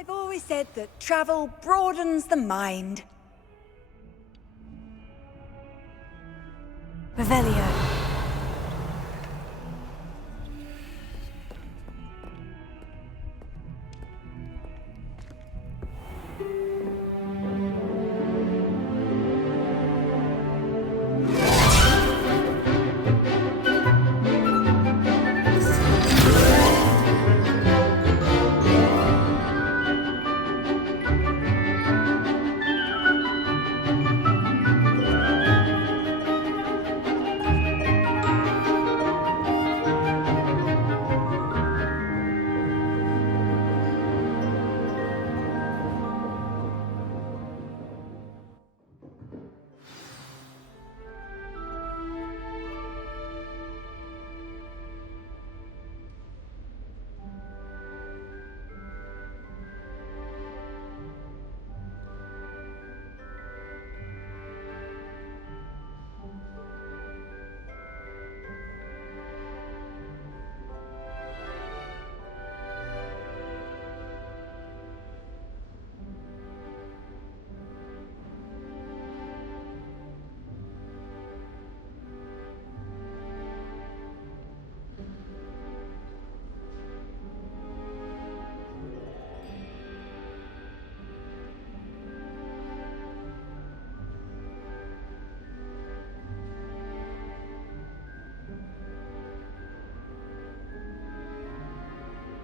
I've always said that travel broadens the mind. Revelio.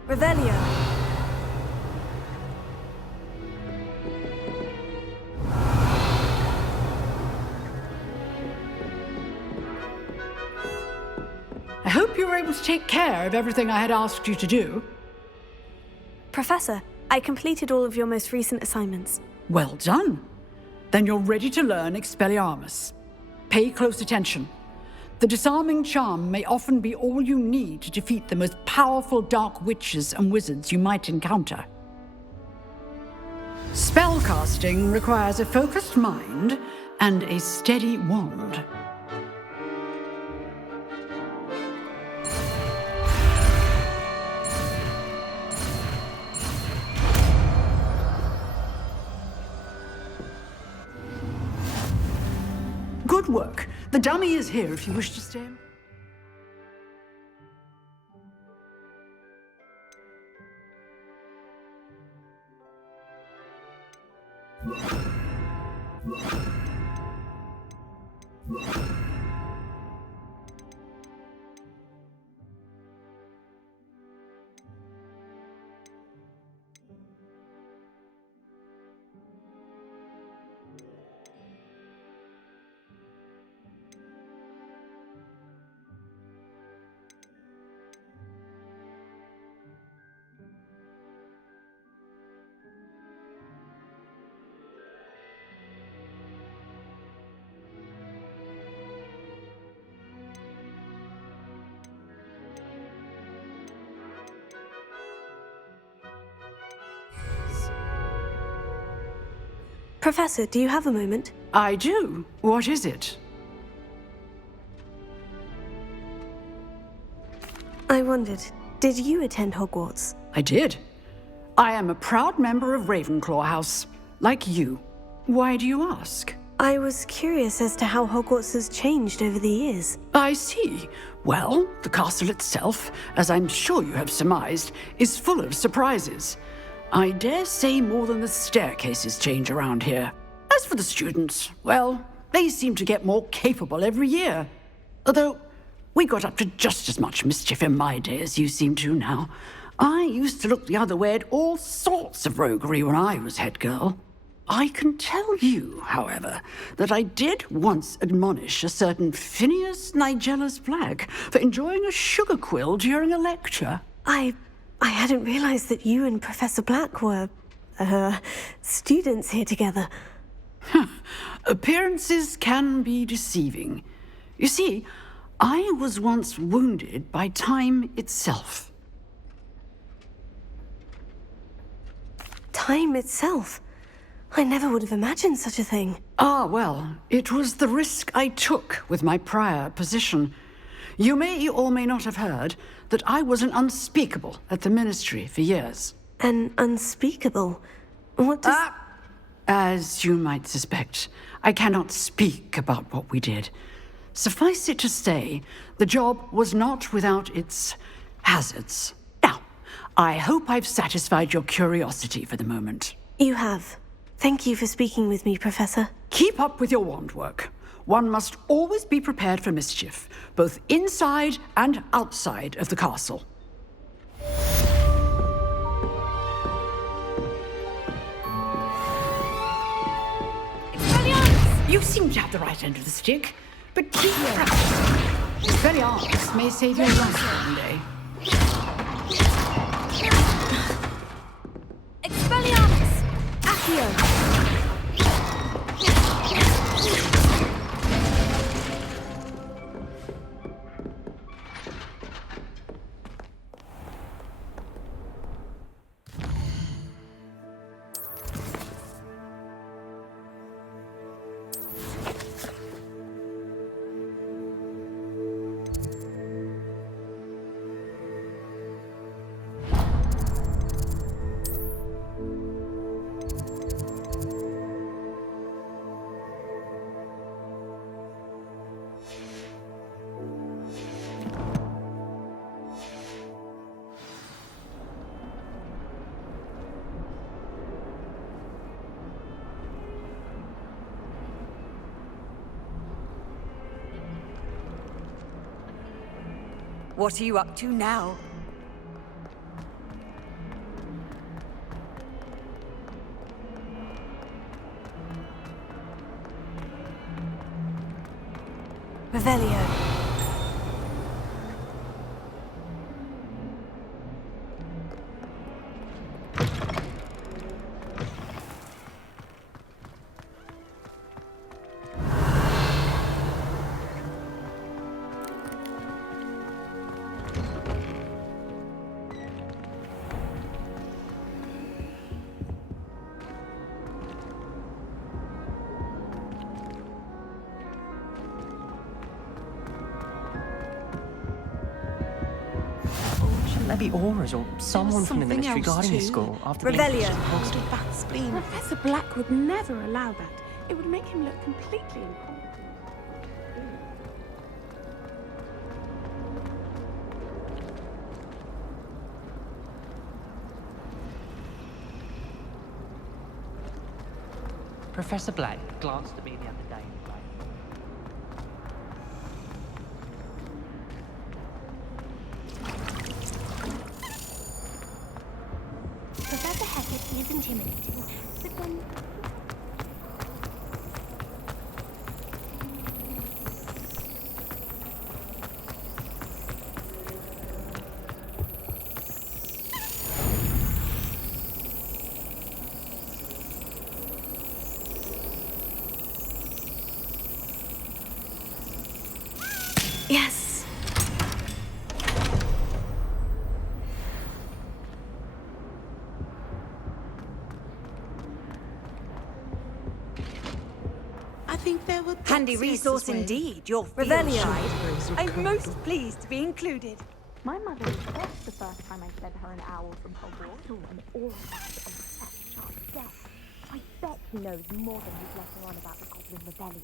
Revelio. I hope you were able to take care of everything I had asked you to do. Professor, I completed all of your most recent assignments. Well done. Then you're ready to learn Expelliarmus. Pay close attention. The disarming charm may often be all you need to defeat the most powerful dark witches and wizards you might encounter. Spellcasting requires a focused mind and a steady wand. Good work. The dummy is here if you wish to stay. Professor, do you have a moment? I do. What is it? I wondered, did you attend Hogwarts? I did. I am a proud member of Ravenclaw House, like you. Why do you ask? I was curious as to how Hogwarts has changed over the years. I see. Well, the castle itself, as I'm sure you have surmised, is full of surprises. I dare say more than the staircases change around here. As for the students, well, they seem to get more capable every year. Although, we got up to just as much mischief in my day as you seem to now. I used to look the other way at all sorts of roguery when I was head girl. I can tell you, however, that I did once admonish a certain Phineas Nigellus Black for enjoying a sugar quill during a lecture. I hadn't realized that you and Professor Black were, students here together. Appearances can be deceiving. You see, I was once wounded by time itself. Time itself? I never would have imagined such a thing. Ah, well, it was the risk I took with my prior position. You may or may not have heard that I was an unspeakable at the Ministry for years. and unspeakable. What does... As you might suspect, I cannot speak about what we did. Suffice it to say, the job was not without its hazards. Now, I hope I've satisfied your curiosity for the moment. You have. Thank you for speaking with me, Professor. Keep up with your wand work. One must always be prepared for mischief, both inside and outside of the castle. You seem to have the right end of the stick, but keep practicing. Expelliarmus may save your life one day. Expelliarmus! Accio! What are you up to now? Revelio. Maybe auras or someone from the ministry guarding the school after being Revelio. hosted. Bad spleen. Professor Black would never allow that. It would make him look completely incompetent. Professor Black glanced at me the other day and like, Professor Hackett is intimidating, but then... Yes. I think there were... Handy resource indeed, your field Revelio. guide. I'm most pleased to be included. My mother was deaf the first time I sent her an owl from Hogwarts. And all about on the child's death. I bet he knows more than he's let her on about the Goblin Rebellion.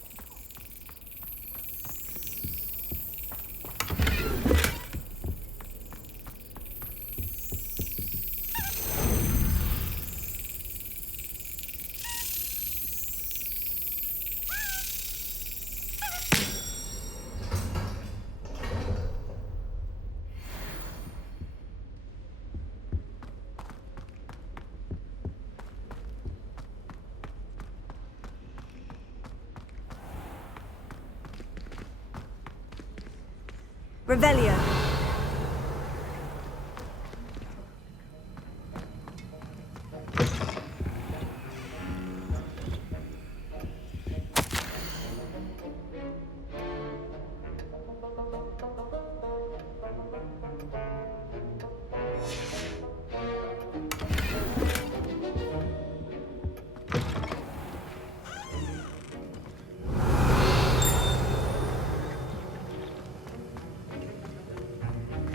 Revelio.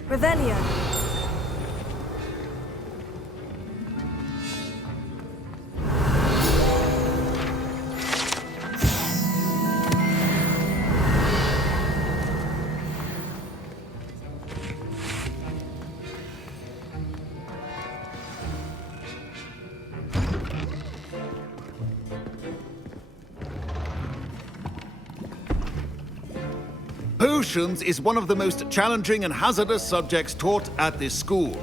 Revelio. Potions is one of the most challenging and hazardous subjects taught at this school.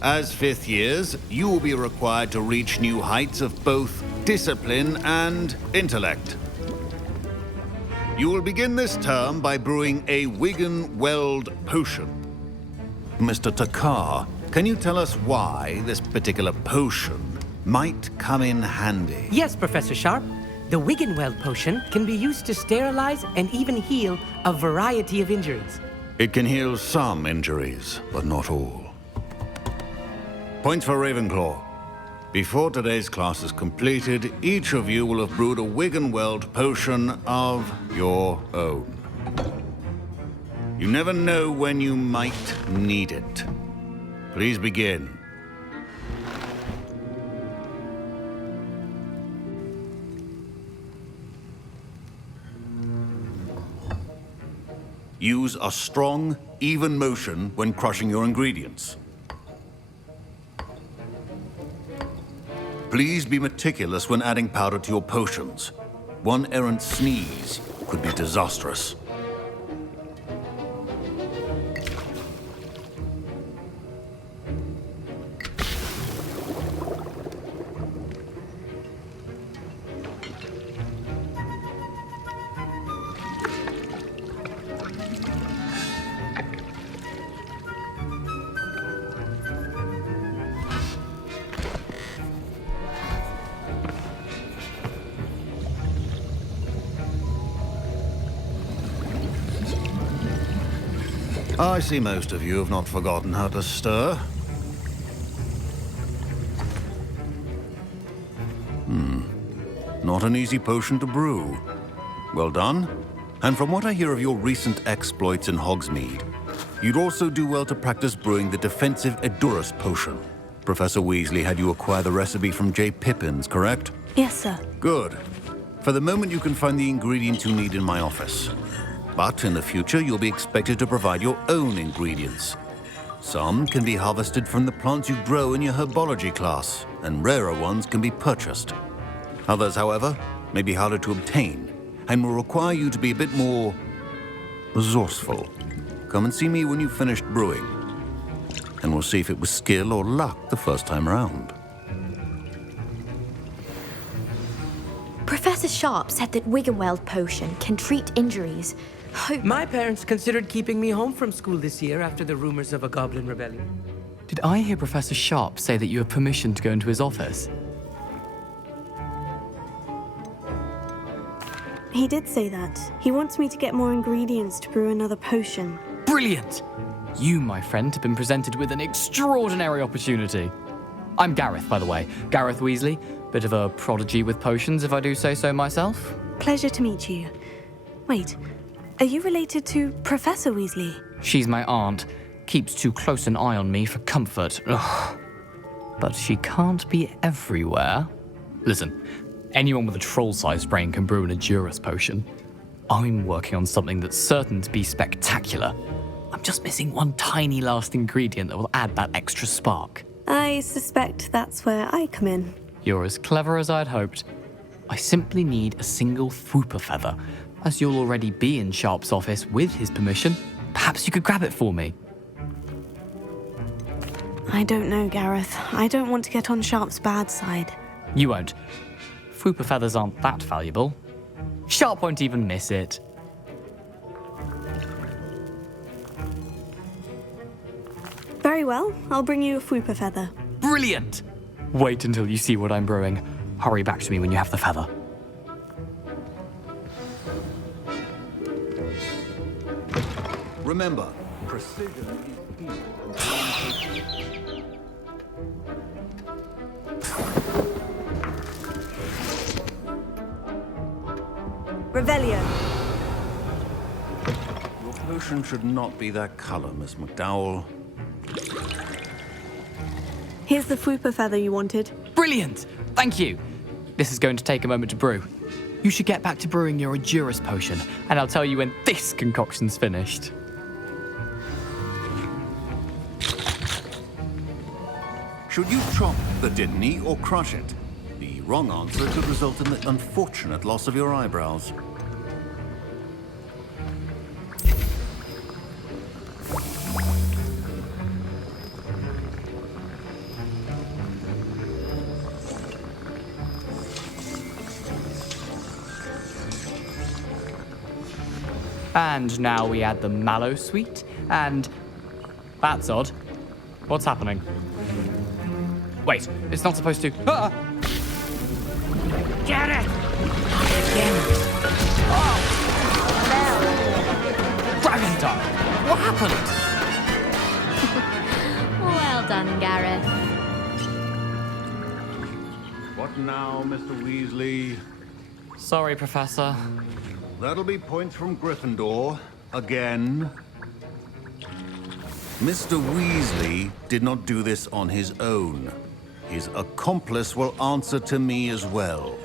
As fifth years, you will be required to reach new heights of both discipline and intellect. You will begin this term by brewing a Wiggenweld potion. Mr. Takar, can you tell us why this particular potion might come in handy? Yes, Professor Sharp. The Wiggenweld potion can be used to sterilize and even heal a variety of injuries. It can heal some injuries, but not all. Points for Ravenclaw. Before today's class is completed, each of you will have brewed a Wiggenweld potion of your own. You never know when you might need it. Please begin. Use a strong, even motion when crushing your ingredients. Please be meticulous when adding powder to your potions. One errant sneeze could be disastrous. I see most of you have not forgotten how to stir. Not an easy potion to brew. Well done. And from what I hear of your recent exploits in Hogsmeade, you'd also do well to practice brewing the defensive Edurus potion. Professor Weasley had you acquire the recipe from J. Pippin's, correct? Yes, sir. Good. For the moment, you can find the ingredients you need in my office. But in the future, you'll be expected to provide your own ingredients. Some can be harvested from the plants you grow in your herbology class, and rarer ones can be purchased. Others, however, may be harder to obtain, and will require you to be a bit more resourceful. Come and see me when you've finished brewing, and we'll see if it was skill or luck the first time around. Professor Sharp said that Wiggenweld potion can treat injuries. My parents considered keeping me home from school this year after the rumors of a goblin rebellion. Did I hear Professor Sharp say that you have permission to go into his office? He did say that. He wants me to get more ingredients to brew another potion. Brilliant! You, my friend, have been presented with an extraordinary opportunity. I'm Gareth, by the way. Gareth Weasley. Bit of a prodigy with potions, if I do say so myself. Pleasure to meet you. Wait, are you related to Professor Weasley? She's my aunt. Keeps too close an eye on me for comfort. Ugh. But she can't be everywhere. Listen, anyone with a troll-sized brain can brew an Edurus potion. I'm working on something that's certain to be spectacular. I'm just missing one tiny last ingredient that will add that extra spark. I suspect that's where I come in. You're as clever as I'd hoped. I simply need a single Fwooper feather. As you'll already be in Sharp's office with his permission, perhaps you could grab it for me. I don't know, Gareth. I don't want to get on Sharp's bad side. You won't. Fwooper feathers aren't that valuable. Sharp won't even miss it. Very well, I'll bring you a Fwooper feather. Brilliant! Wait until you see what I'm brewing. Hurry back to me when you have the feather. Remember, precision is key. Revelio. Your potion should not be that color, Miss McDowell. Here's the Fwooper feather you wanted. Brilliant! Thank you. This is going to take a moment to brew. You should get back to brewing your Edurus potion, and I'll tell you when this concoction's finished. Should you chop the Didney or crush it? The wrong answer could result in the unfortunate loss of your eyebrows. And now we add the mallow sweet, and... That's odd. What's happening? Wait, it's not supposed to... Ah! Get it! Dragon time! What happened? Well done, Gareth. What now, Mr. Weasley? Sorry, Professor. That'll be points from Gryffindor. Again. Mr. Weasley did not do this on his own. His accomplice will answer to me as well.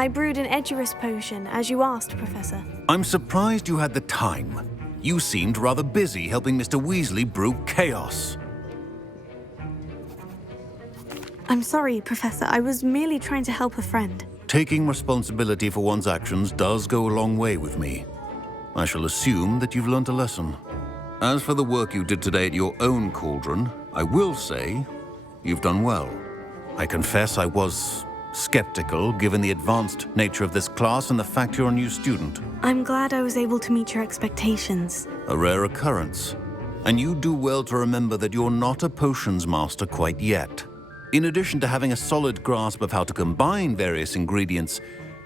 I brewed an Edurus potion, as you asked, Professor. I'm surprised you had the time. You seemed rather busy helping Mr. Weasley brew chaos. I'm sorry, Professor. I was merely trying to help a friend. Taking responsibility for one's actions does go a long way with me. I shall assume that you've learnt a lesson. As for the work you did today at your own cauldron, I will say you've done well. I confess I was skeptical given the advanced nature of this class and the fact you're a new student. I'm glad I was able to meet your expectations. A rare occurrence. And you do well to remember that you're not a potions master quite yet. In addition to having a solid grasp of how to combine various ingredients,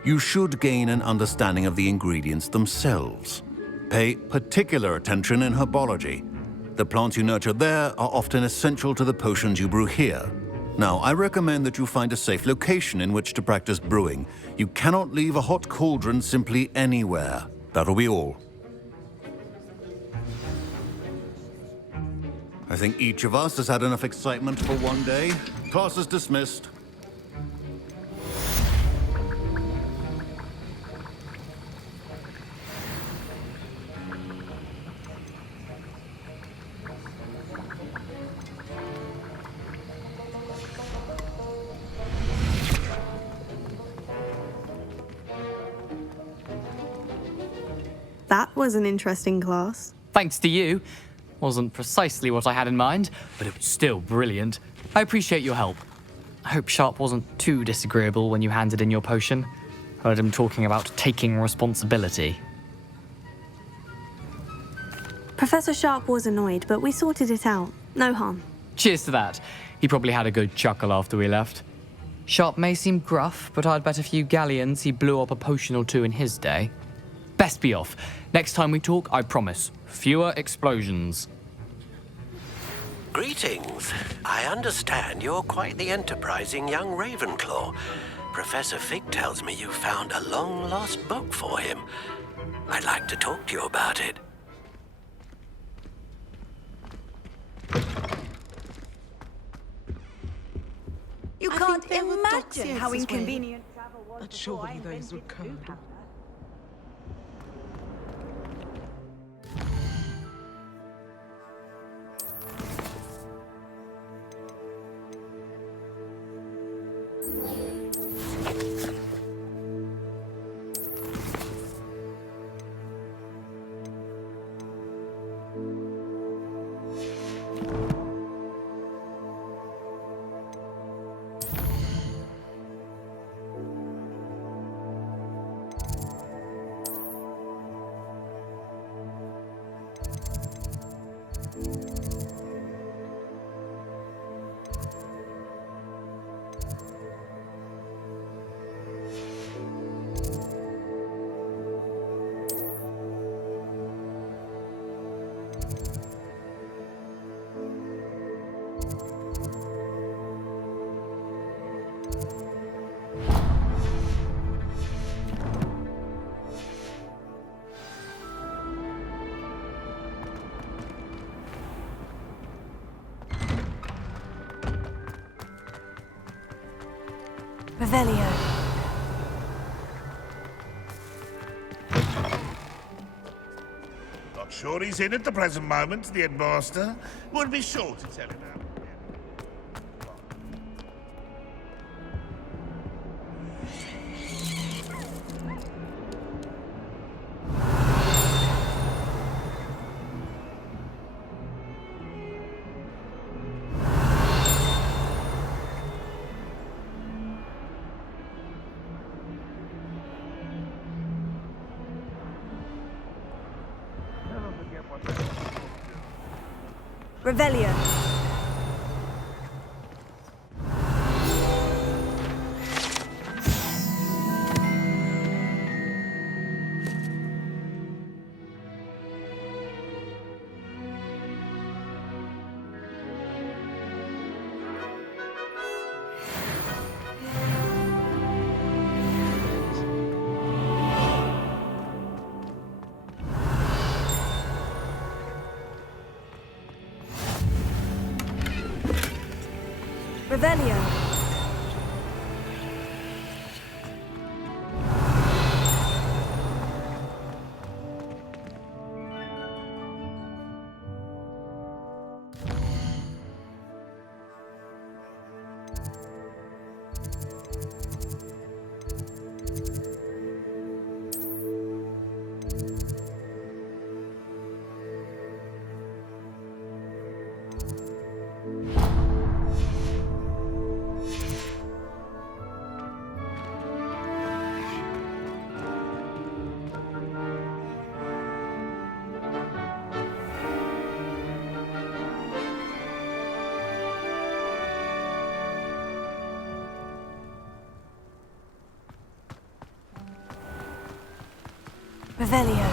you should gain an understanding of the ingredients themselves. Pay particular attention in herbology. The plants you nurture there are often essential to the potions you brew here. Now, I recommend that you find a safe location in which to practice brewing. You cannot leave a hot cauldron simply anywhere. That'll be all. I think each of us has had enough excitement for one day. Class is dismissed. That was an interesting class. Thanks to you. Wasn't precisely what I had in mind, but it was still brilliant. I appreciate your help. I hope Sharp wasn't too disagreeable when you handed in your potion. Heard him talking about taking responsibility. Professor Sharp was annoyed, but we sorted it out. No harm. Cheers to that. He probably had a good chuckle after we left. Sharp may seem gruff, but I'd bet a few galleons he blew up a potion or two in his day. Best be off. Next time we talk, I promise, fewer explosions. Greetings. I understand you're quite the enterprising young Ravenclaw. Professor Fig tells me you found a long-lost book for him. I'd like to talk to you about it. You I can't think there were dogs imagine here how this way. inconvenient travel was But before I surely those invented would code. Boo-Hammer. Revelio. Not sure he's in at the present moment, the headmaster. Would be sure to tell him that. Revelio. Revelio. Revelio.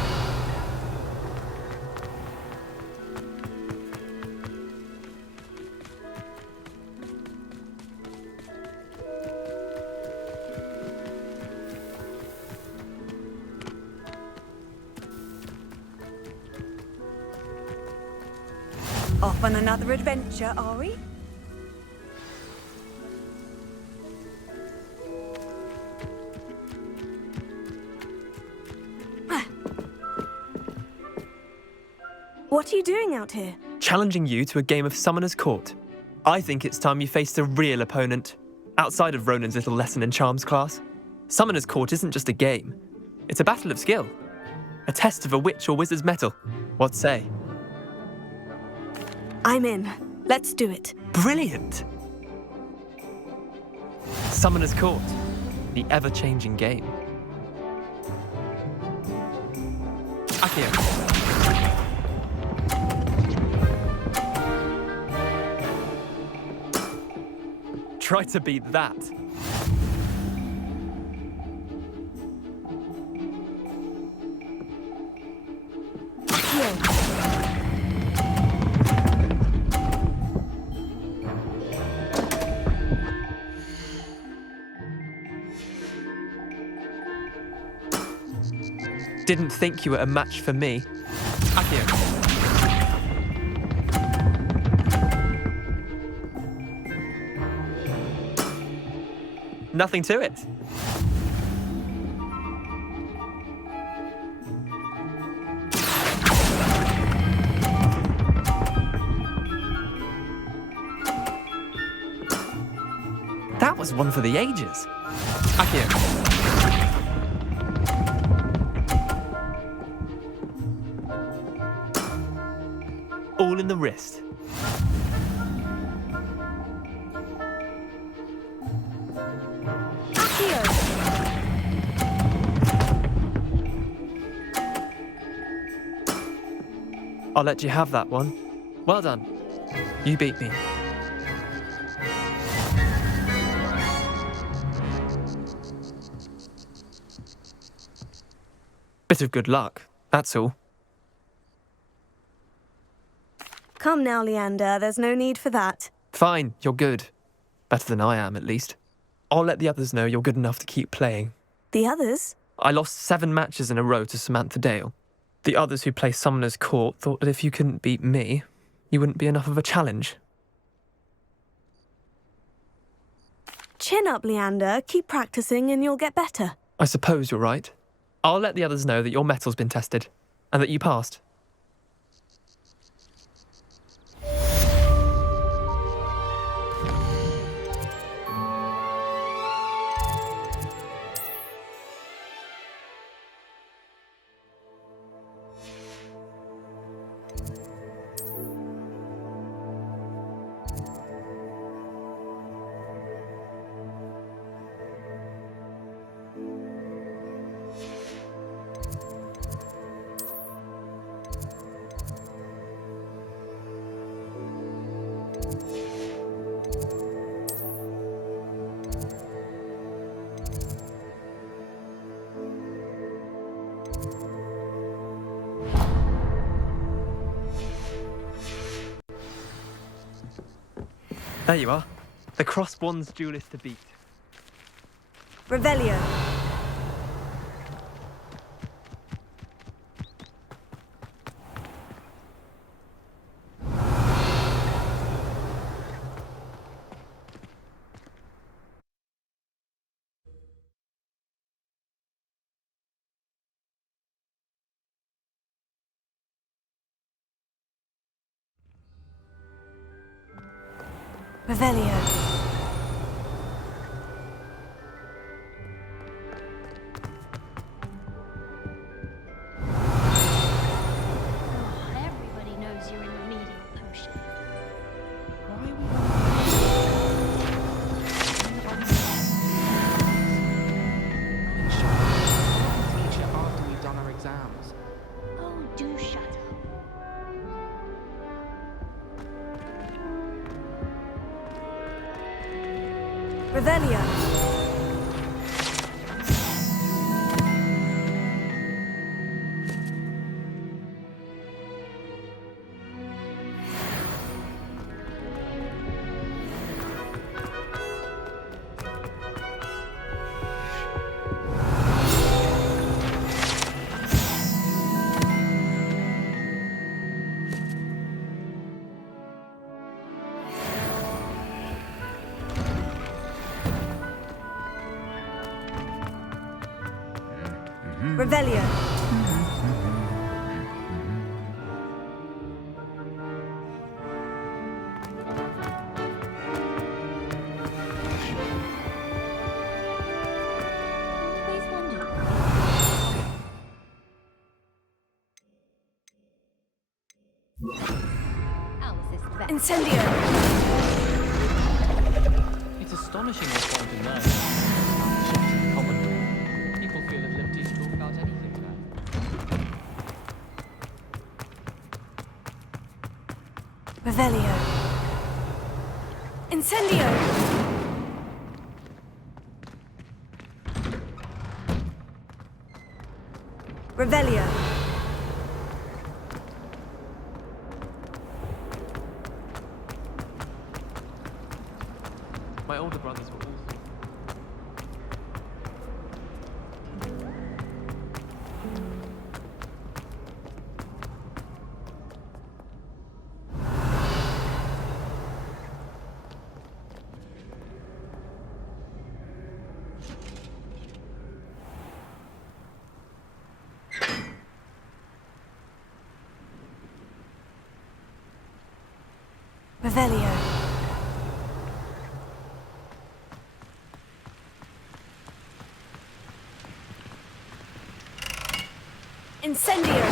Off on another adventure, are we? What are you doing out here? Challenging you to a game of Summoner's Court. I think it's time you faced a real opponent, outside of Ronan's little lesson in charms class. Summoner's Court isn't just a game. It's a battle of skill. A test of a witch or wizard's mettle. What say? I'm in. Let's do it. Brilliant! Summoner's Court, the ever-changing game. Accio. Try to beat that. Didn't think you were a match for me. Accio. Nothing to it. That was one for the ages. Accio. All in the wrist. I'll let you have that one. Well done. You beat me. Bit of good luck, that's all. Come now, Leander. There's no need for that. Fine, you're good. Better than I am, at least. I'll let the others know you're good enough to keep playing. The others? I lost 7 matches in a row to Samantha Dale. The others who play Summoner's Court thought that if you couldn't beat me, you wouldn't be enough of a challenge. chin up, Leander. Keep practicing and you'll get better. I suppose you're right. I'll let the others know that your metal's been tested, and that you passed. There you are. The crossbond's duelist to beat. Revelio. Revelio. Everybody knows you're in remedial potion. Teacher after we've done our exams. Oh, do shut up. Revelio. Revelio. Always wondered. How was this vet? Incendio. It's astonishing what one can learn. Shut in common room. People feel at liberty to talk about anything there. Revelio. Incendio. Revelio. My older brothers were awful. Revelio. Incendio.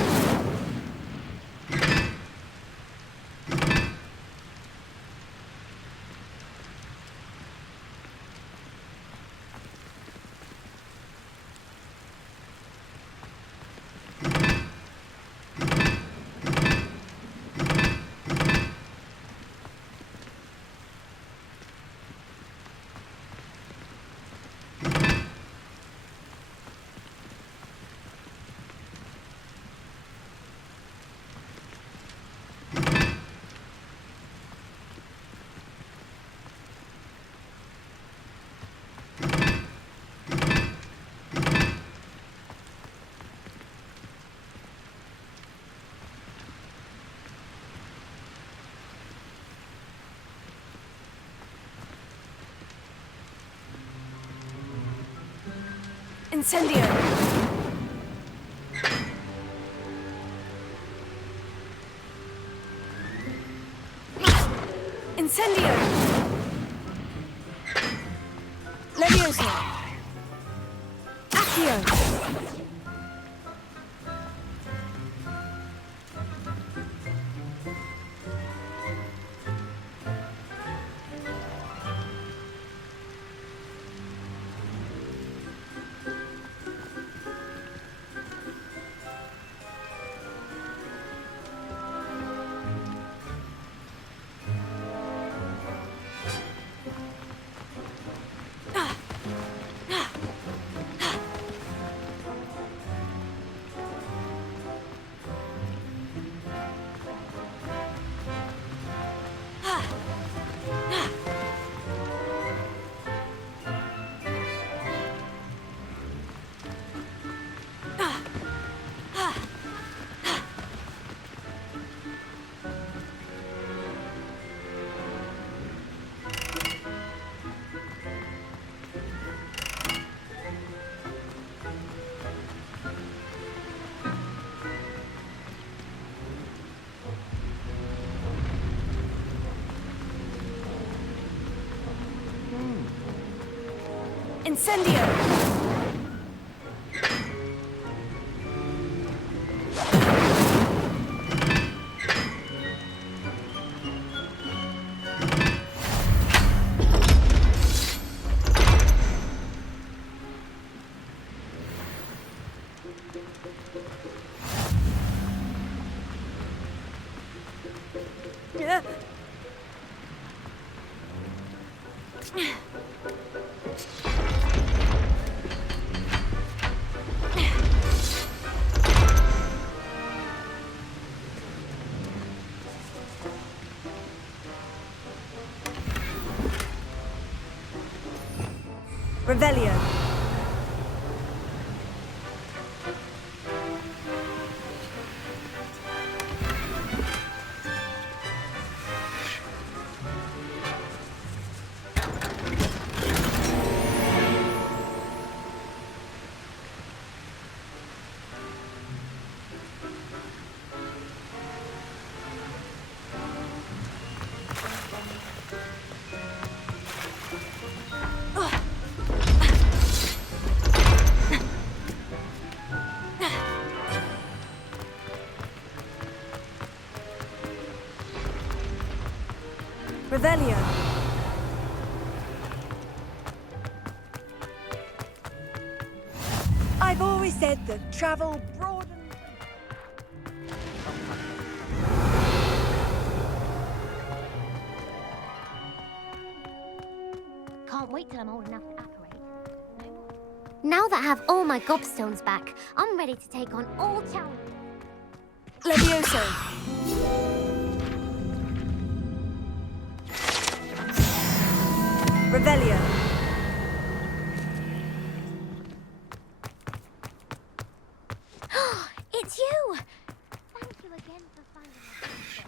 Incendio! Incendio! Levioso! Accio! Incendio! Yeah. Revelio. Revelio. I've always said that travel broadens. Can't wait till I'm old enough to apparate. Now that I have all my gobstones back, I'm ready to take on all challenges. Levioso. Revelio. It's you! Thank you again for finding my gobstones.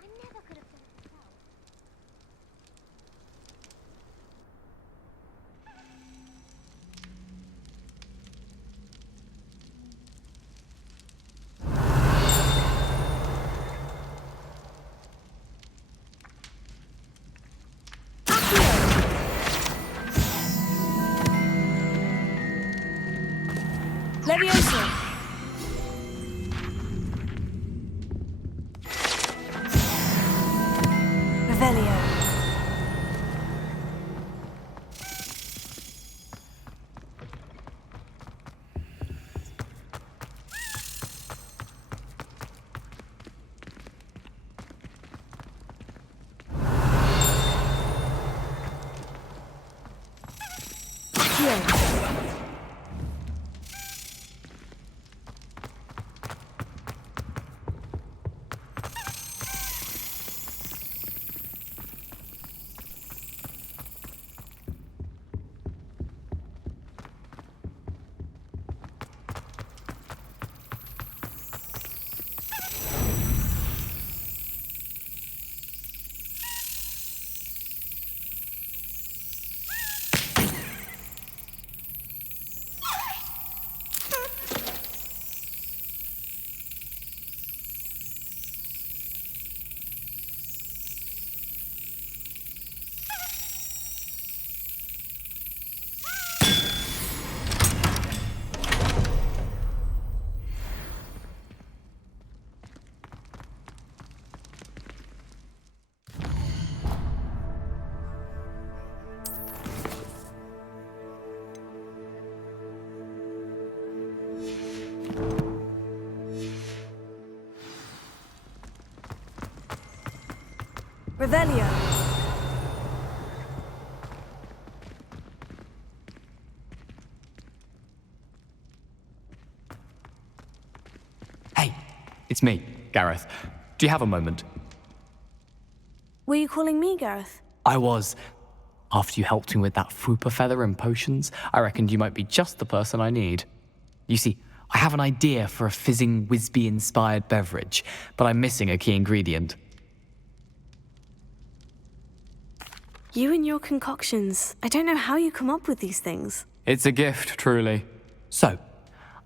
I never could have done it myself. Levioso. Revelio. Accio. Revelio. Hey, it's me, Gareth. Do you have a moment? Were you calling me, Gareth? I was. After you helped me with that Fupa feather and potions, I reckoned you might be just the person I need. You see, I have an idea for a fizzing Wisby-inspired beverage, but I'm missing a key ingredient. You and your concoctions. I don't know how you come up with these things. It's a gift, truly. So,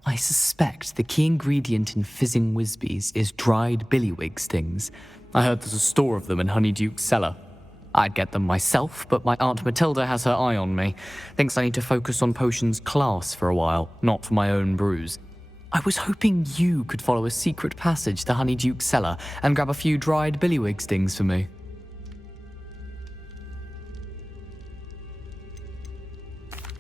I suspect the key ingredient in fizzing Wisbies is dried billywig stings. I heard there's a store of them in Honeyduke's cellar. I'd get them myself, but my Aunt Matilda has her eye on me. Thinks I need to focus on potions class for a while, not for my own brews. I was hoping you could follow a secret passage to Honeyduke's cellar and grab a few dried billywig stings for me.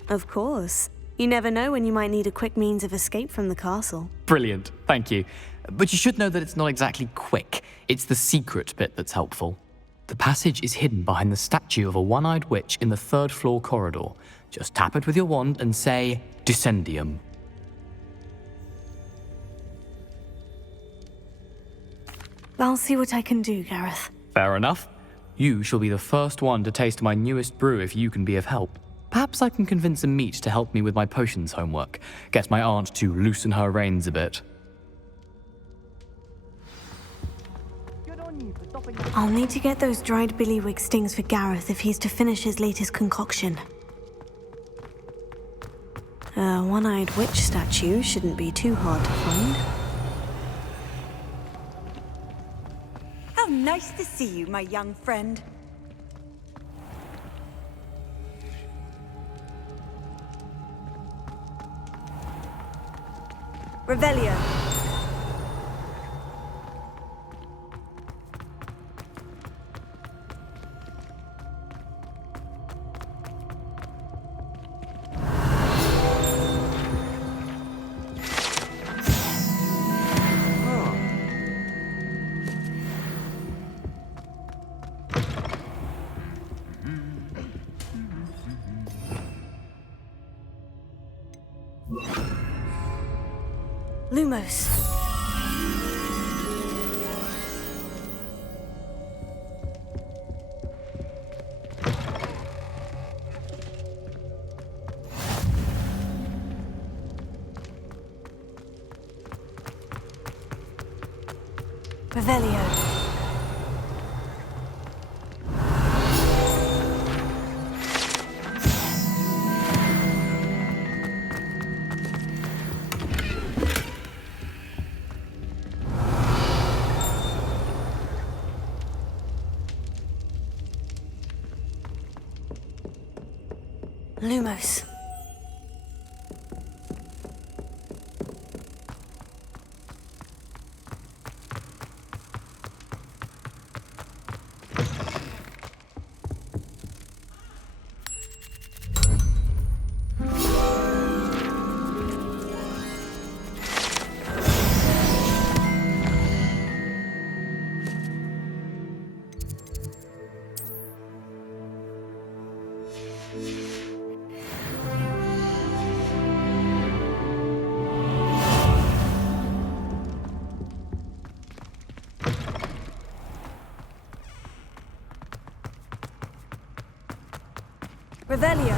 Of course. You never know when you might need a quick means of escape from the castle. Brilliant, thank you. But you should know that it's not exactly quick. It's the secret bit that's helpful. The passage is hidden behind the statue of a one-eyed witch in the third-floor corridor. Just tap it with your wand and say, Descendium. I'll see what I can do, Gareth. Fair enough. You shall be the first one to taste my newest brew if you can be of help. Perhaps I can convince a meat to help me with my potions homework. Get my aunt to loosen her reins a bit. I'll need to get those dried billywig stings for Gareth if he's to finish his latest concoction. A one-eyed witch statue shouldn't be too hard to find. How nice to see you, my young friend. Revelio. Lumos. Revelio. Lumos. Revelio.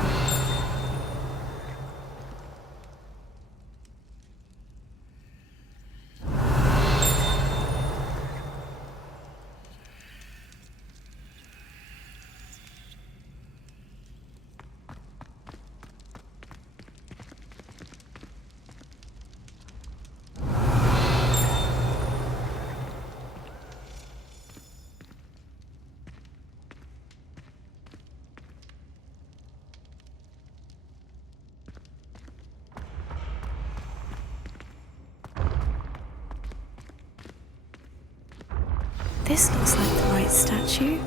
This looks like the right statue.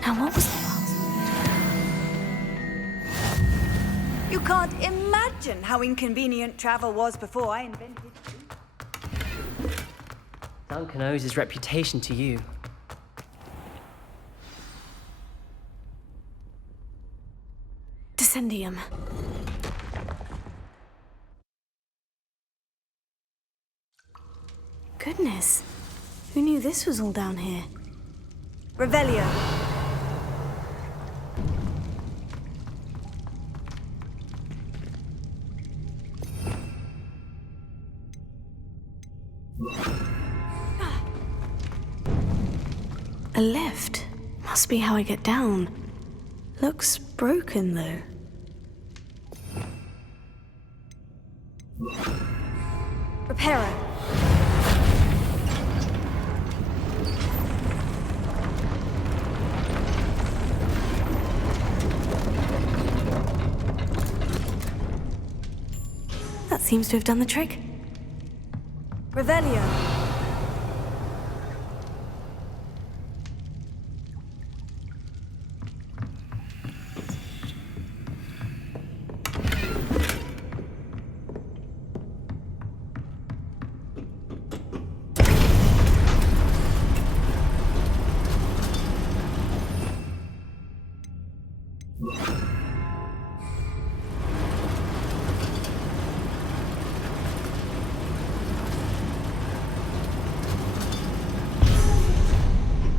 Now, what was the password? You can't imagine how inconvenient travel was before I invented it. Duncan owes his reputation to you. Incendium. Goodness. Who knew this was all down here? Revelio. A lift. Must be how I get down. Looks broken, though. Reparo. That seems to have done the trick. Revelio.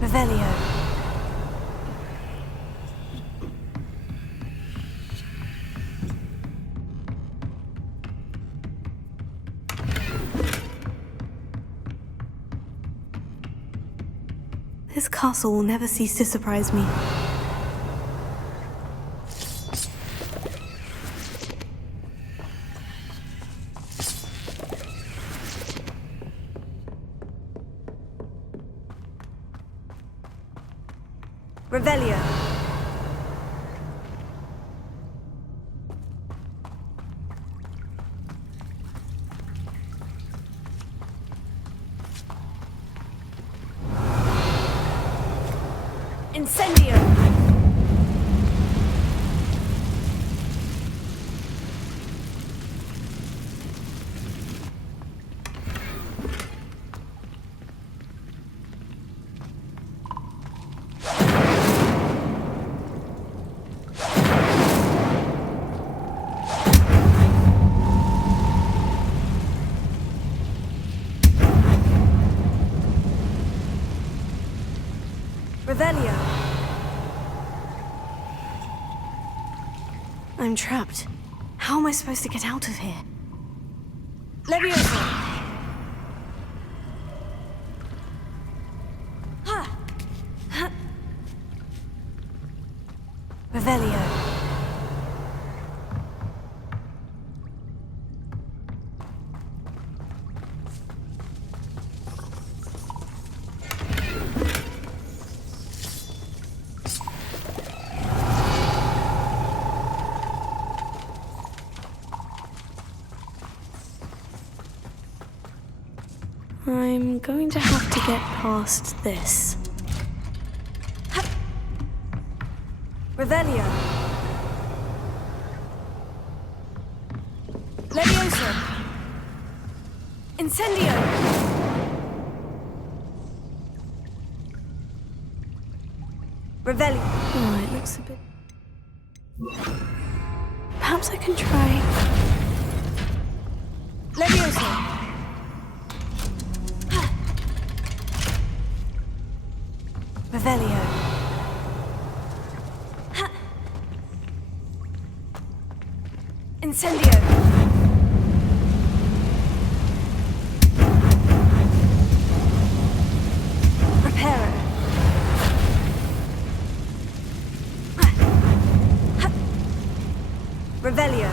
Revelio. This castle will never cease to surprise me. Revelio. Incendio. Revelio. I'm trapped. How am I supposed to get out of here? Leviosa. Revelio. I'm going to have to get past this. Revelio. Leviosa. Incendio. Revelio. Oh, it looks a bit... Perhaps I can try... Leviosa. Revelio. Incendio. Reparo. Revelio.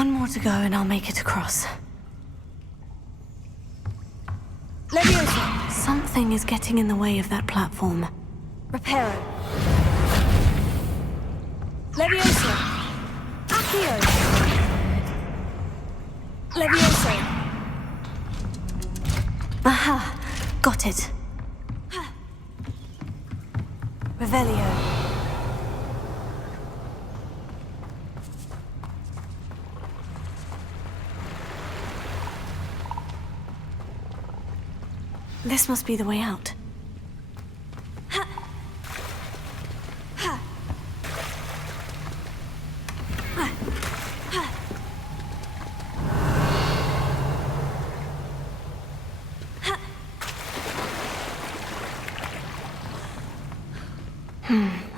One more to go and I'll make it across. Leviosa! Something is getting in the way of that platform. Reparo. Leviosa! Accio! Leviosa! Aha! Got it. Revelio. This must be the way out.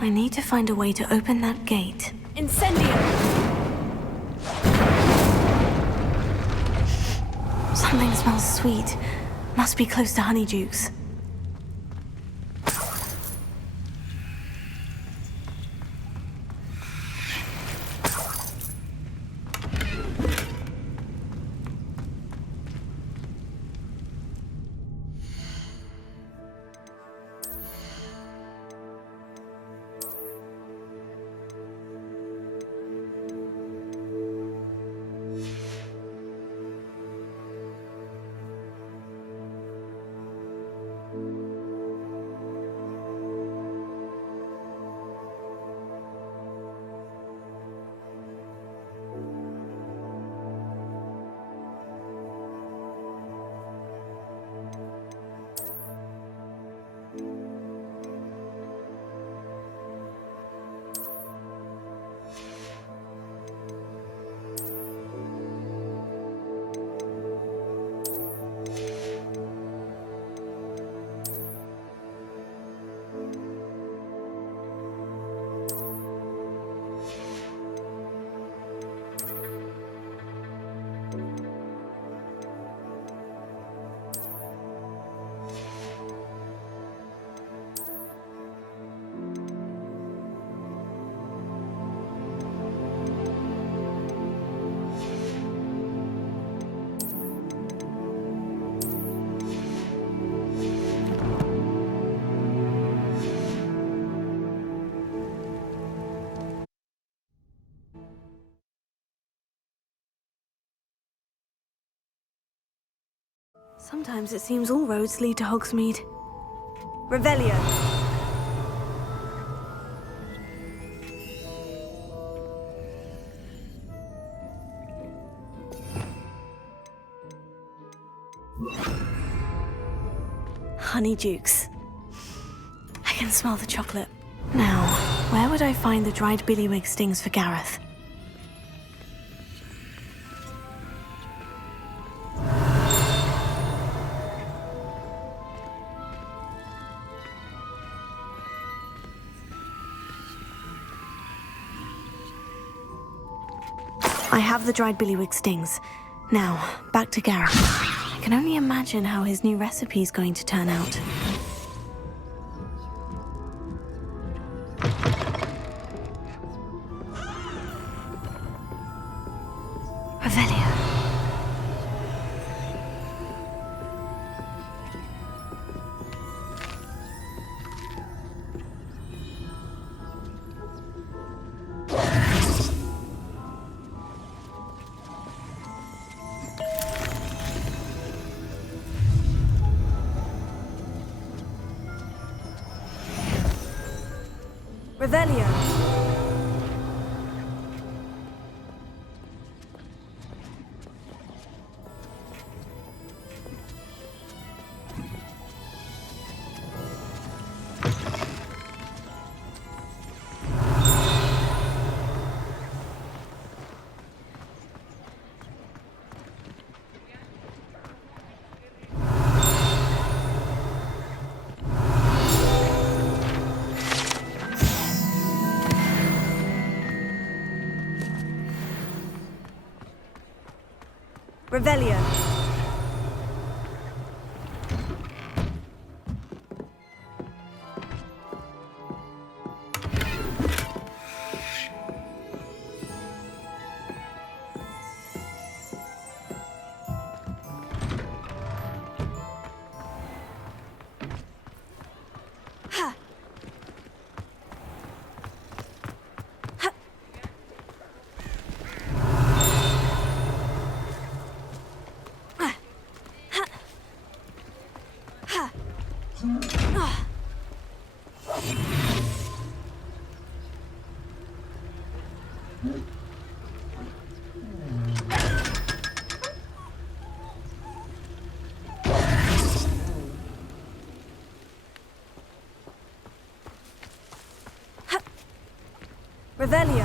I need to find a way to open that gate. Incendio! Something smells sweet. Must be close to Honeydukes. Sometimes it seems all roads lead to Hogsmeade. Revelio. Honeydukes. I can smell the chocolate. Now, where would I find the dried billywig stings for Gareth? I have the dried billywig stings. Now, back to Gareth. I can only imagine how his new recipe's going to turn out. Revelio. Revelio. Revelio. Revelio.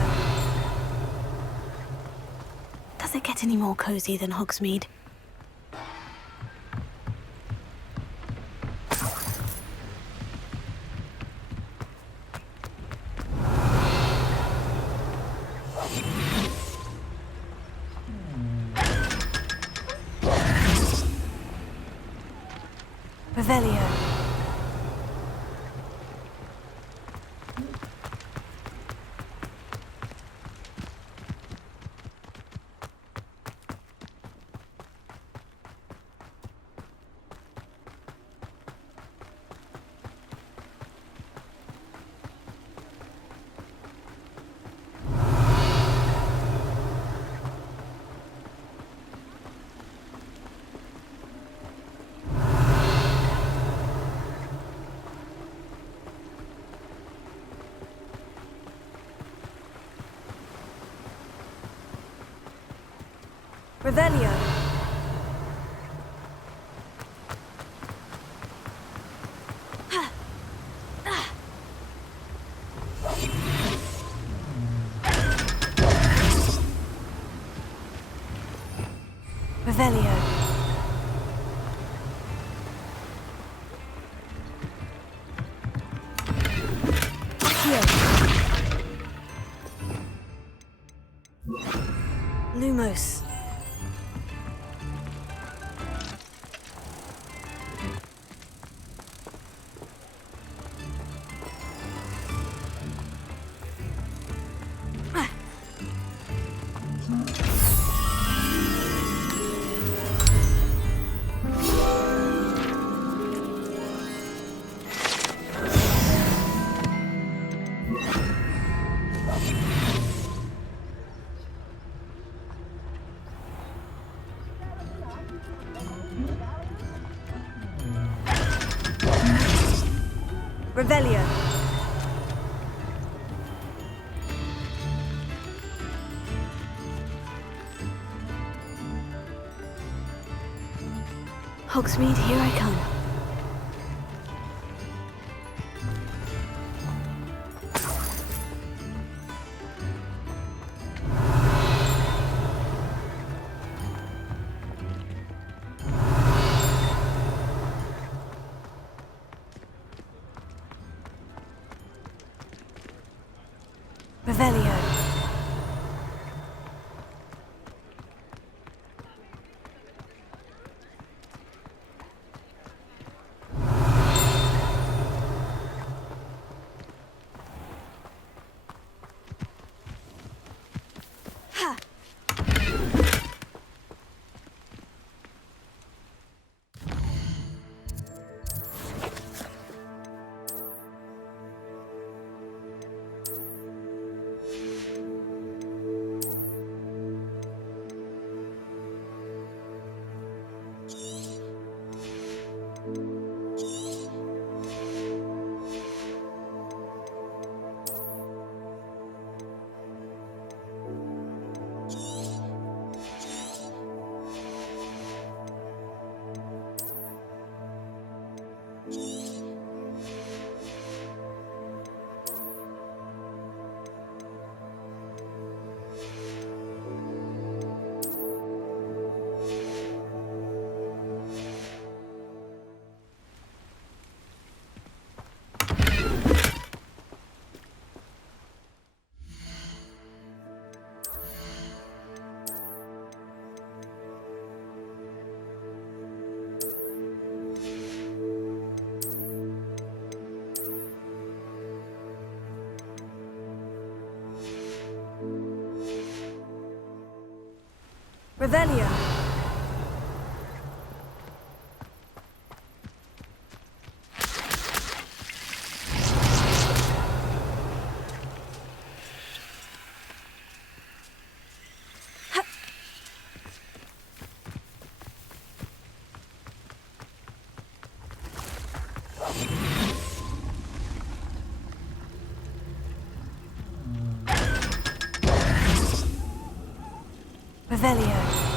Does it get any more cozy than Hogsmeade? Revelio. Revelio. Revelio. Lumos. Revelio. Hogsmeade, here I come. Revelio. Revelio. Revelio.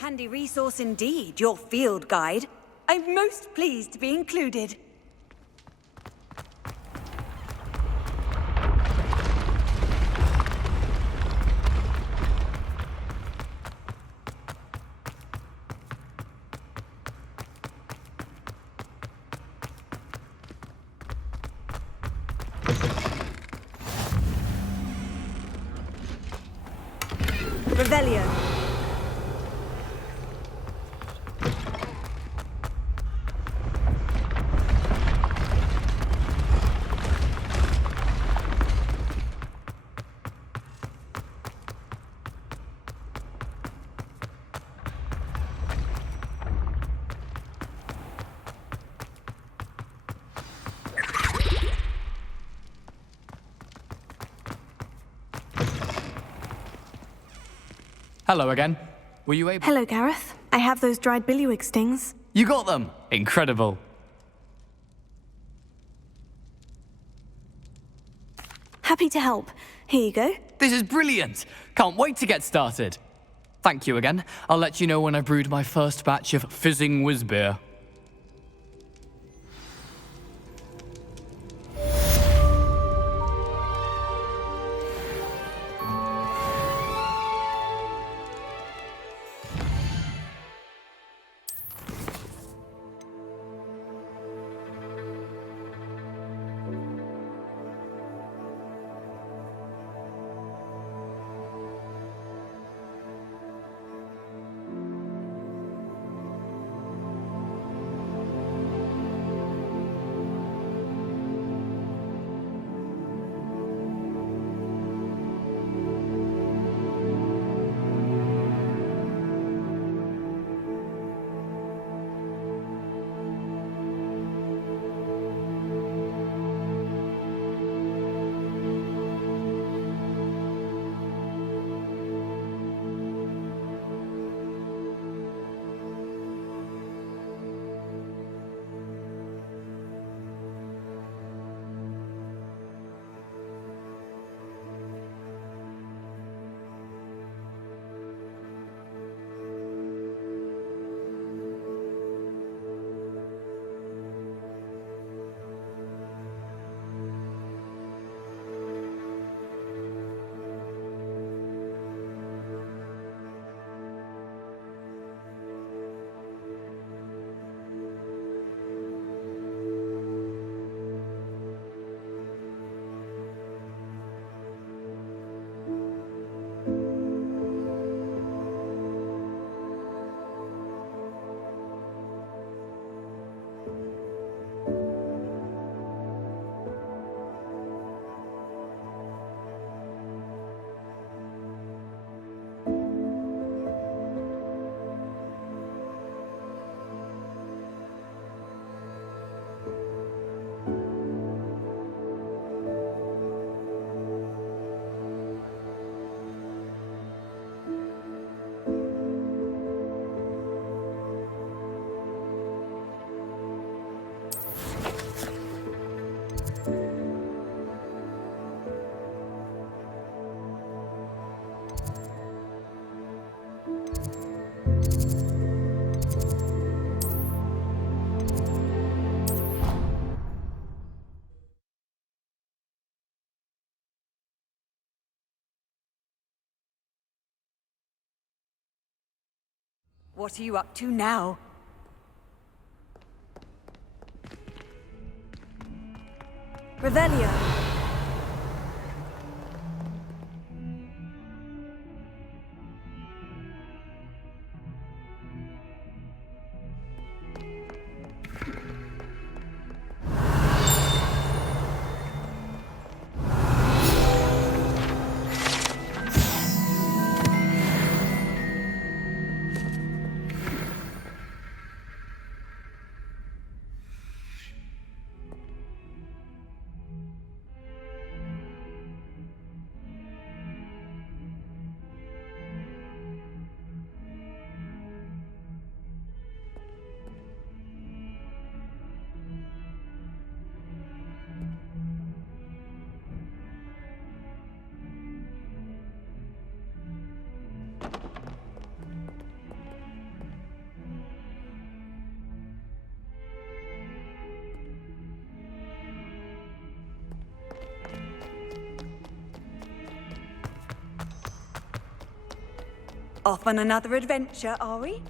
Handy resource indeed, your field guide. I'm most pleased to be included. Revelio. Hello again. Were you able... Hello, Gareth. I have those dried billywig stings. You got them! Incredible. Happy to help. Here you go. This is brilliant! Can't wait to get started. Thank you again. I'll let you know when I've brewed my first batch of fizzing whiz beer. What are you up to now? Revelio. Off on another adventure, are we?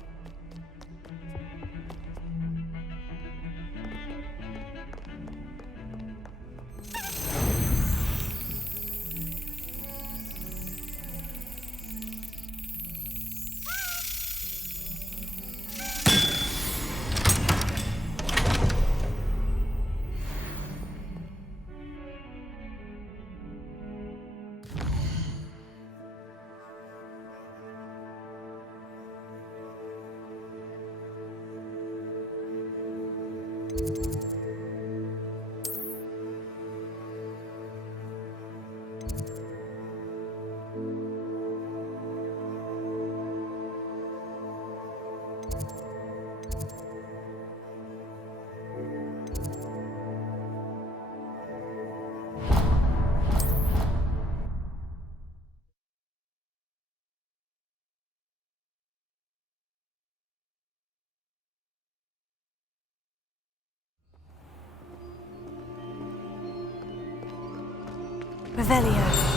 Revelio.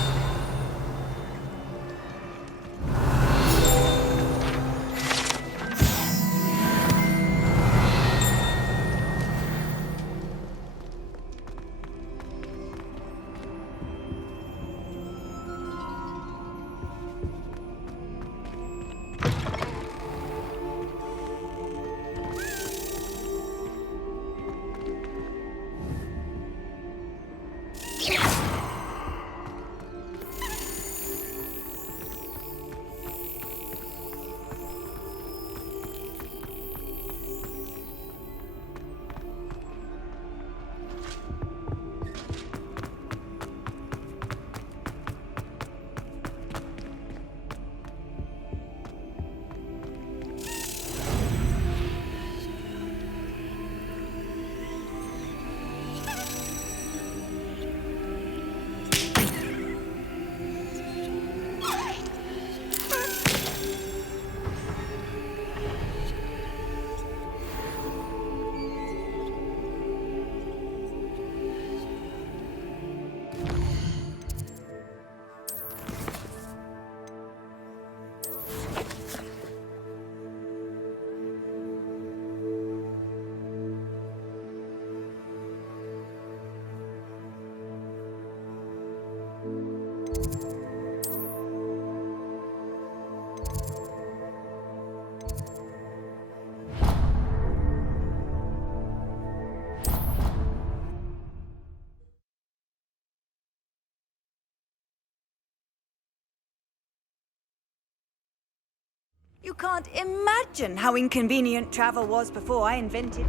You can't imagine how inconvenient travel was before I invented...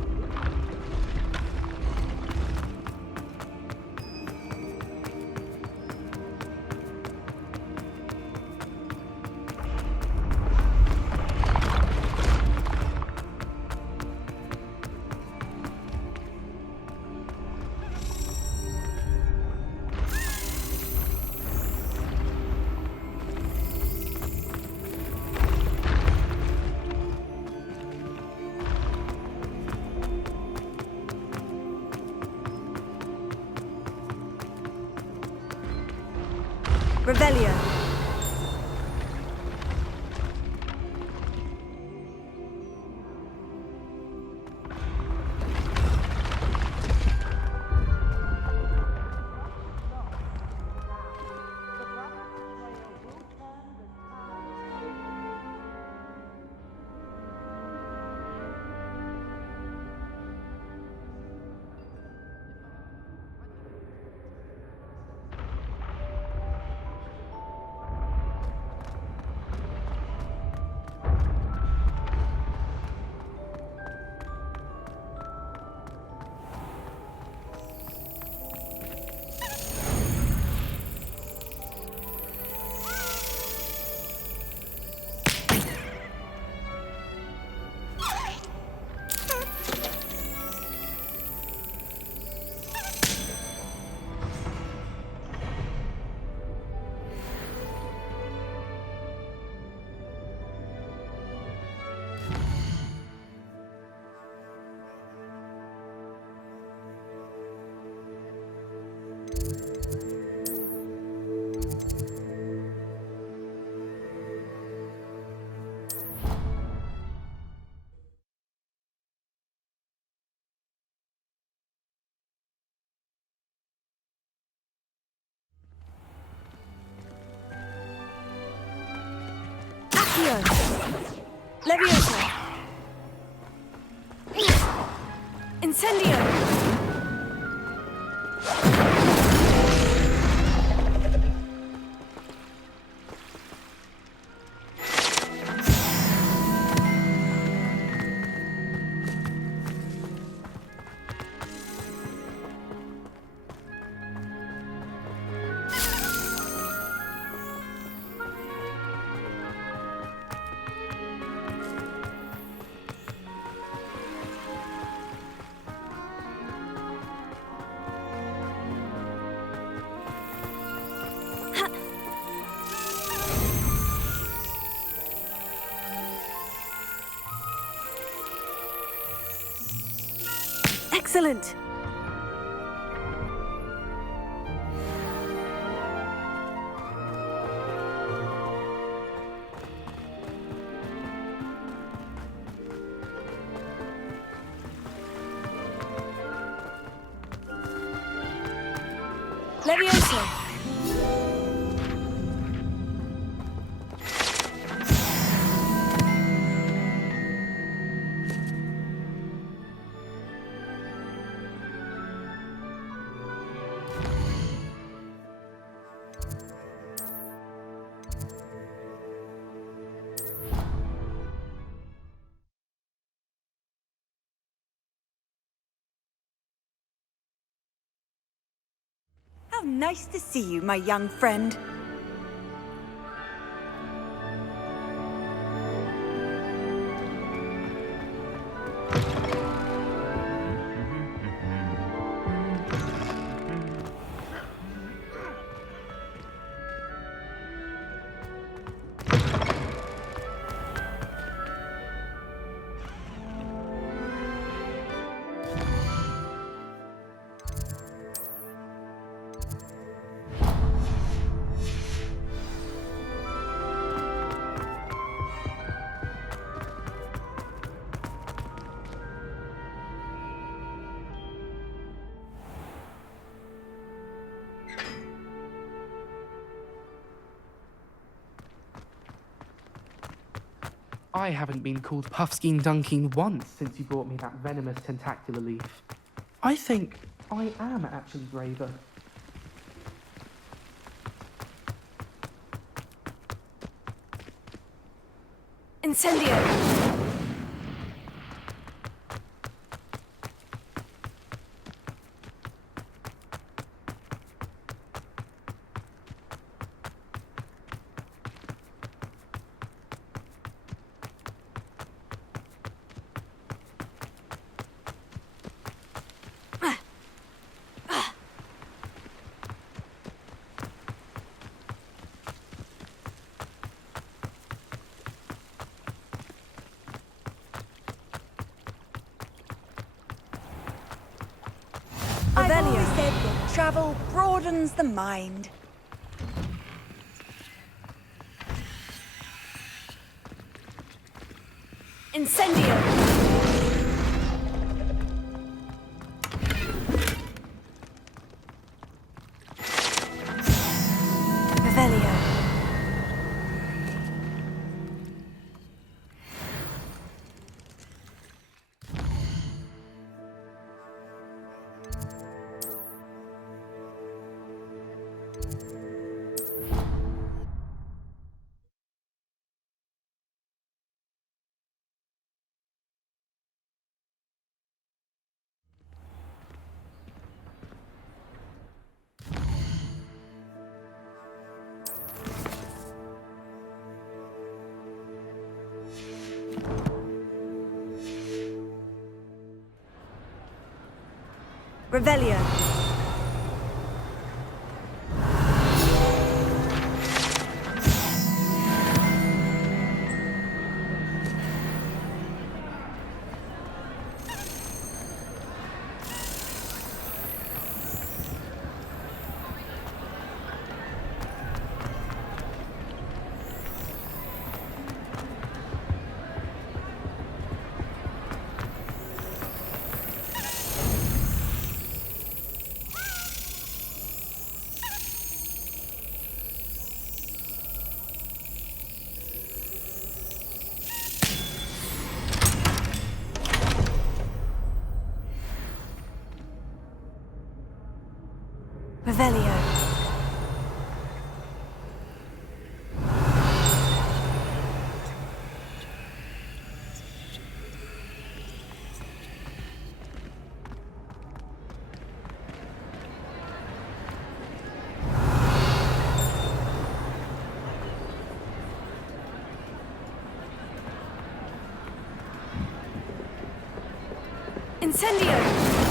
Revelio. Leviosa! Incendio! Excellent! Leviosa! How nice to see you, my young friend. I haven't been called Puffskein Dunking once since you brought me that venomous tentacular leaf. I think I am actually braver. Incendio! I've always said that travel broadens the mind. Incendio! Revelio. Revelio. Revelio. Incendio!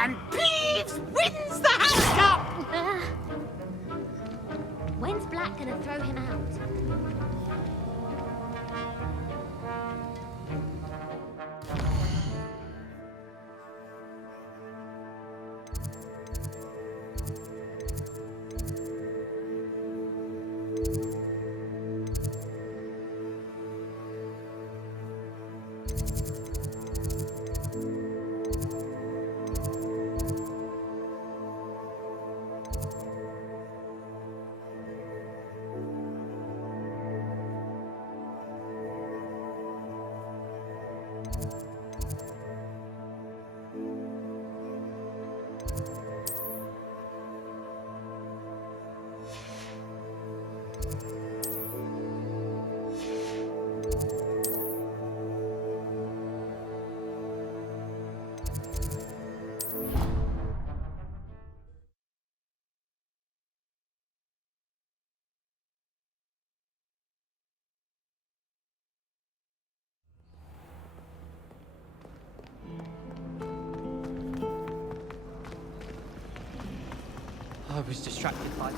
And Peeves wins the House Cup! When's Black gonna throw him out? I was distracted by...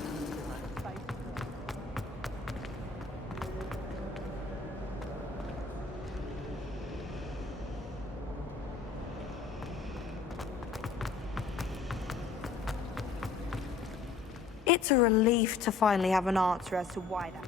It's a relief to finally have an answer as to why that.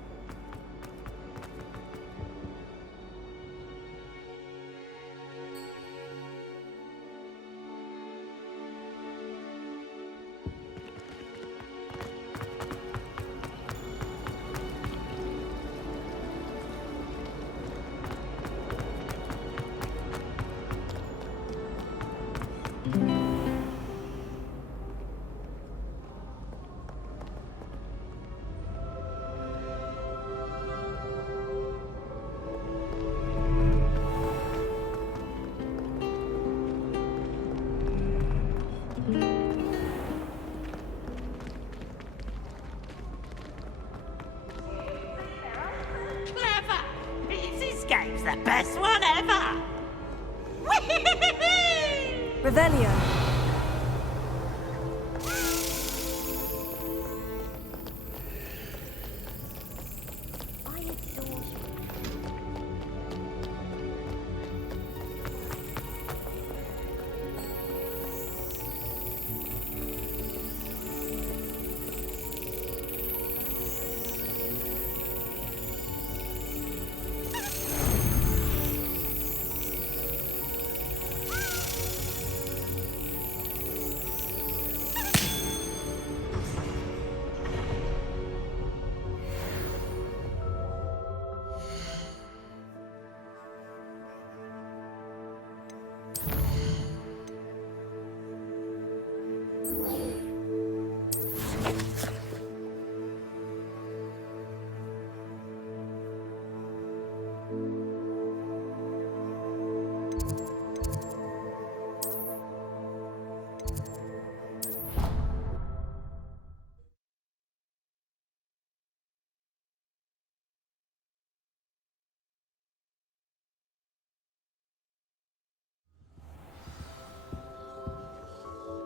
Game's the best one ever! Revelio. I adore you.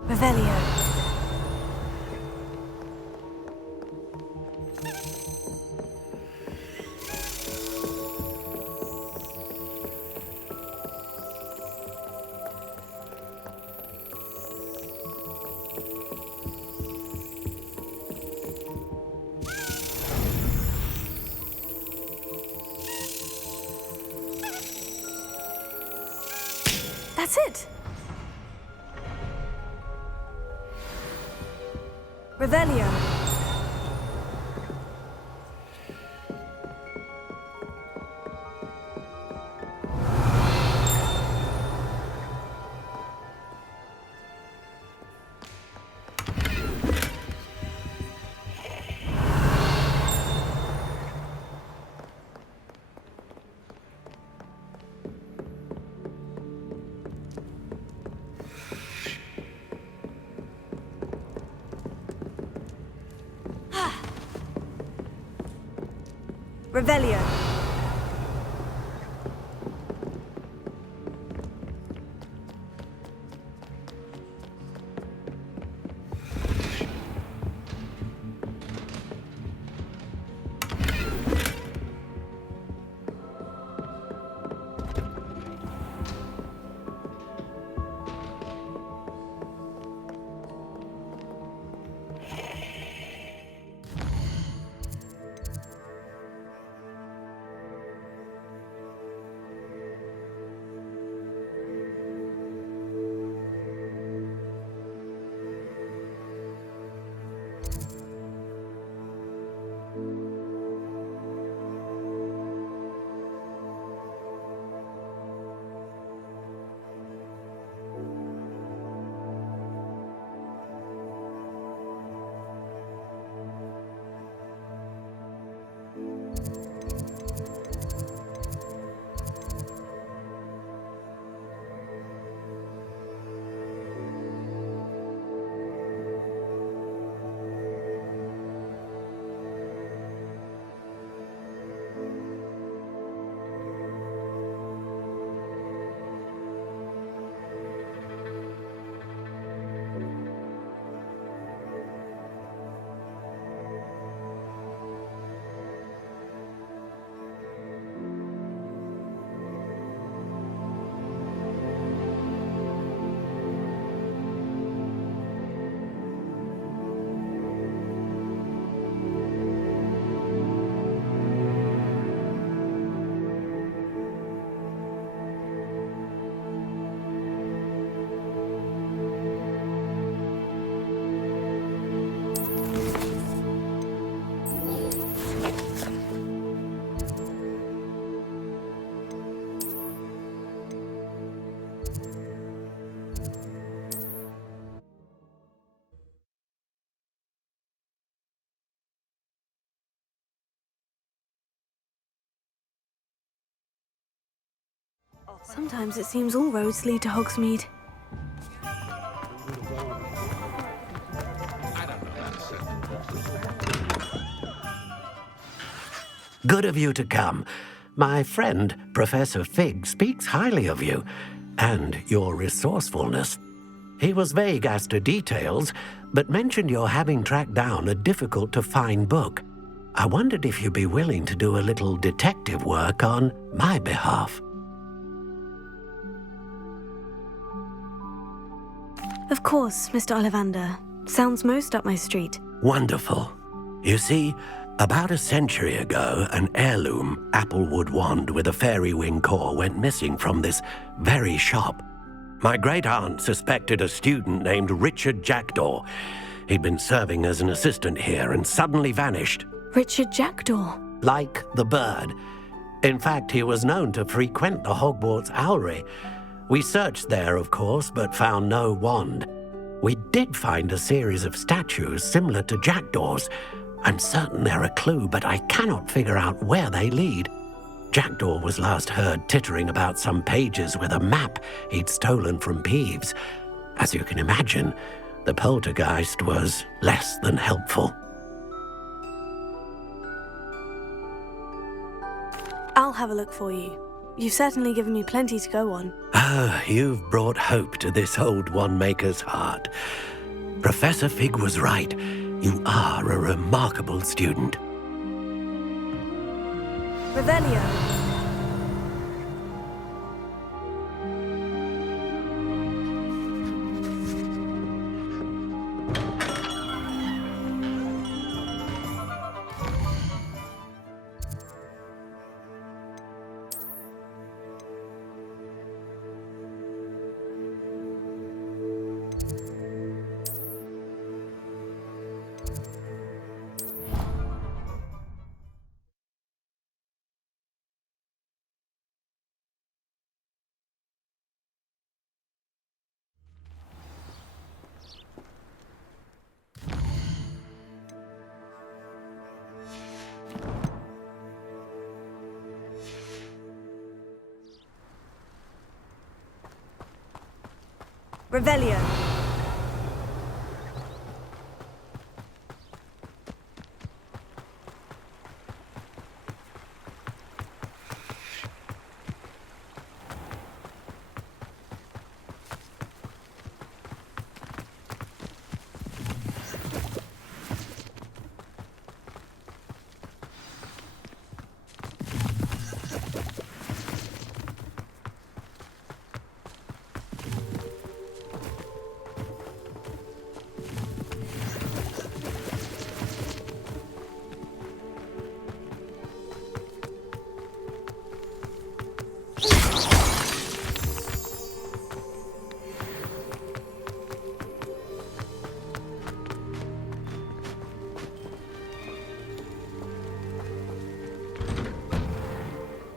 Revelio. That's it. Revelio. Revelio. Sometimes it seems all roads lead to Hogsmeade. Good of you to come. My friend, Professor Fig, speaks highly of you and your resourcefulness. He was vague as to details, but mentioned your having tracked down a difficult-to-find book. I wondered if you'd be willing to do a little detective work on my behalf. Of course, Mr. Ollivander. Sounds most up my street. Wonderful. You see, about a century ago, an heirloom applewood wand with a fairy wing core went missing from this very shop. My great-aunt suspected a student named Richard Jackdaw. He'd been serving as an assistant here and suddenly vanished. Richard Jackdaw? Like the bird. In fact, he was known to frequent the Hogwarts Owlery. We searched there, of course, but found no wand. We did find a series of statues similar to Jackdaw's. I'm certain they're a clue, but I cannot figure out where they lead. Jackdaw was last heard tittering about some pages with a map he'd stolen from Peeves. As you can imagine, the poltergeist was less than helpful. I'll have a look for you. You've certainly given me plenty to go on. Ah, you've brought hope to this old one-maker's heart. Professor Fig was right. You are a remarkable student. Revelio. Revelio.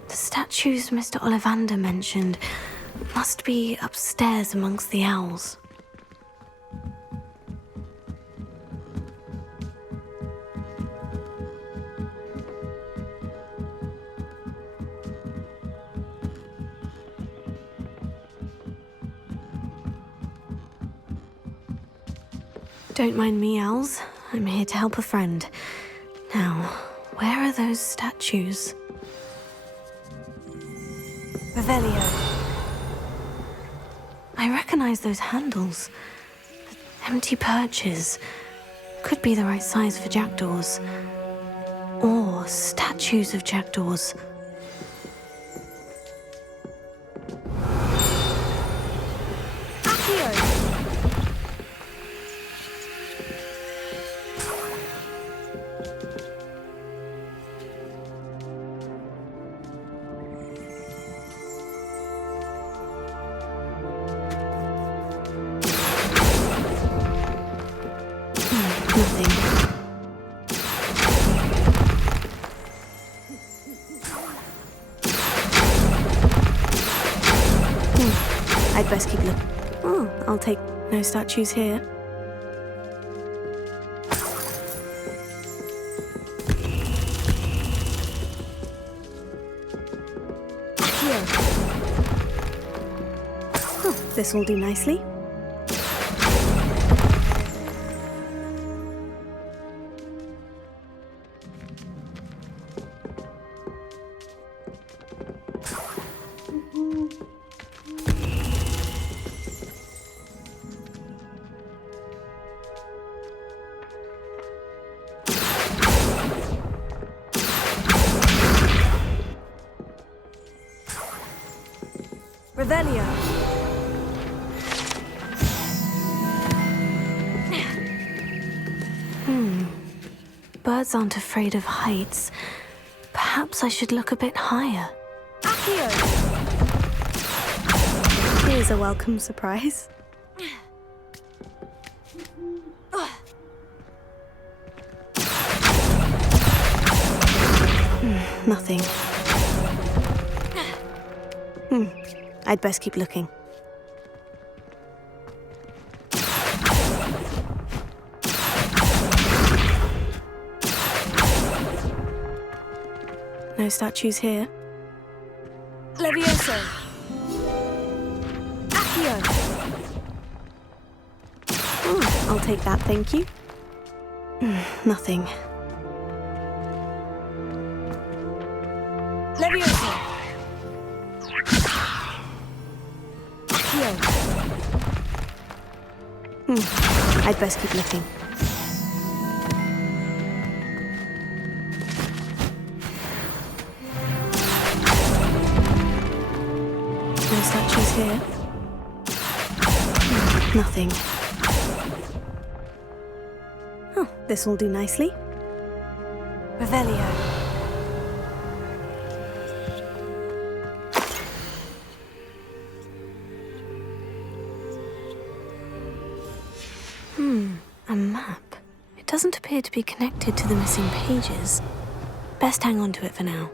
The statues Mr. Ollivander mentioned must be upstairs amongst the owls. Don't mind me, owls. I'm here to help a friend. Now, where are those statues? Revelio. I recognize those handles. Empty perches. Could be the right size for jackdaws. Or statues of jackdaws. I'd best keep looking. Oh, I'll take no statues here. Here. Oh, this will do nicely. Revelio. Birds aren't afraid of heights. Perhaps I should look a bit higher. Here's a welcome surprise. Nothing. I'd best keep looking. No statues here. Levioso. Accio. I'll take that, thank you. Nothing. Levioso. I'd best keep looking. No statues here. Nothing. Oh, this will do nicely. Revelio. A map. It doesn't appear to be connected to the missing pages. Best hang on to it for now.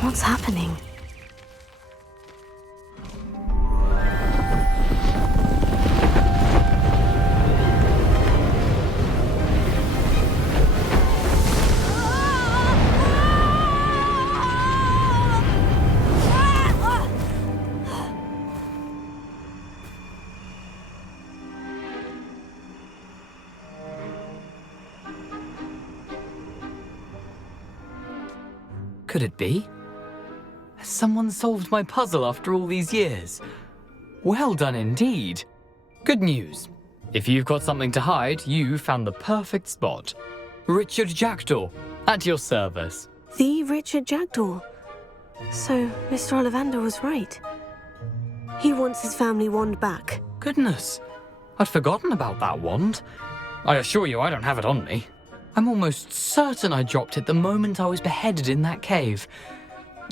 What's happening? Could it be? Has someone solved my puzzle after all these years? Well done indeed. Good news. If you've got something to hide, you found the perfect spot. Richard Jackdaw, at your service. The Richard Jackdaw. So, Mr. Ollivander was right. He wants his family wand back. Goodness, I'd forgotten about that wand. I assure you I don't have it on me. I'm almost certain I dropped it the moment I was beheaded in that cave.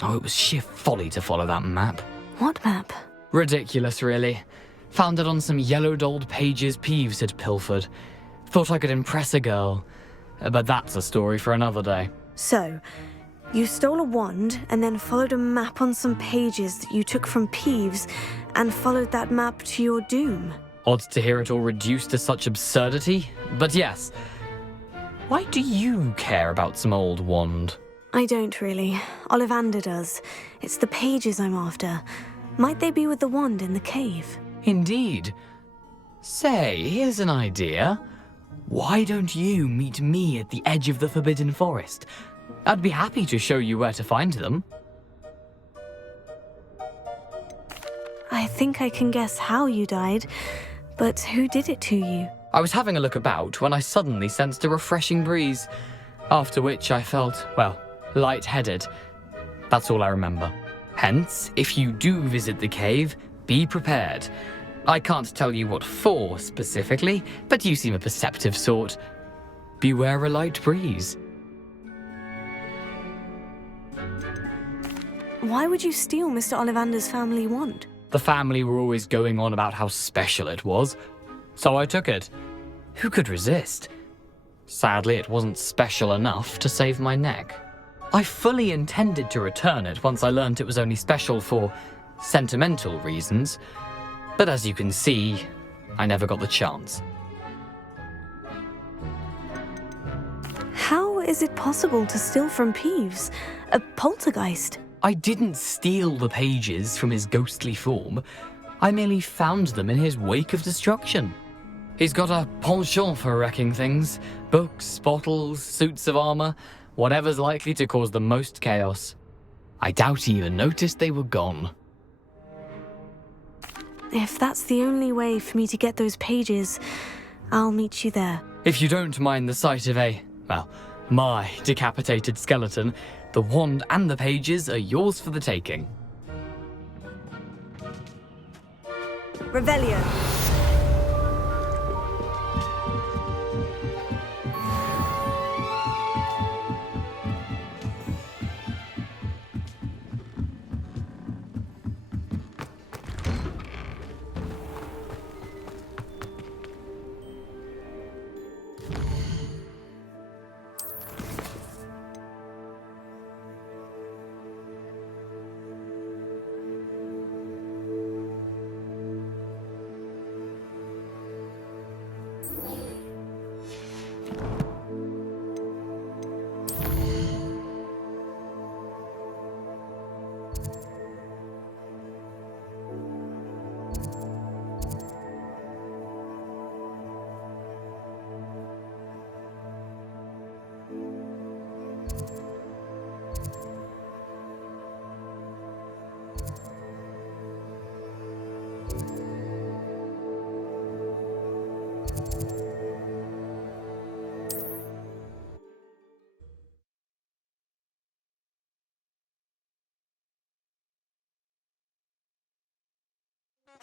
Oh, it was sheer folly to follow that map. What map? Ridiculous, really. Found it on some yellowed old pages Peeves had pilfered. Thought I could impress a girl. But that's a story for another day. So, you stole a wand and then followed a map on some pages that you took from Peeves and followed that map to your doom. Odd to hear it all reduced to such absurdity, but yes. Why do you care about some old wand? I don't really. Ollivander does. It's the pages I'm after. Might they be with the wand in the cave? Indeed. Say, here's an idea. Why don't you meet me at the edge of the Forbidden Forest? I'd be happy to show you where to find them. I think I can guess how you died, but who did it to you? I was having a look about when I suddenly sensed a refreshing breeze, after which I felt, well, lightheaded. That's all I remember. Hence, if you do visit the cave, be prepared. I can't tell you what for specifically, but you seem a perceptive sort. Beware a light breeze. Why would you steal Mr. Ollivander's family wand? The family were always going on about how special it was, so I took it. Who could resist? Sadly, it wasn't special enough to save my neck. I fully intended to return it once I learned it was only special for sentimental reasons, but as you can see, I never got the chance. How is it possible to steal from Peeves? A poltergeist? I didn't steal the pages from his ghostly form. I merely found them in his wake of destruction. He's got a penchant for wrecking things. Books, bottles, suits of armor, whatever's likely to cause the most chaos. I doubt he even noticed they were gone. If that's the only way for me to get those pages, I'll meet you there. If you don't mind the sight of my decapitated skeleton, the wand and the pages are yours for the taking. Revelio.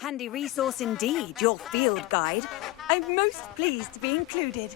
handy resource indeed, your field guide. I'm most pleased to be included.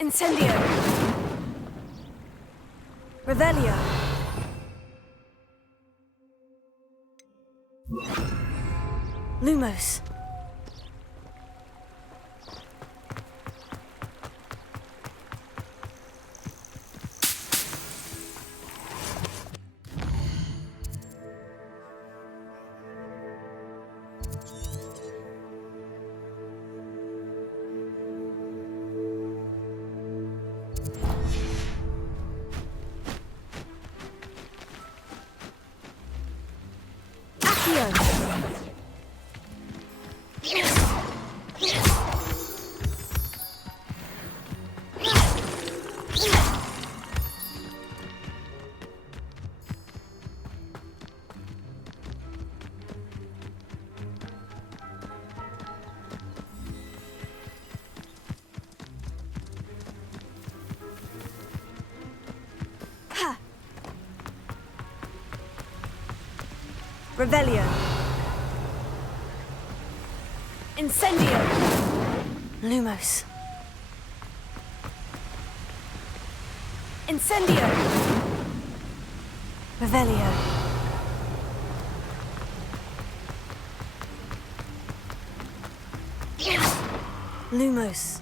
Incendio! Revelio! Lumos! Revelio. Incendio. Lumos. Incendio. Revelio. Lumos.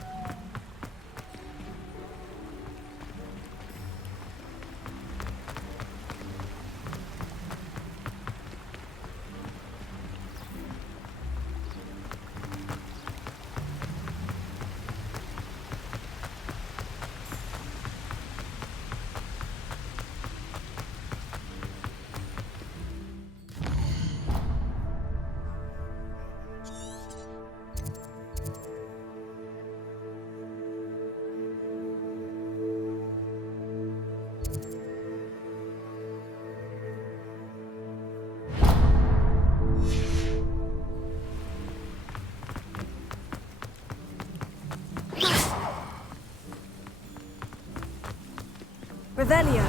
Revelio.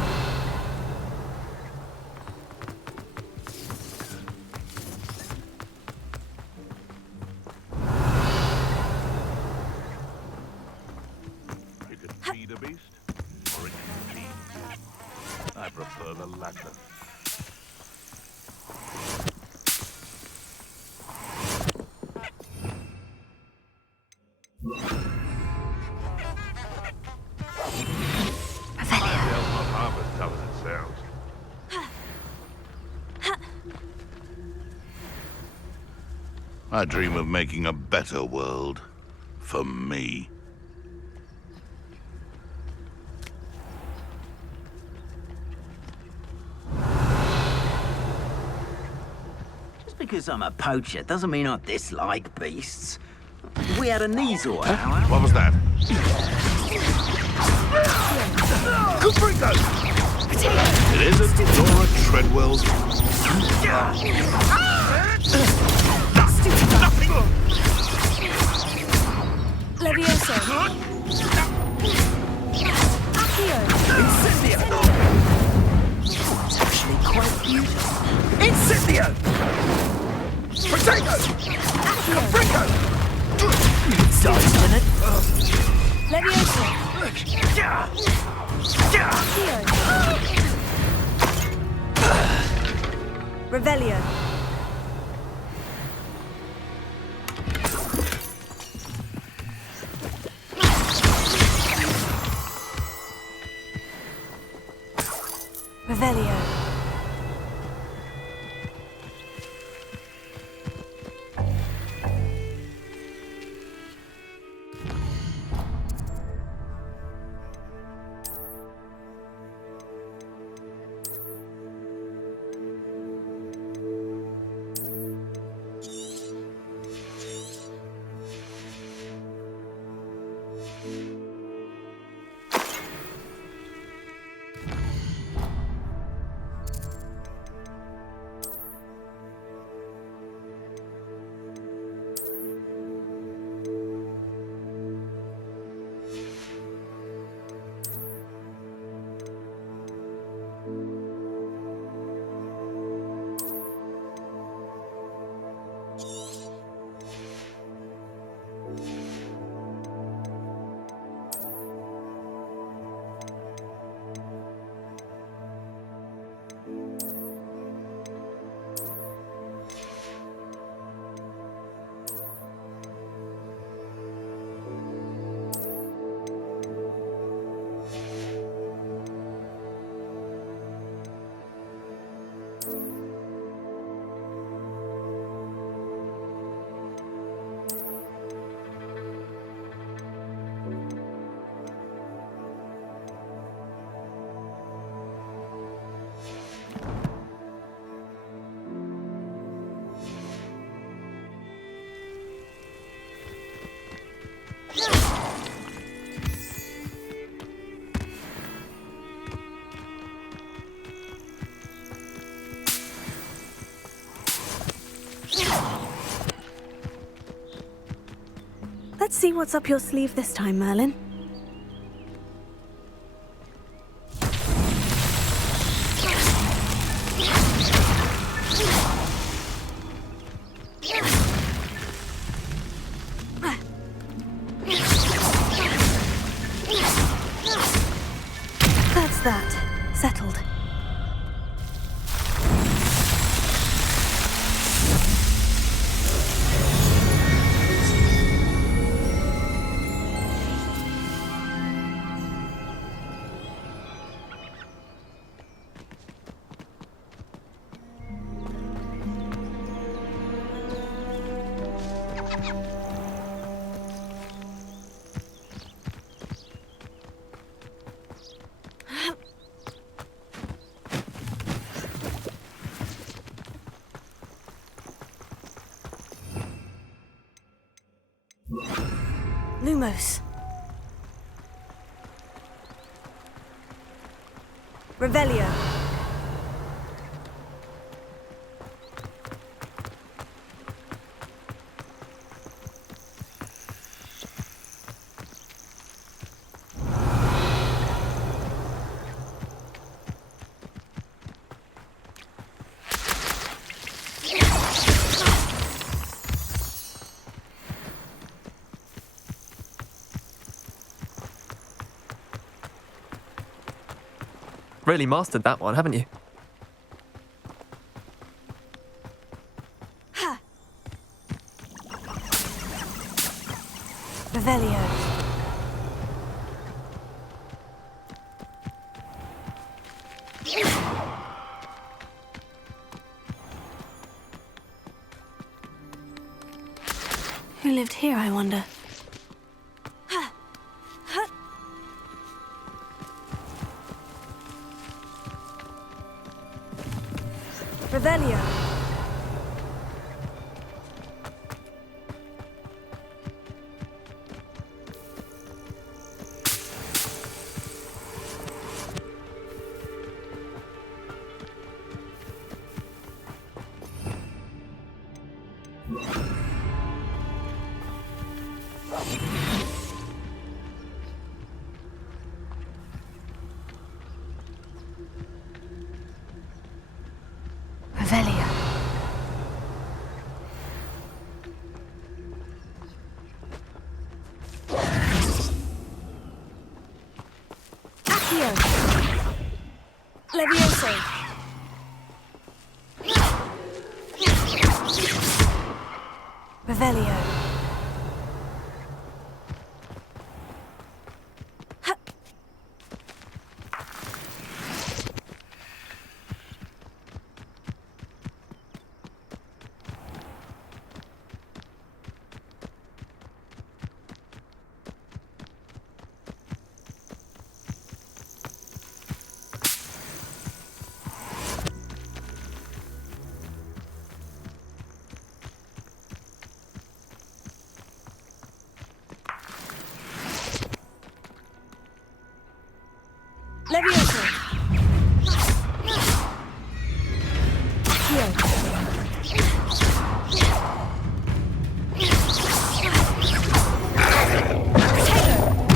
You can feed a beast, or it can feed. I prefer the latter. I dream of making a better world for me. Just because I'm a poacher doesn't mean I dislike beasts. We had a Nizor. What was that? Caprico! It isn't Dora Treadwell's. Nothing! Levioso. Accio. Incendio! It's actually quite beautiful. Incendio! Potato! Caprico! Diced in it. Levioso. Accio. Revelio. Revelio. Let's see what's up your sleeve this time, Merlin. That's that. Settled. Lumos. Revelio. Really mastered that one, haven't you? Ha! Revelio. Who lived here, I wonder? Revelio. Revelio. Accio. Levioso. Revelio. Levioso.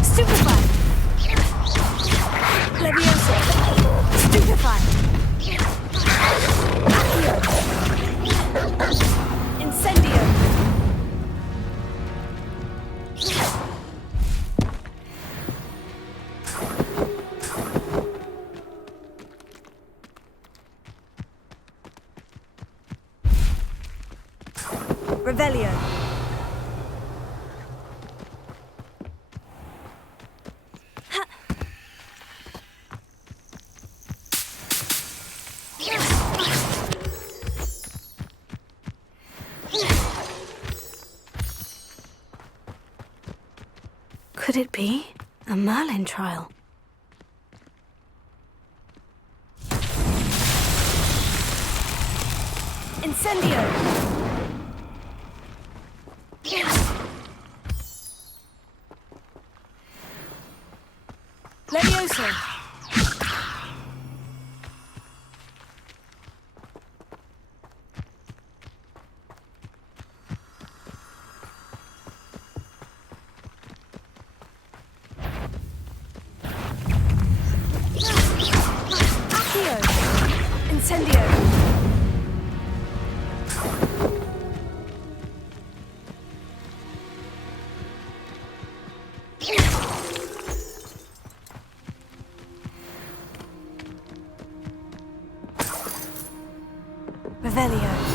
Stupefy. Levioso. Stupefy. Incendio. Revelio. Could it be a Merlin trial? Incendio. Levioso. Revelio.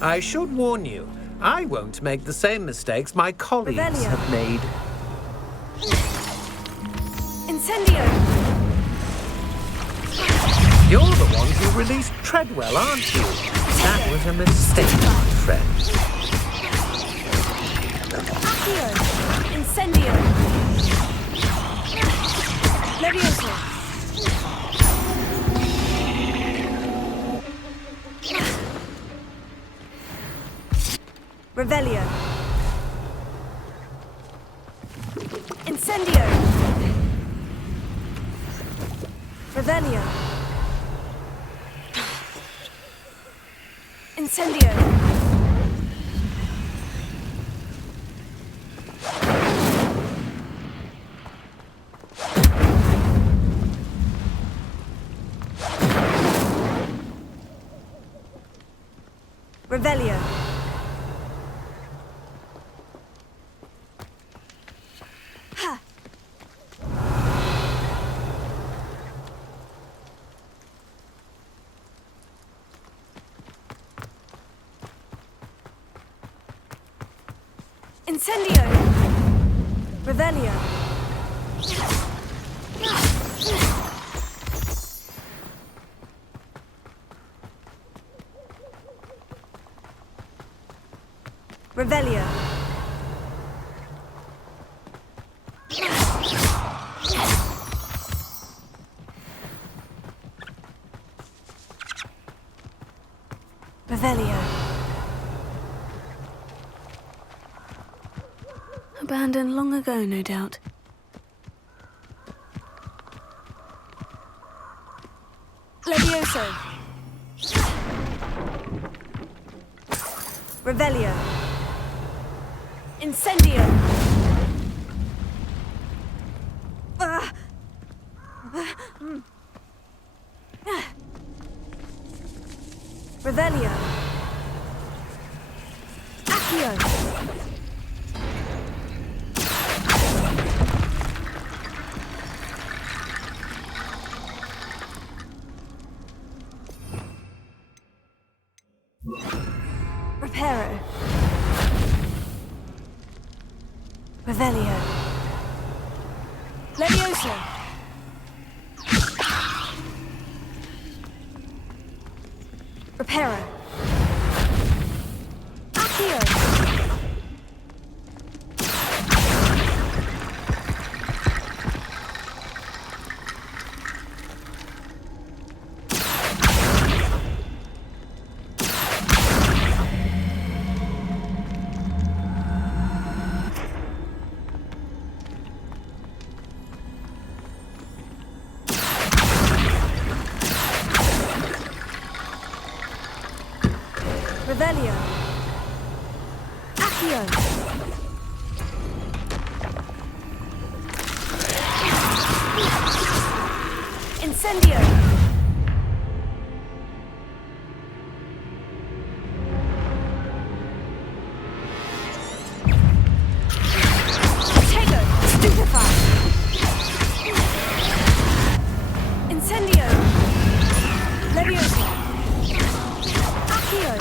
I should warn you, I won't make the same mistakes my colleagues Revelio. have made. Incendio. You're the one who released Treadwell, aren't you? That was a mistake, my friend. Accio. Incendio. Levioso. Revelio. Incendio. Revelio. Incendio. Revelio. Ha. Incendio. Revelio. Revelio. Revelio. Abandoned long ago, no doubt. Levioso. Revelio. Incendio. Revelio. Accio. Reparo. Revelio. Levioso. Reparo. Accio. Incendio! Tego! Stupefy! Incendio! Leviosa! Accio!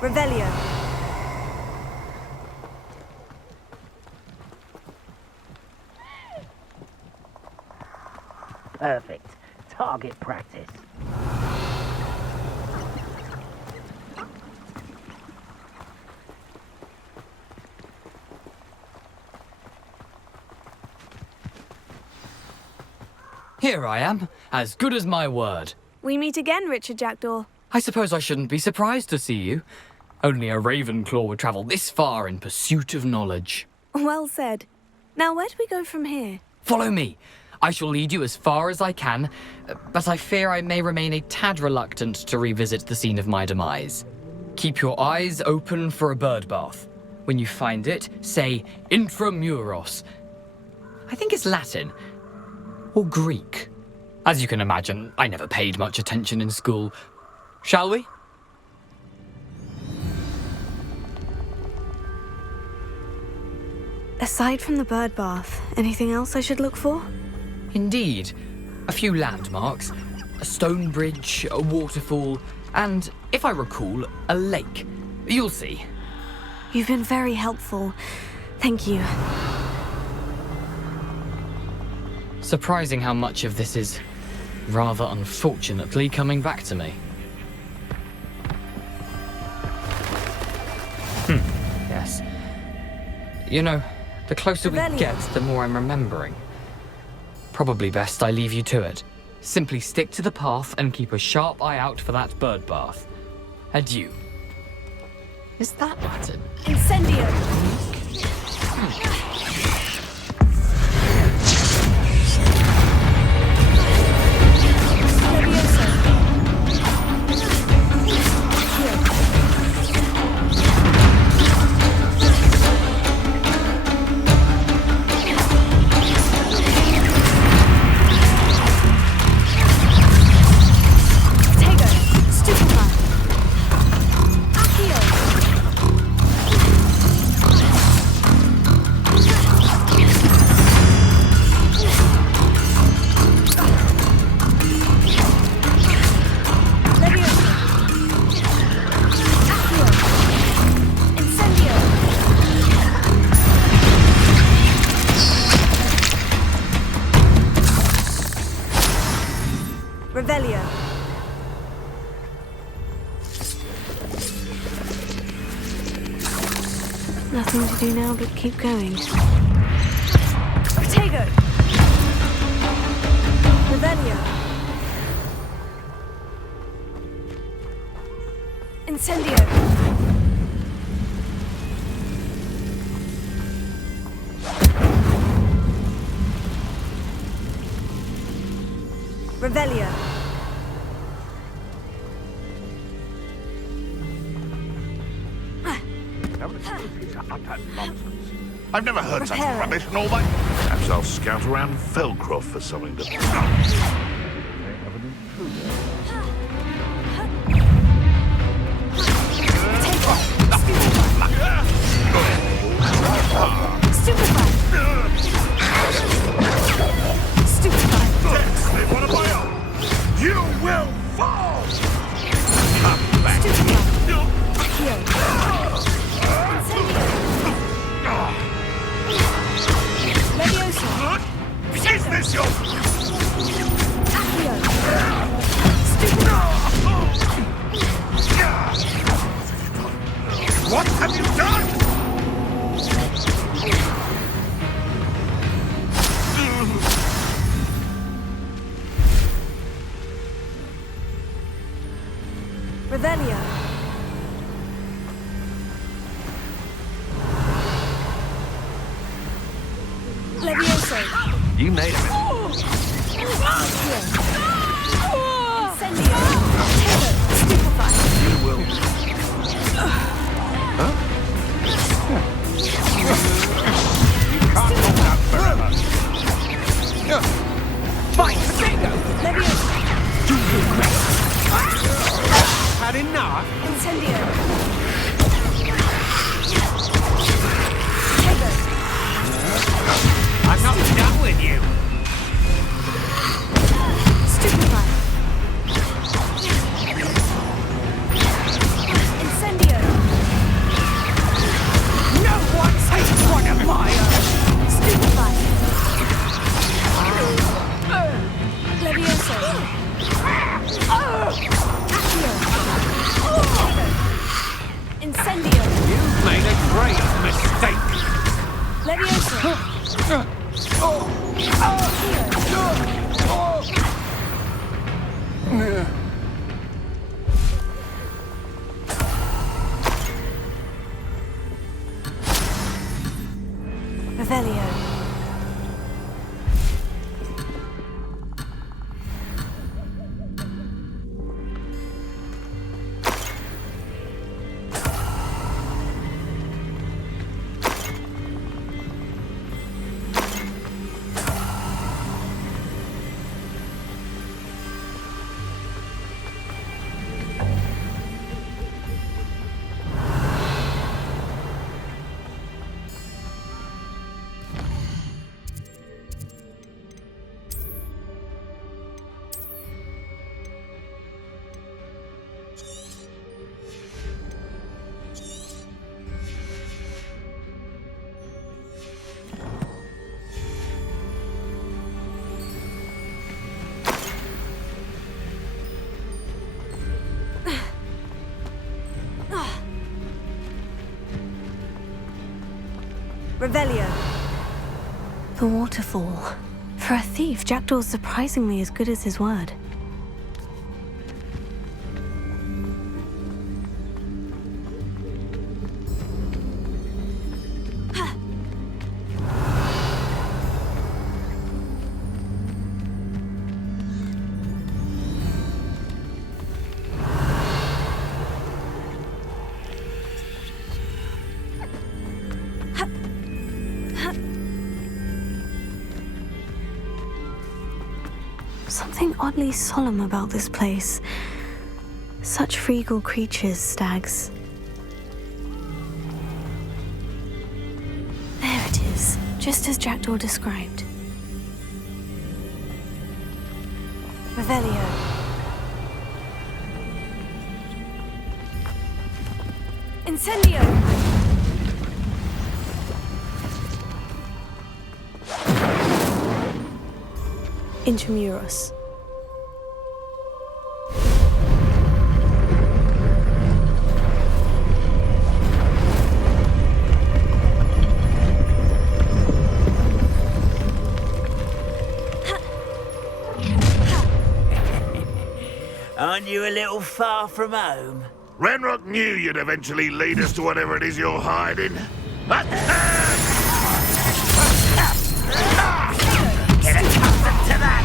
Revelio. Perfect. Target practice. Here I am, as good as my word. We meet again, Richard Jackdaw. I suppose I shouldn't be surprised to see you. Only a Ravenclaw would travel this far in pursuit of knowledge. Well said. Now, where do we go from here? Follow me. I shall lead you as far as I can, but I fear I may remain a tad reluctant to revisit the scene of my demise. Keep your eyes open for a bird bath. When you find it, say intramuros. I think it's Latin. Or Greek. As you can imagine, I never paid much attention in school. Shall we? Aside from the bird bath, anything else I should look for? Indeed. A few landmarks, a stone bridge, a waterfall, and, if I recall, a lake. You'll see. You've been very helpful. Thank you. Surprising how much of this is, rather unfortunately, coming back to me. Yes. You know, the closer we get, the more I'm remembering. Probably best I leave you to it. Simply stick to the path and keep a sharp eye out for that bird bath. Adieu. Is that Latin? Incendio! Revelio. Nothing to do now but keep going. Protego. Revelio. Incendio. Revelio. Nonsense. I've never heard such rubbish in all my... Perhaps I'll scout around Felcroft for something to... They have an intruder. They want to buy up. You will fall! Come back. Is this You made it. Incendio! Stupefy! You will. Huh? You can't hold out forever. Fight, potato! Leviosa! Do you regret? Had enough? Incendio! I'm not done with you. Stupefy! Incendio! No one takes one of my own. Stupefy! Leviosa! Accio! Incendio! You've made a great mistake. Leviosa! Revelio. Revelio. The waterfall. For a thief, Jackdaw's surprisingly as good as his word. Something oddly solemn about this place. Such regal creatures, stags. There it is, just as Jackdaw described. Revelio. Incendio! Intramuros. Aren't you a little far from home? Renrock knew you'd eventually lead us to whatever it is you're hiding. Get accustomed to that!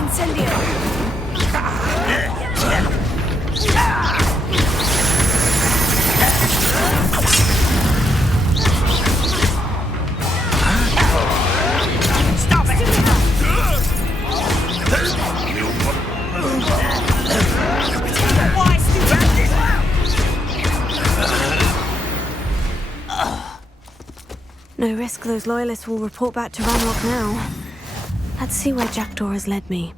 Incendio! Stop it! Why stupid? No risk those loyalists will report back to Ranrock now. Let's see where Jackdaw has led me.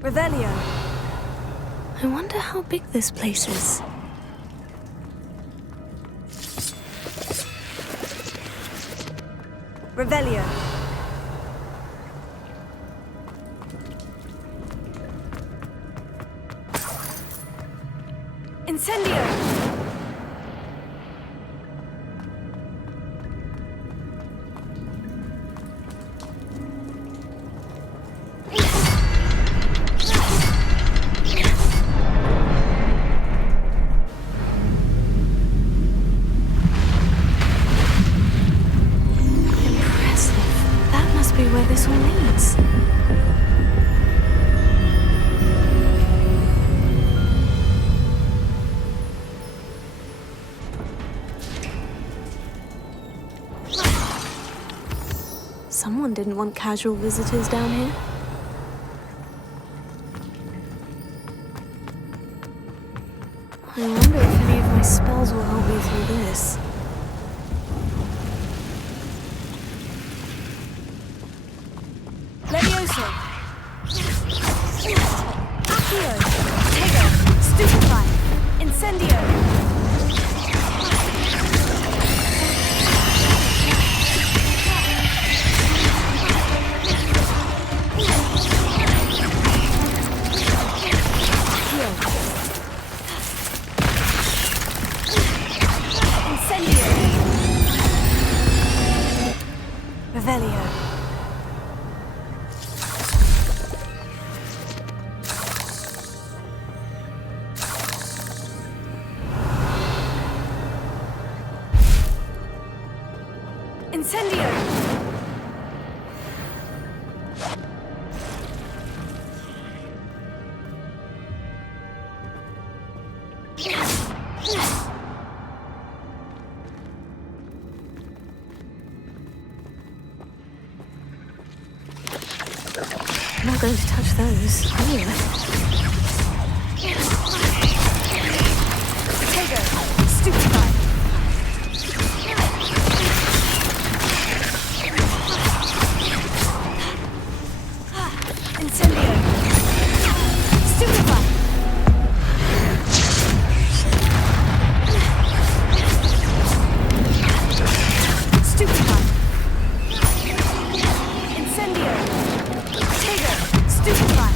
Revelio. I wonder how big this place is. Revelio. Incendio! Someone didn't want casual visitors down here. I wonder if any of my spells will help me through this. Levioso! Accio! Tego! Stupefy! Incendio! Revelio. Incendio. I'm not going to touch those. Tego. Stupefy. Incendio. Stupefy. Stupefy. Incendio. Tego. Stupefy.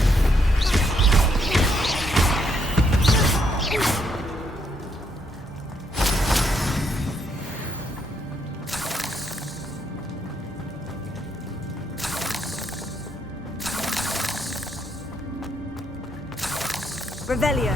Revelio.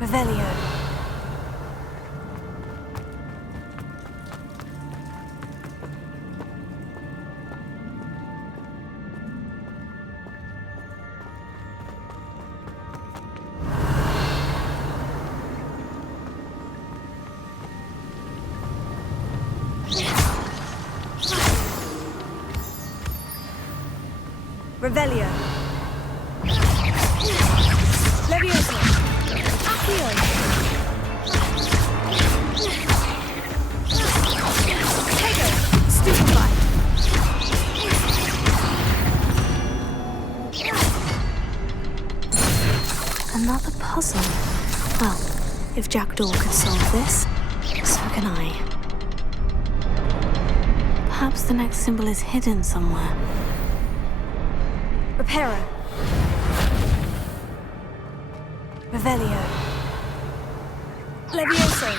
Revelio. Revelio. Levioso. Accio. Tego. Stupefy. Another puzzle. Well, if Jackdaw could solve this, so can I. Perhaps the next symbol is hidden somewhere. Reparo. Revelio. Levioso.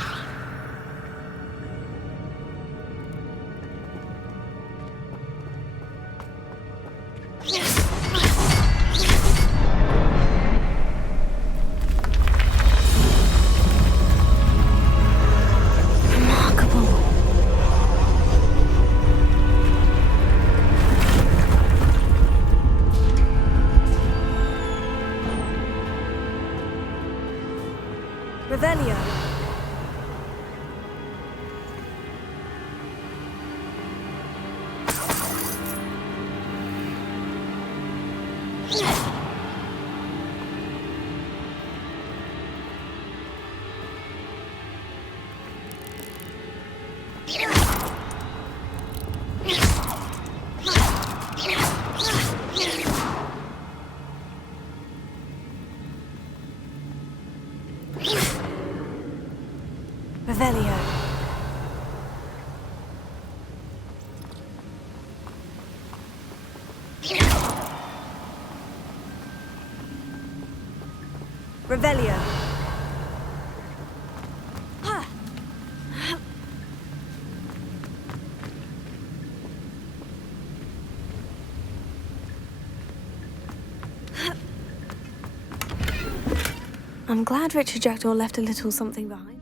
Revelio. I'm glad Richard Jackdaw left a little something behind.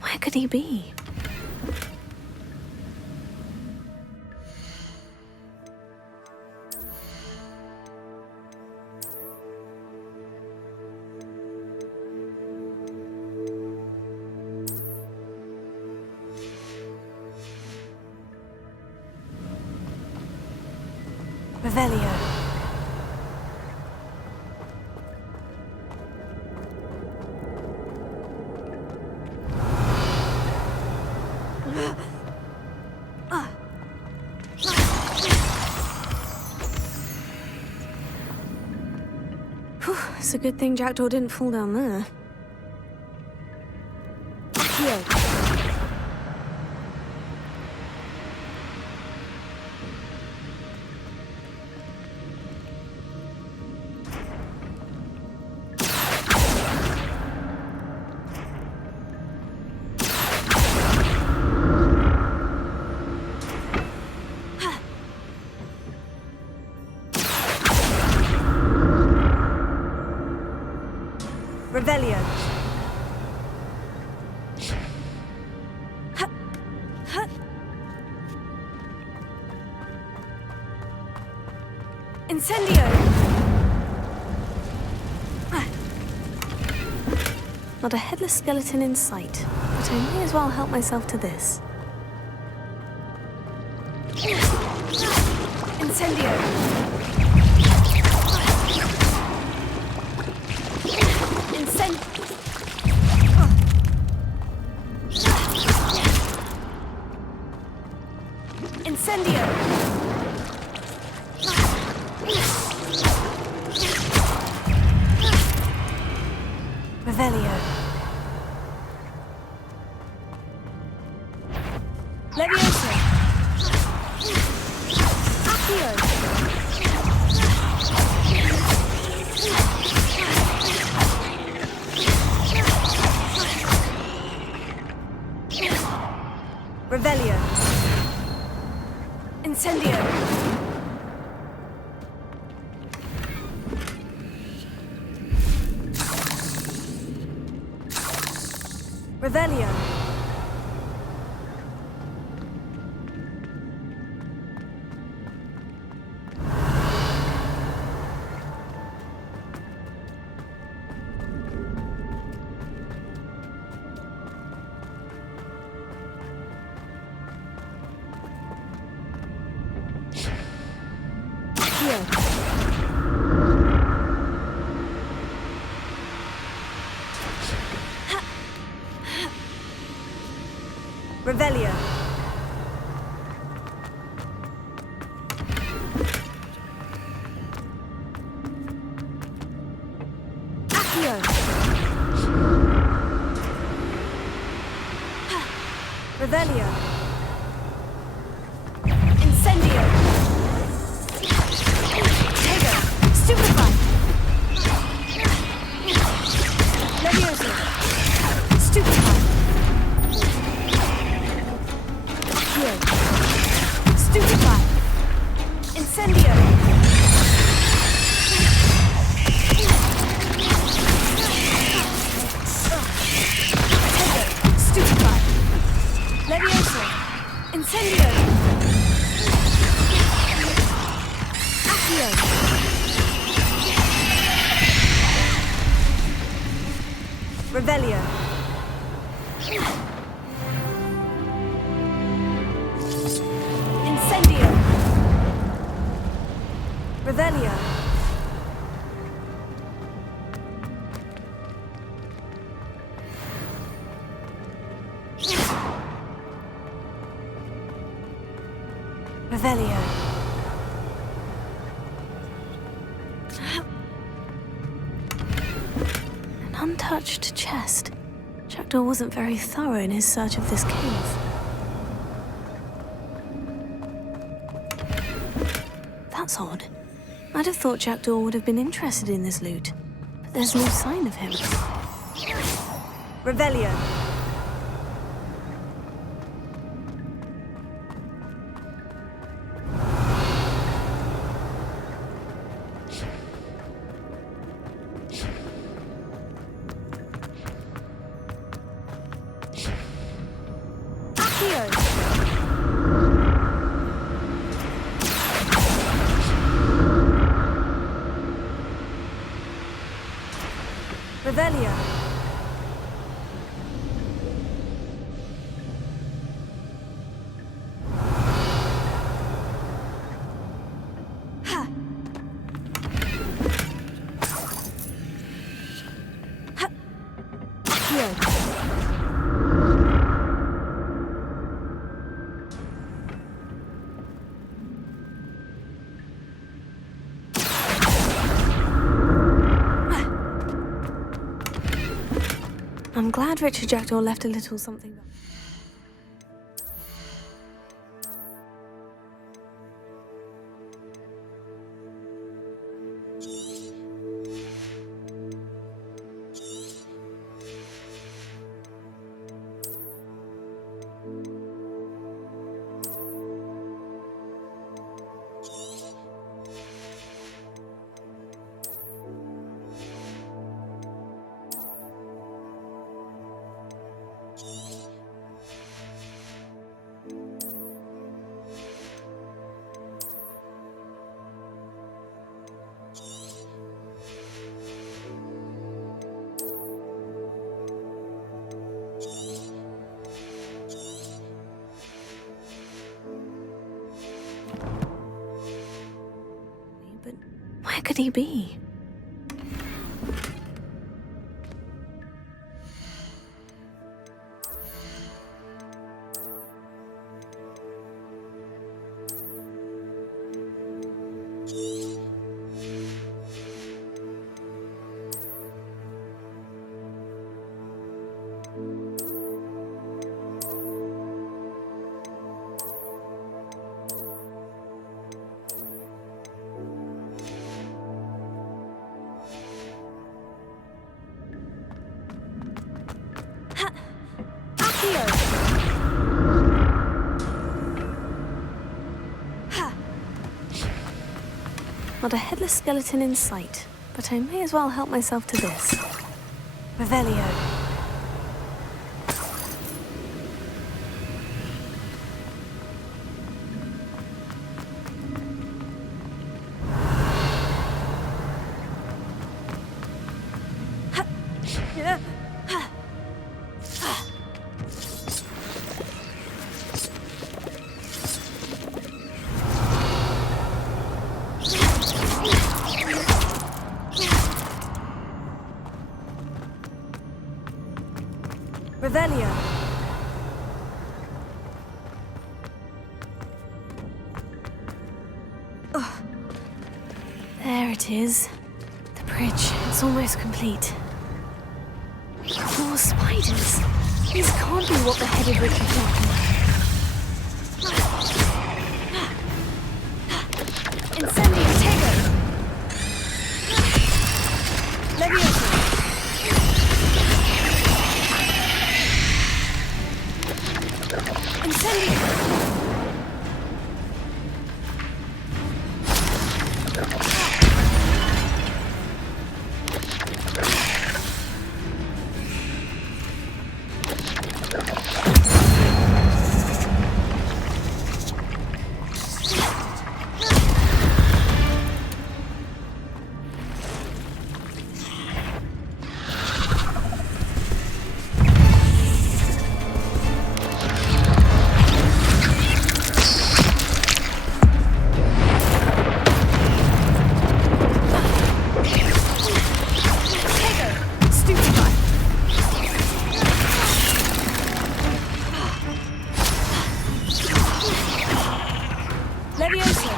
Where could he be? Revelio. It's a good thing Jackdaw didn't fall down there. Here. Revelio. Incendio. Not a headless skeleton in sight, but I may as well help myself to this. Incendio. Incendio! Revelio. Levioso. Accio. Revelio. Incendio. Revelio. Revelio. Accio. Revelio. Incendio. Tego. Stupefy. Levioso. Stupefy. Stupefy! Incendio! Stupefy! Levioso! Incendio! Accio! Revelio! Incendio! Revelio! untouched chest. Jackdaw wasn't very thorough in his search of this cave. That's odd. I'd have thought Jackdaw would have been interested in this loot, but there's no sign of him. Revelio. Revelio. I'm glad Richard Jackdaw left a little something behind. But where could he be? Not a headless skeleton in sight, but I may as well help myself to this. Revelio. Revelio. There it is. The bridge. It's almost complete. More spiders. These can't be what the headed Richard Jackdaw. Incendio Tego. Leviosa.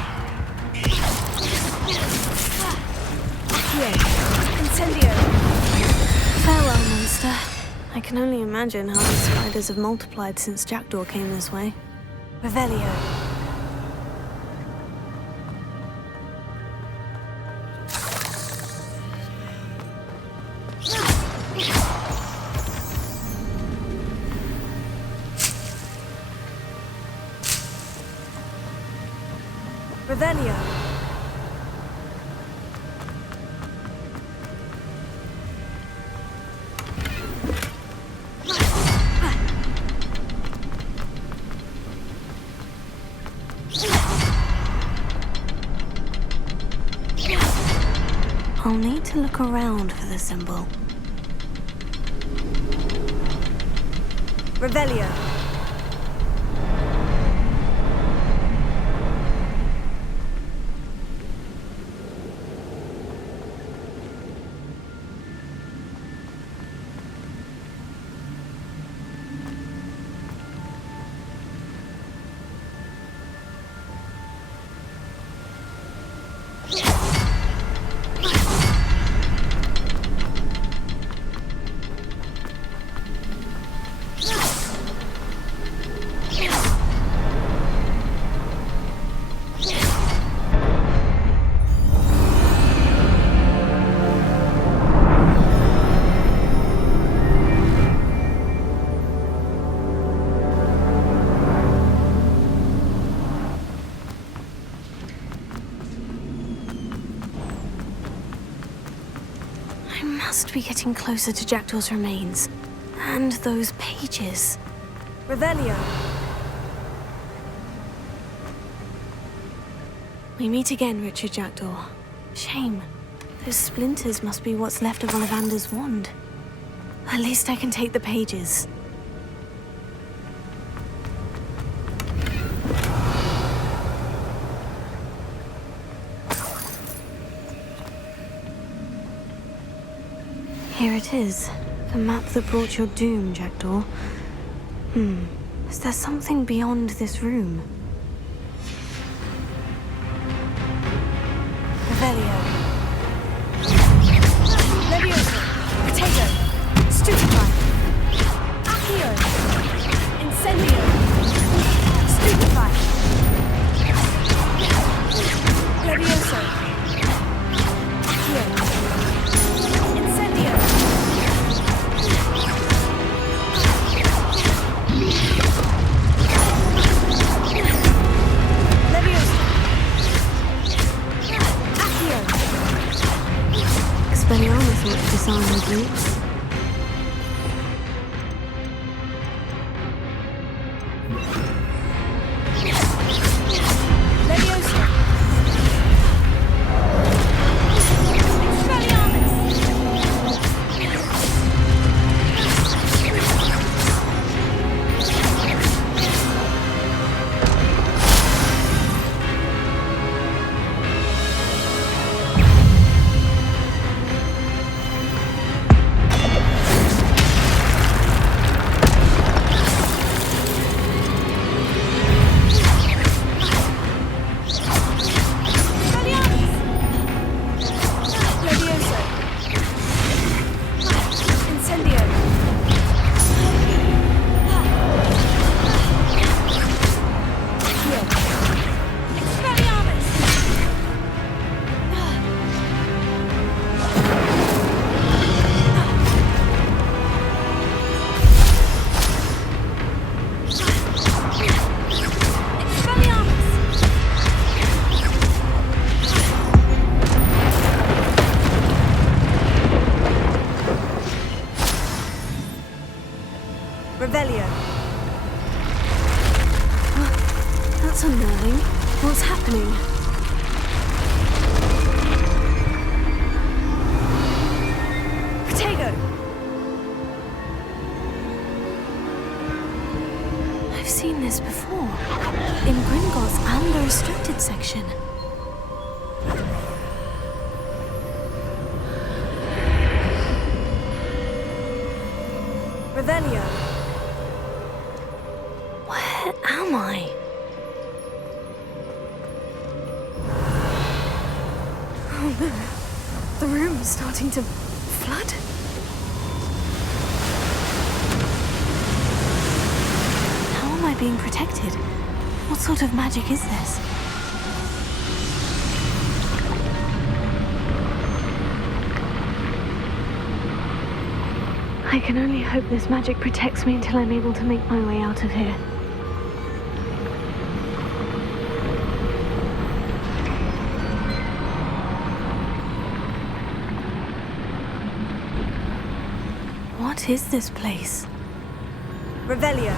Master. I can only imagine how the spiders have multiplied since Jackdaw came this way. Revelio. Revelio. I'll need to look around for the symbol. Revelio. I must be getting closer to Jackdaw's remains. And those pages. Revelio. We meet again, Richard Jackdaw. Shame. Those splinters must be what's left of Ollivander's wand. At least I can take the pages. Here it is. The map that brought your doom, Jackdaw. Is there something beyond this room? Revelio. Leviosa. Potato. Stupefy. Accio. Incendio. Stupefy. Leviosa. Accio. Incendio. Leviosa. Accio. Expelliarmus thought to disarm the brutes. Leviosa. Expelliarmus. Leviosa. Incendio. Accio. Expelliarmus. Expelliarmus. Revelio. That's unnerving. What's happening? Potato. I've seen this before. In Gringotts and the restricted section. Revelio. Where am I? Oh no. The room is starting to flood. being protected. What sort of magic is this? I can only hope this magic protects me until I'm able to make my way out of here. What is this place? Revelio.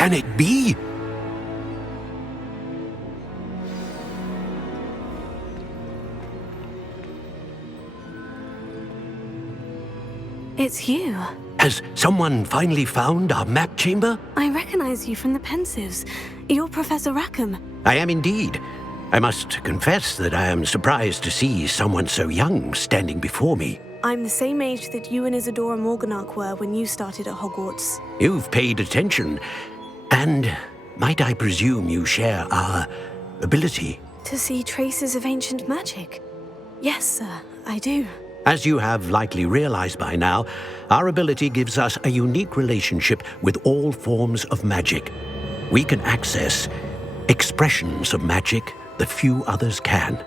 Can it be? It's you. Has someone finally found our map chamber? I recognize you from the Pensives. You're Professor Rackham. I am indeed. I must confess that I am surprised to see someone so young standing before me. I'm the same age that you and Isadora Morganach were when you started at Hogwarts. You've paid attention. And might I presume you share our ability? To see traces of ancient magic? Yes, sir, I do. As you have likely realized by now, our ability gives us a unique relationship with all forms of magic. We can access expressions of magic that few others can.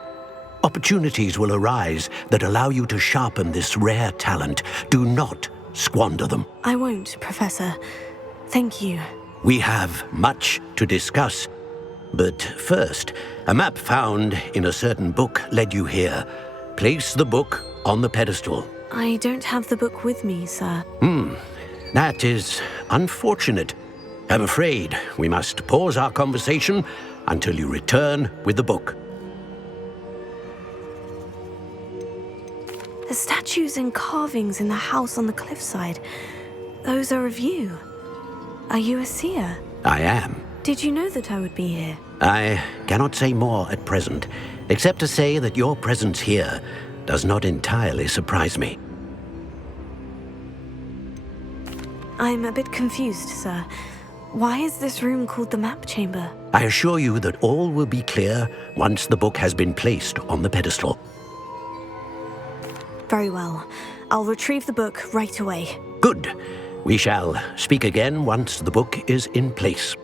Opportunities will arise that allow you to sharpen this rare talent. Do not squander them. I won't, Professor. Thank you. We have much to discuss. But first, a map found in a certain book led you here. Place the book on the pedestal. I don't have the book with me, sir. That is unfortunate. I'm afraid we must pause our conversation until you return with the book. The statues and carvings in the house on the cliffside, those are of you. Are you a seer? I am. Did you know that I would be here? I cannot say more at present, except to say that your presence here does not entirely surprise me. I'm a bit confused, sir. Why is this room called the map chamber? I assure you that all will be clear once the book has been placed on the pedestal. Very well. I'll retrieve the book right away. Good. We shall speak again once the book is in place.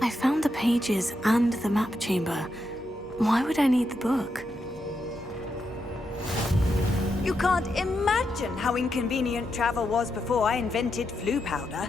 I found the pages and the map chamber. Why would I need the book? You can't imagine how inconvenient travel was before I invented flu powder.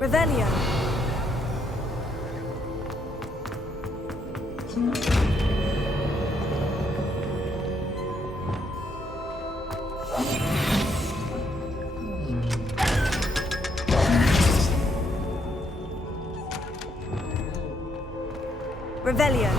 Revelio. Revelio.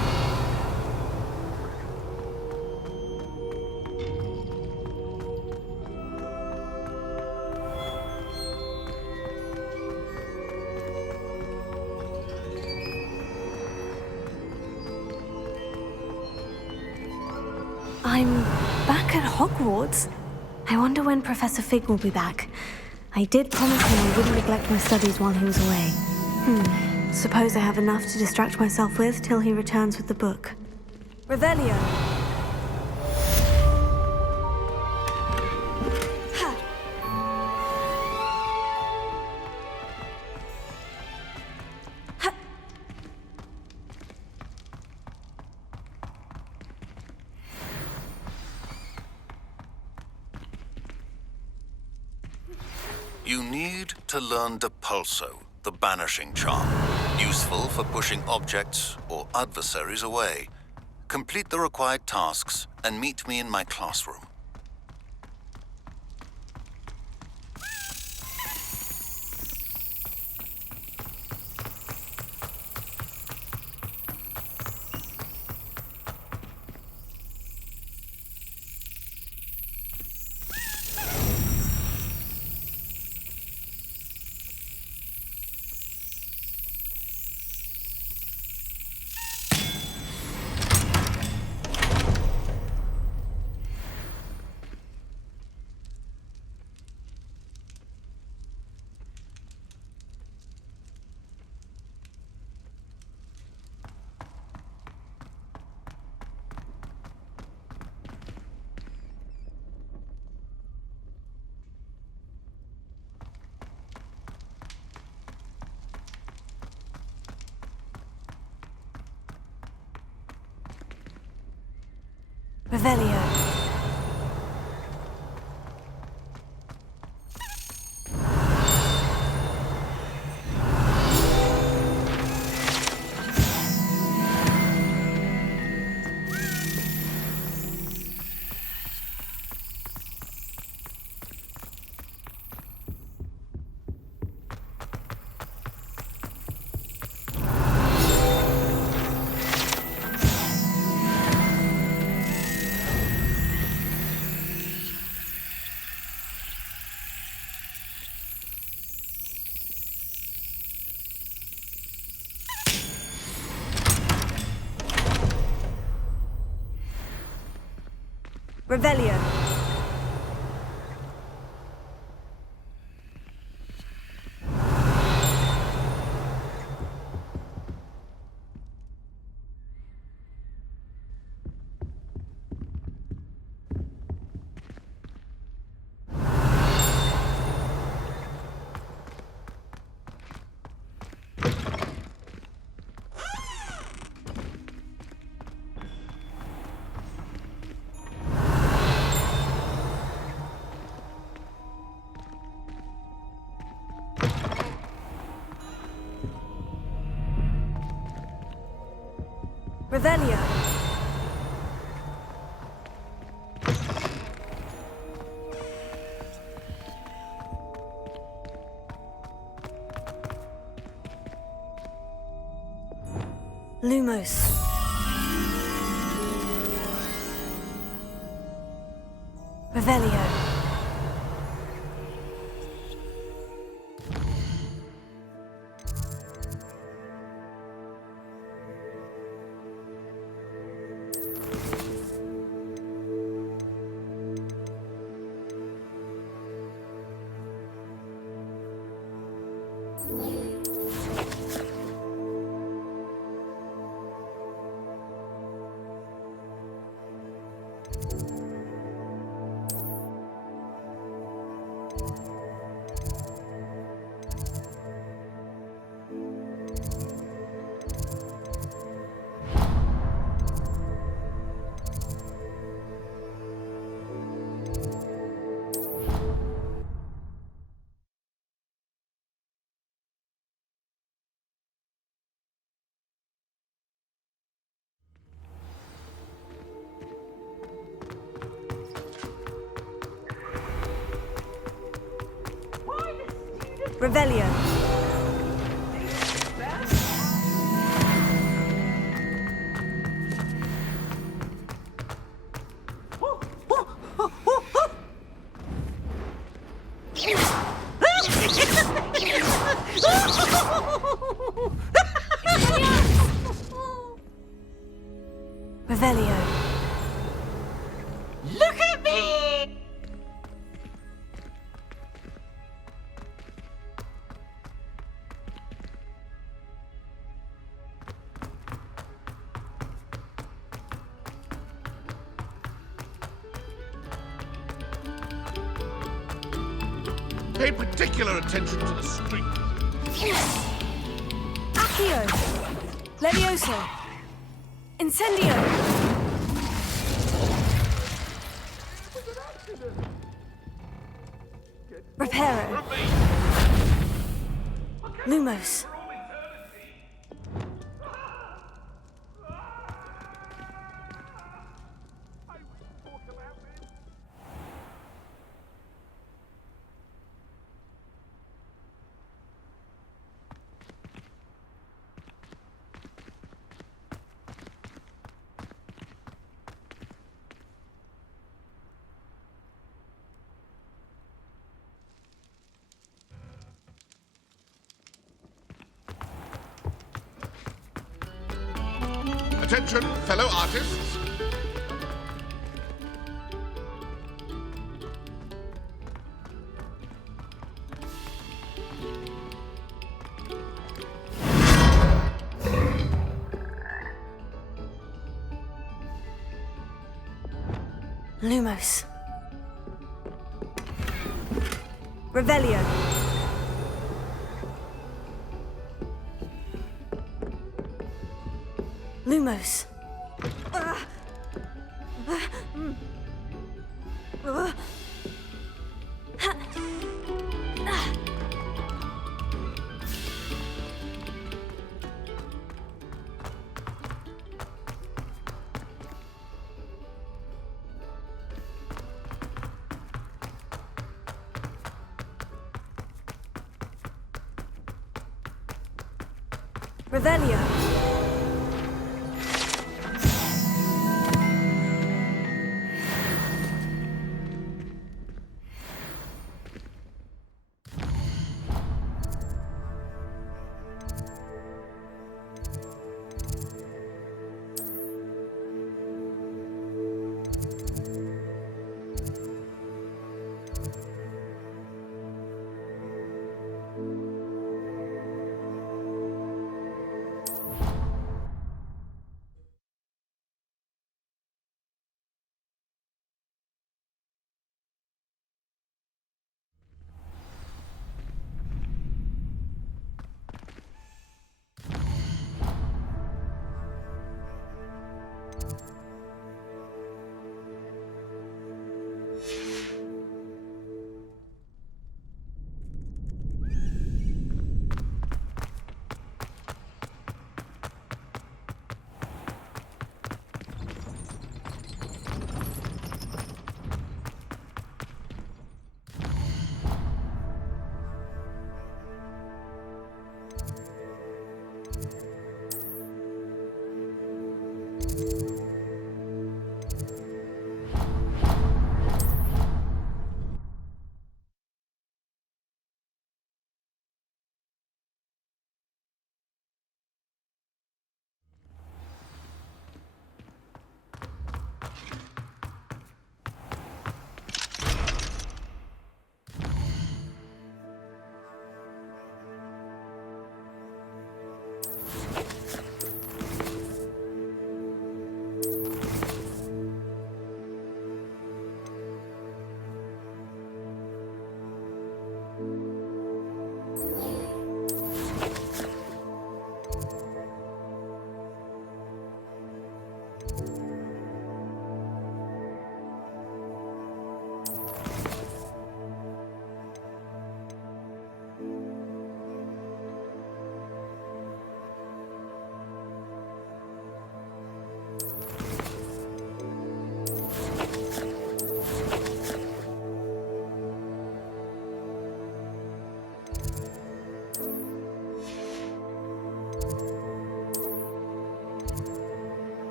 I'm back at Hogwarts. I wonder when Professor Fig will be back. I did promise him I wouldn't neglect my studies while he was away. Suppose I have enough to distract myself with till he returns with the book. Revelio. You need to learn Depulso, the banishing charm, useful for pushing objects or adversaries away. Complete the required tasks and meet me in my classroom. Revelio. Revelio. Revelio. Lumos. Revelio. Revelio. Revelio. Look at me! Pay particular attention to the street. Accio. Levioso. Incendio. Reparo. Lumos. Attention, fellow artists. Lumos. Revelio. Lumos. Revelio.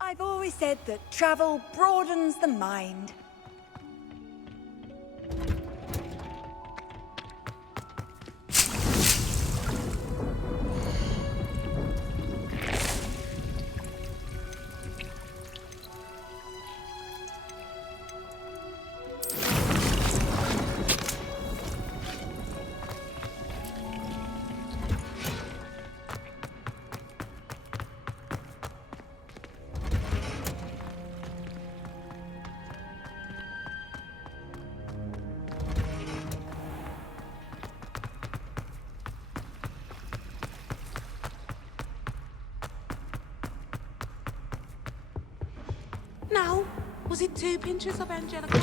I've always said that travel broadens the mind. Now, was it 2 pinches of Angelica?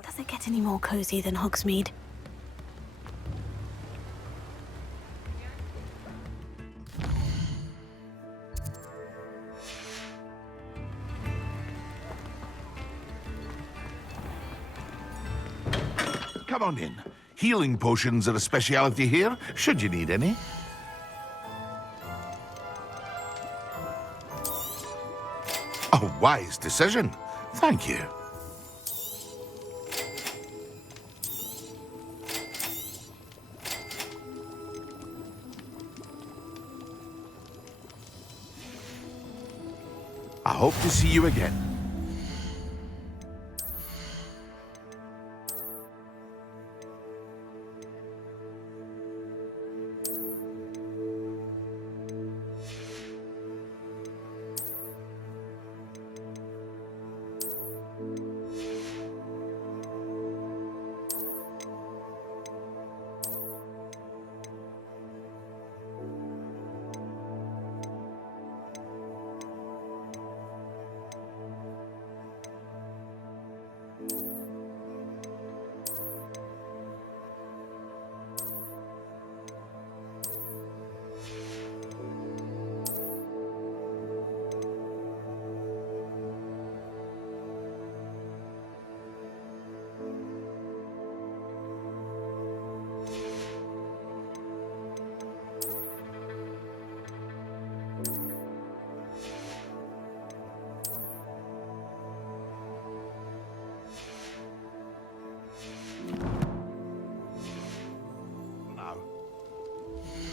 Does it get any more cozy than Hogsmeade? Come on in. Healing potions are a speciality here, should you need any. A wise decision. Thank you. I hope to see you again.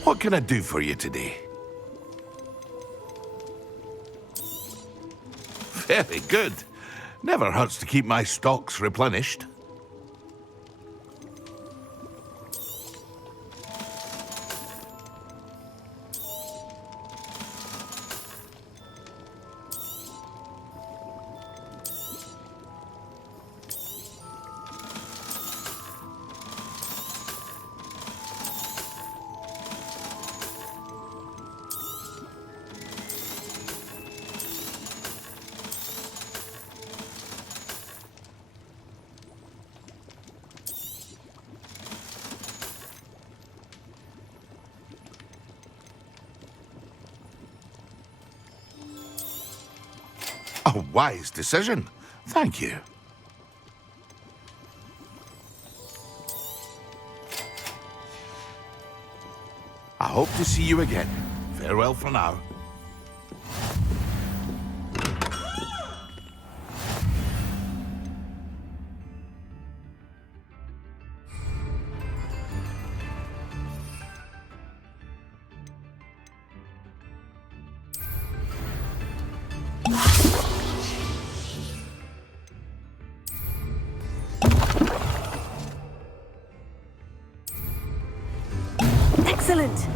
What can I do for you today? Very good. Never hurts to keep my stocks replenished. A wise decision. Thank you. I hope to see you again. Farewell for now. Excellent!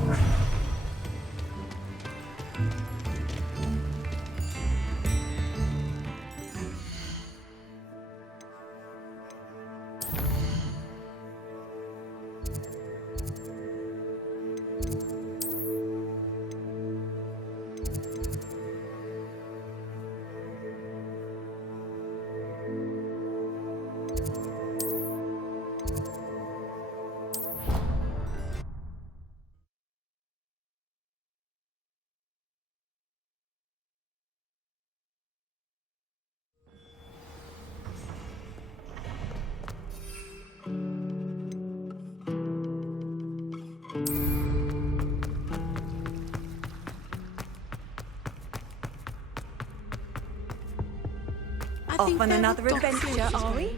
Off on another adventure, are we?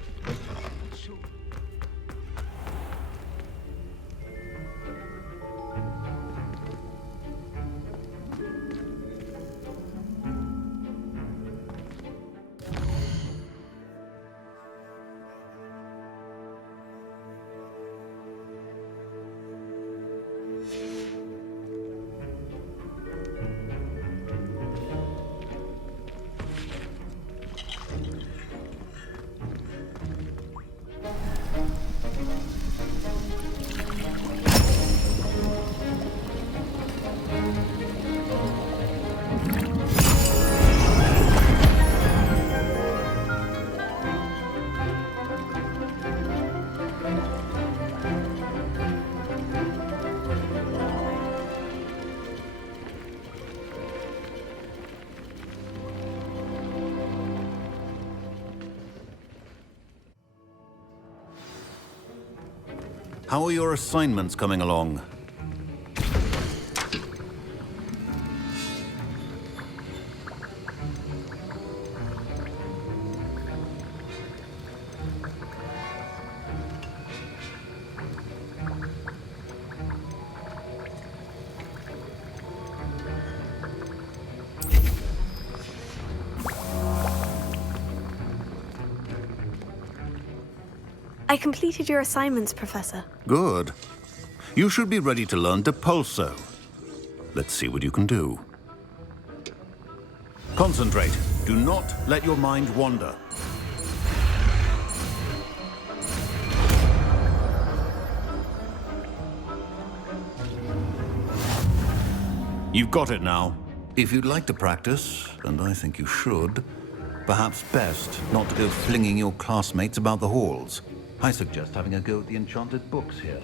How are your assignments coming along? I completed your assignments, Professor. Good. You should be ready to learn Depulso. Let's see what you can do. Concentrate. Do not let your mind wander. You've got it now. If you'd like to practice, and I think you should, perhaps best not to go flinging your classmates about the halls. I suggest having a go at the enchanted books here.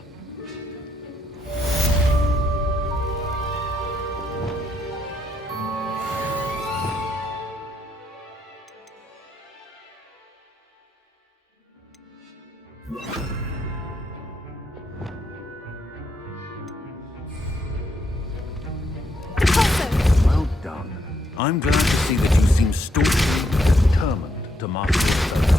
Well done. I'm glad to see that you seem staunchly determined to master this art.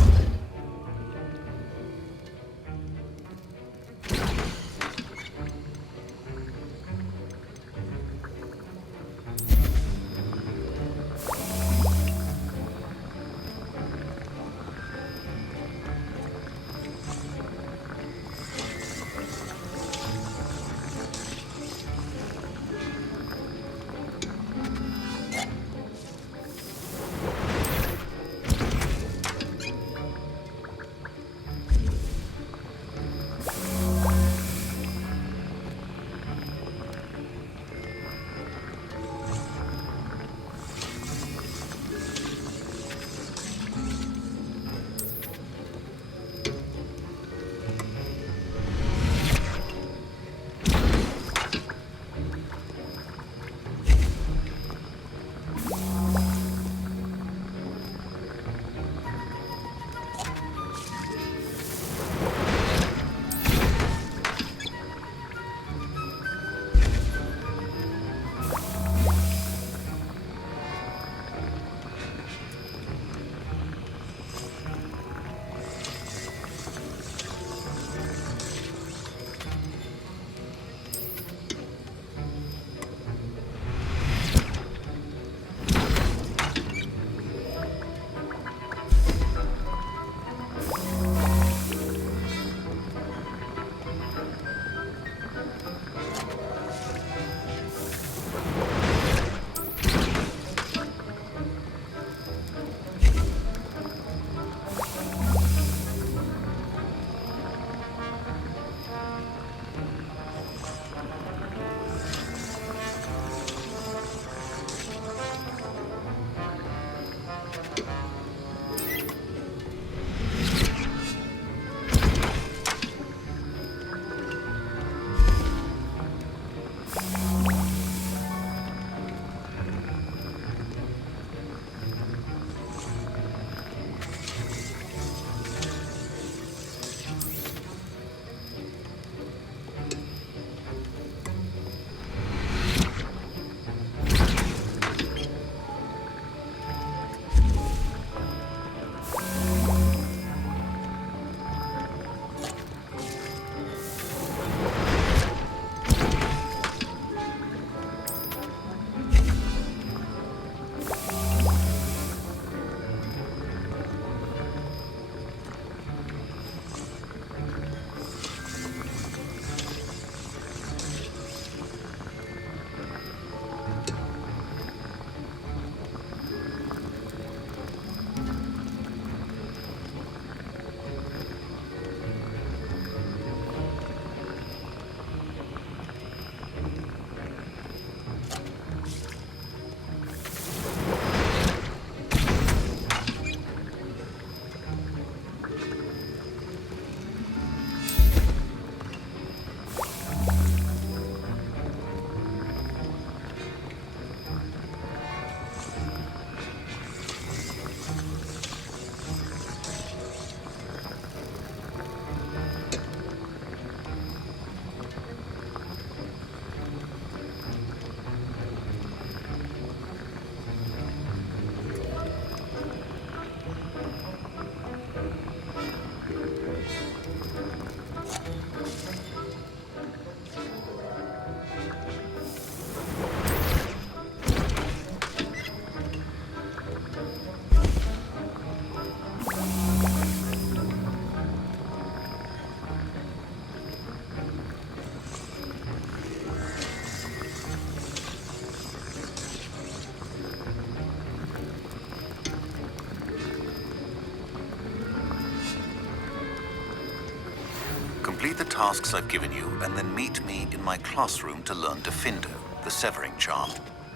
tasks I've given you, and then meet me in my classroom to learn Defindo, the severing charm.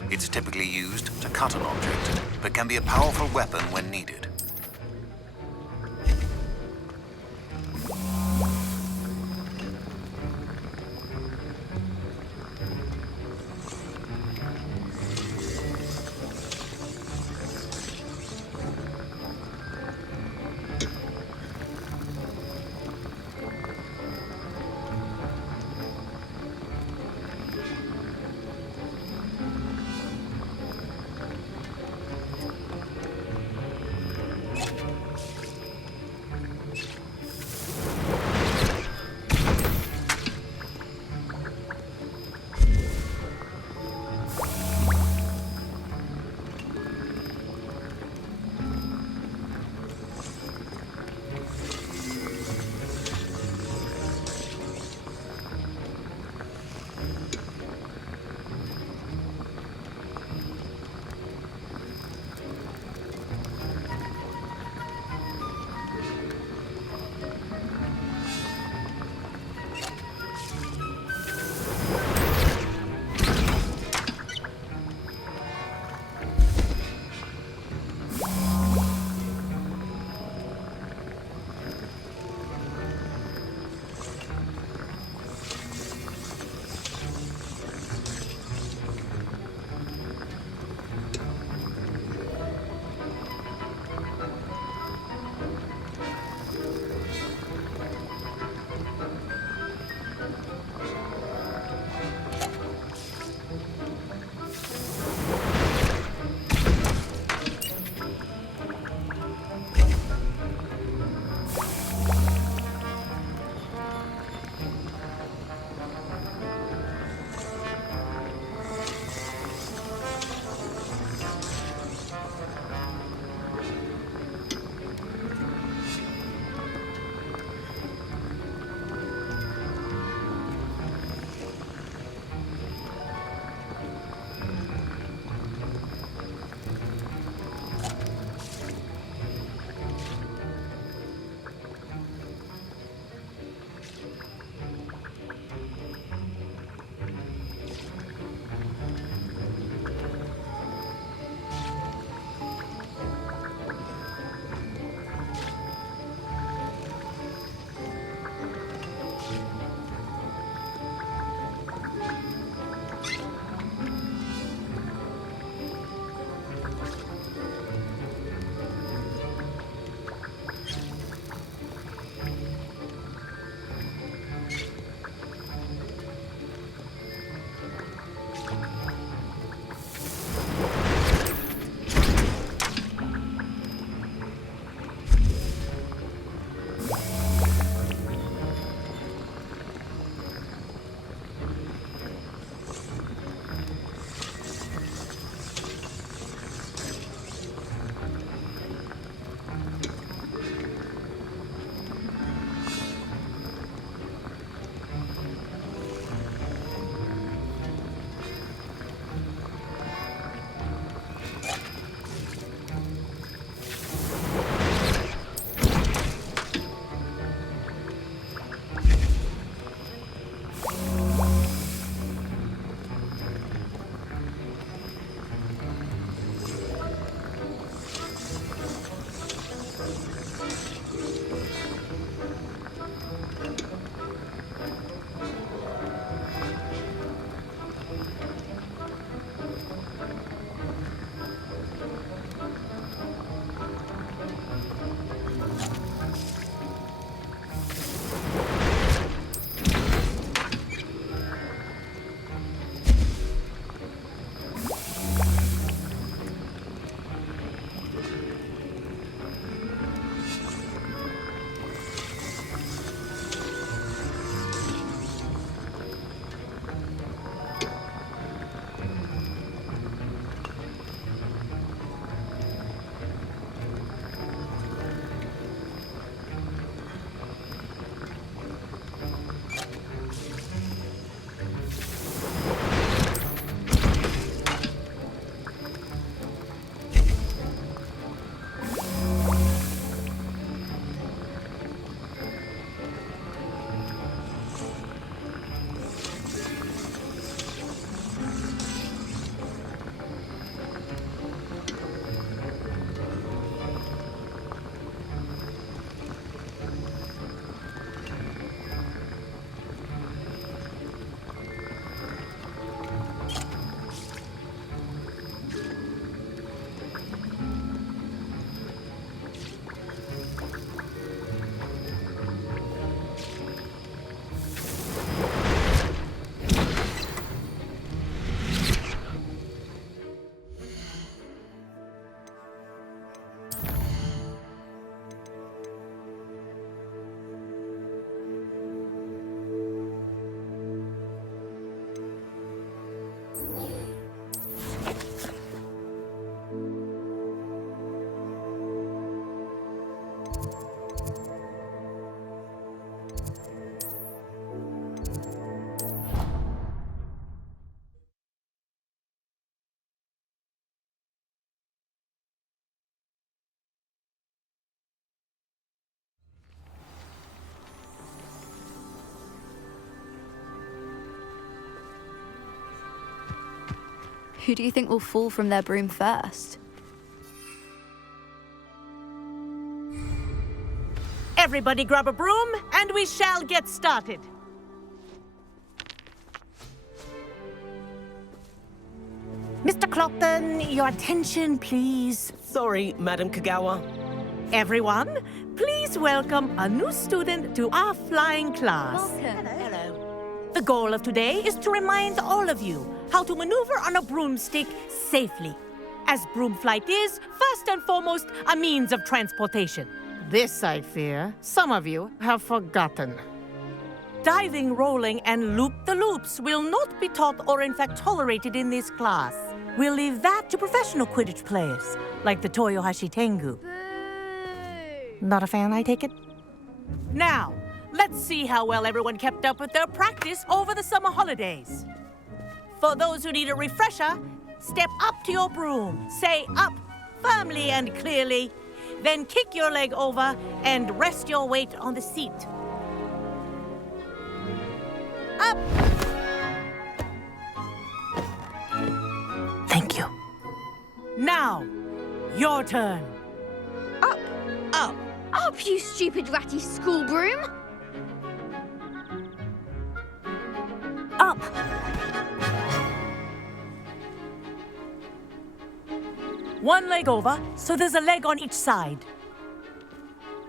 It's typically used to cut an object, but can be a powerful weapon when needed. Who do you think will fall from their broom first? Everybody grab a broom, and we shall get started. Mr. Clopton, your attention, please. Sorry, Madam Kagawa. Everyone, please welcome a new student to our flying class. Welcome. Hello. The goal of today is to remind all of you how to maneuver on a broomstick safely, as broom flight is, first and foremost, a means of transportation. This, I fear, some of you have forgotten. Diving, rolling, and loop-the-loops will not be taught or in fact tolerated in this class. We'll leave that to professional Quidditch players, like the Toyohashi Tengu. Not a fan, I take it? Now, let's see how well everyone kept up with their practice over the summer holidays. For those who need a refresher, step up to your broom, say up firmly and clearly, then kick your leg over and rest your weight on the seat. Up! Thank you. Now, your turn. Up! Up! Up, you stupid ratty school broom! Up! One leg over, so there's a leg on each side.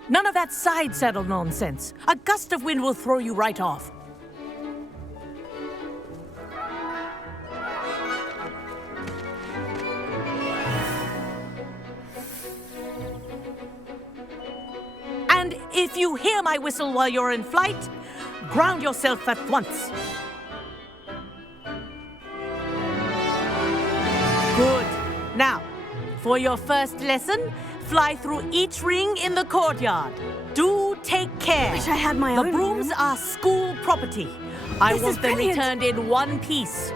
None of that side saddle nonsense. A gust of wind will throw you right off. And if you hear my whistle while you're in flight, ground yourself at once. Good. Now, for your first lesson, fly through each ring in the courtyard. Do take care. Wish I had my own The brooms room. are school property. I This is want them brilliant. returned in one piece.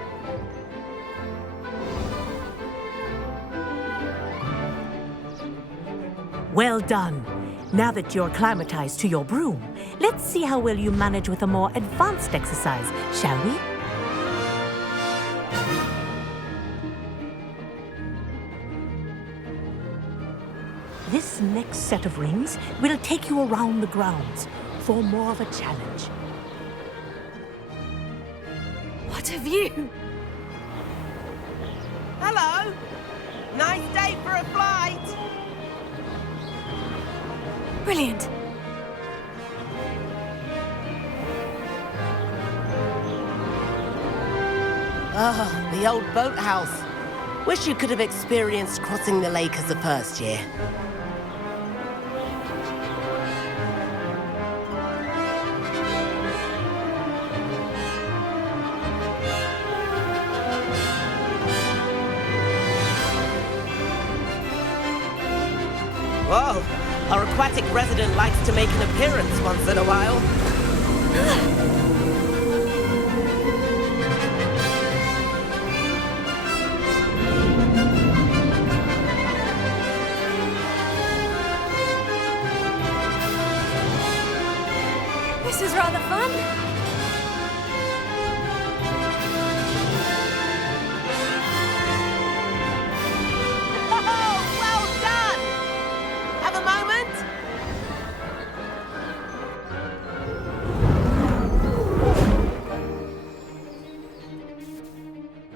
Well done. Now that you're acclimatized to your broom, let's see how well you manage with a more advanced exercise, shall we? This next set of rings will take you around the grounds for more of a challenge. What a view! Hello! Nice day for a flight! Brilliant. Ah, the old boathouse. Wish you could have experienced crossing the lake as the first year. Whoa, our aquatic resident likes to make an appearance once in a while. This is rather fun. Oh, well done! Have a moment?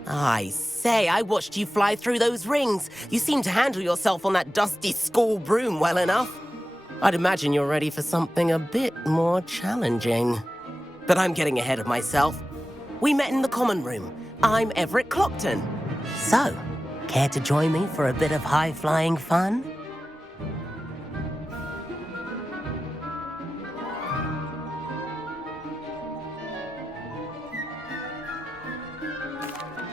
I say, I watched you fly through those rings. You seem to handle yourself on that dusty school broom well enough. I'd imagine you're ready for something a bit more challenging. But I'm getting ahead of myself. We met in the common room. I'm Everett Clopton. So, care to join me for a bit of high-flying fun?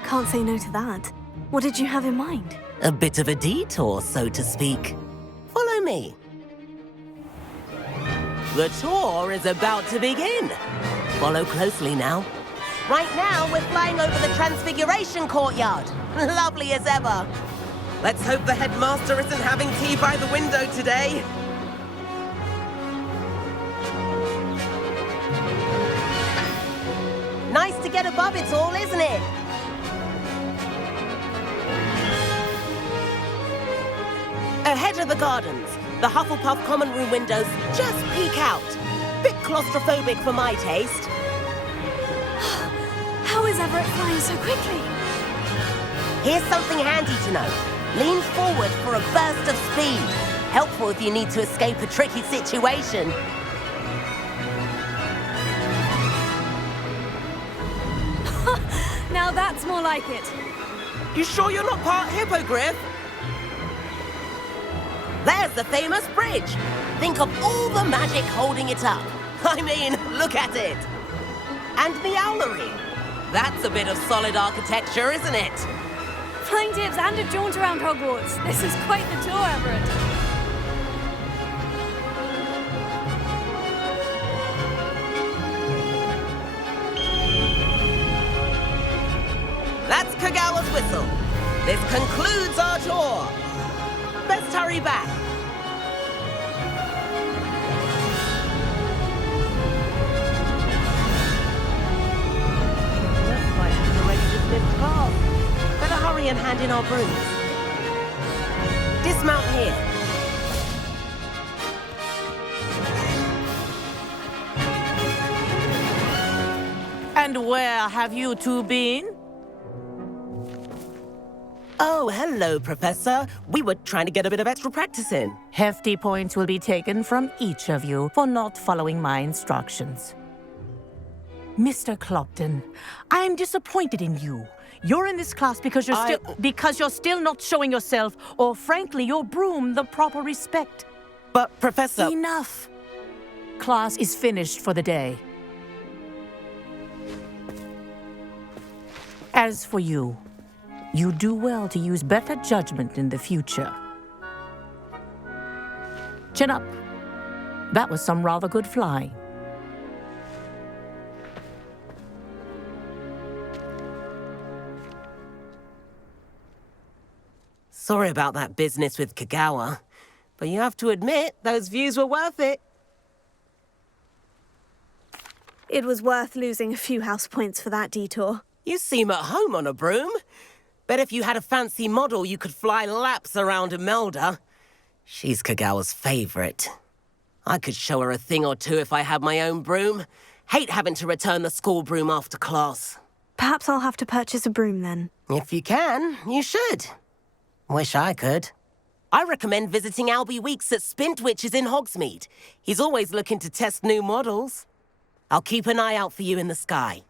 Can't say no to that. What did you have in mind? A bit of a detour, so to speak. Follow me. The tour is about to begin. Follow closely now. Right now, we're flying over the Transfiguration Courtyard. Lovely as ever. Let's hope the headmaster isn't having tea by the window today. Nice to get above it all, isn't it? Ahead of the gardens, the Hufflepuff common room windows just peek out. Bit claustrophobic for my taste. How is Everett flying so quickly? Here's something handy to know. Lean forward for a burst of speed. Helpful if you need to escape a tricky situation. Now that's more like it. You sure you're not part hippogriff? There's the famous bridge. Think of all the magic holding it up. I mean, look at it. And the owlery. That's a bit of solid architecture, isn't it? Flying tips and a jaunt around Hogwarts. This is quite the tour, Everett. That's Kagawa's whistle. This concludes our tour. Best hurry back. Looks like we're ready to dismiss class. Better hurry and hand in our brooms. Dismount here. And where have you two been? Oh, hello, Professor. We were trying to get a bit of extra practice in. Hefty points will be taken from each of you for not following my instructions. Mr. Clopton, I am disappointed in you. You're in this class because you're still not showing yourself, or frankly, your broom the proper respect. But, Professor... Enough. Class is finished for the day. As for you, you do well to use better judgment in the future. Chin up. That was some rather good flying. Sorry about that business with Kagawa, but you have to admit, those views were worth it. It was worth losing a few house points for that detour. You seem at home on a broom. Bet if you had a fancy model, you could fly laps around Imelda. She's Kagawa's favorite. I could show her a thing or two if I had my own broom. Hate having to return the school broom after class. Perhaps I'll have to purchase a broom then. If you can, you should. Wish I could. I recommend visiting Albie Weeks at Spintwitches in Hogsmeade. He's always looking to test new models. I'll keep an eye out for you in the sky.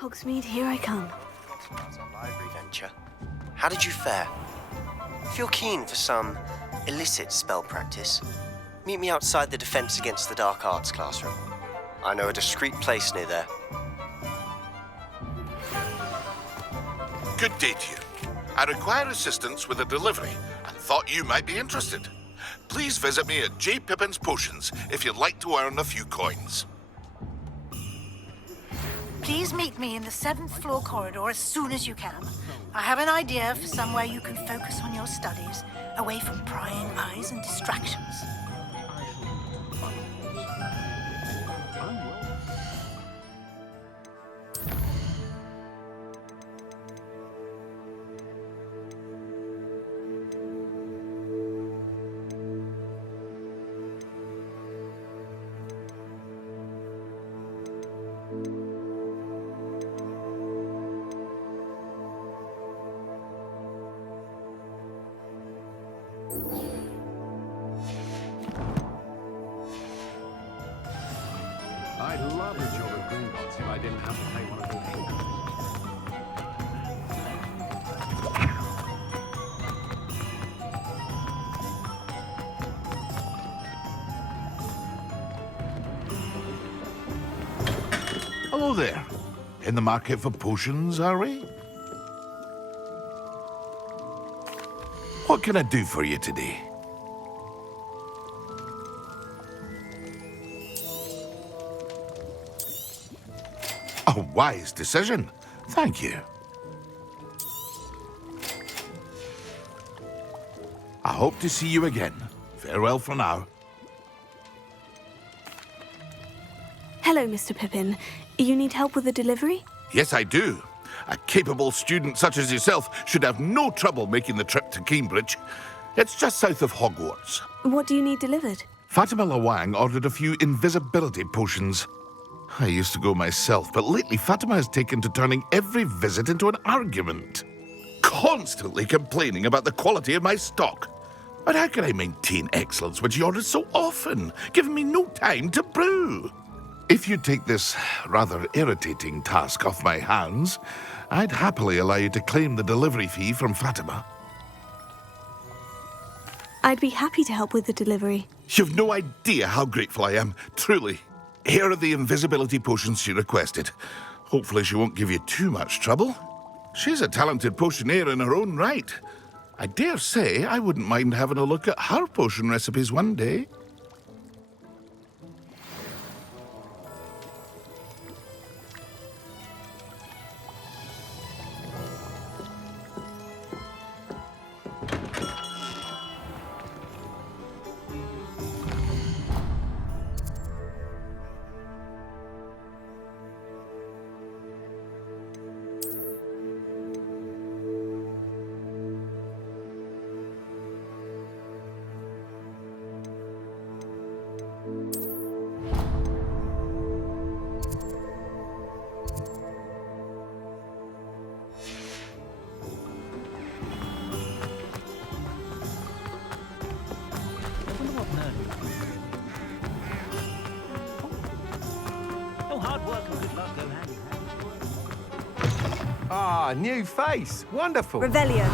Hogsmeade, here I come. Our library venture. How did you fare? If you're keen for some illicit spell practice, meet me outside the Defense Against the Dark Arts classroom. I know a discreet place near there. Good day to you. I require assistance with a delivery and thought you might be interested. Please visit me at J. Pippin's Potions if you'd like to earn a few coins. Please meet me in the 7th floor corridor as soon as you can. I have an idea for somewhere you can focus on your studies, away from prying eyes and distractions. I'd love a job at Gringotts if I didn't have to pay one of your people. Hello there. In the market for potions, are we? What can I do for you today? A wise decision. Thank you. I hope to see you again. Farewell for now. Hello, Mr. Pippin. You need help with a delivery? Yes, I do. A capable student such as yourself should have no trouble making the trip to Cambridge. It's just south of Hogwarts. What do you need delivered? Fatima Lawang ordered a few invisibility potions. I used to go myself, but lately Fatima has taken to turning every visit into an argument. Constantly complaining about the quality of my stock. But how can I maintain excellence when she orders so often, giving me no time to brew? If you take this rather irritating task off my hands, I'd happily allow you to claim the delivery fee from Fatima. I'd be happy to help with the delivery. You've no idea how grateful I am, truly. Here are the invisibility potions she requested. Hopefully she won't give you too much trouble. She's a talented potioneer in her own right. I dare say I wouldn't mind having a look at her potion recipes one day. Ah, new face. Wonderful. Revelio.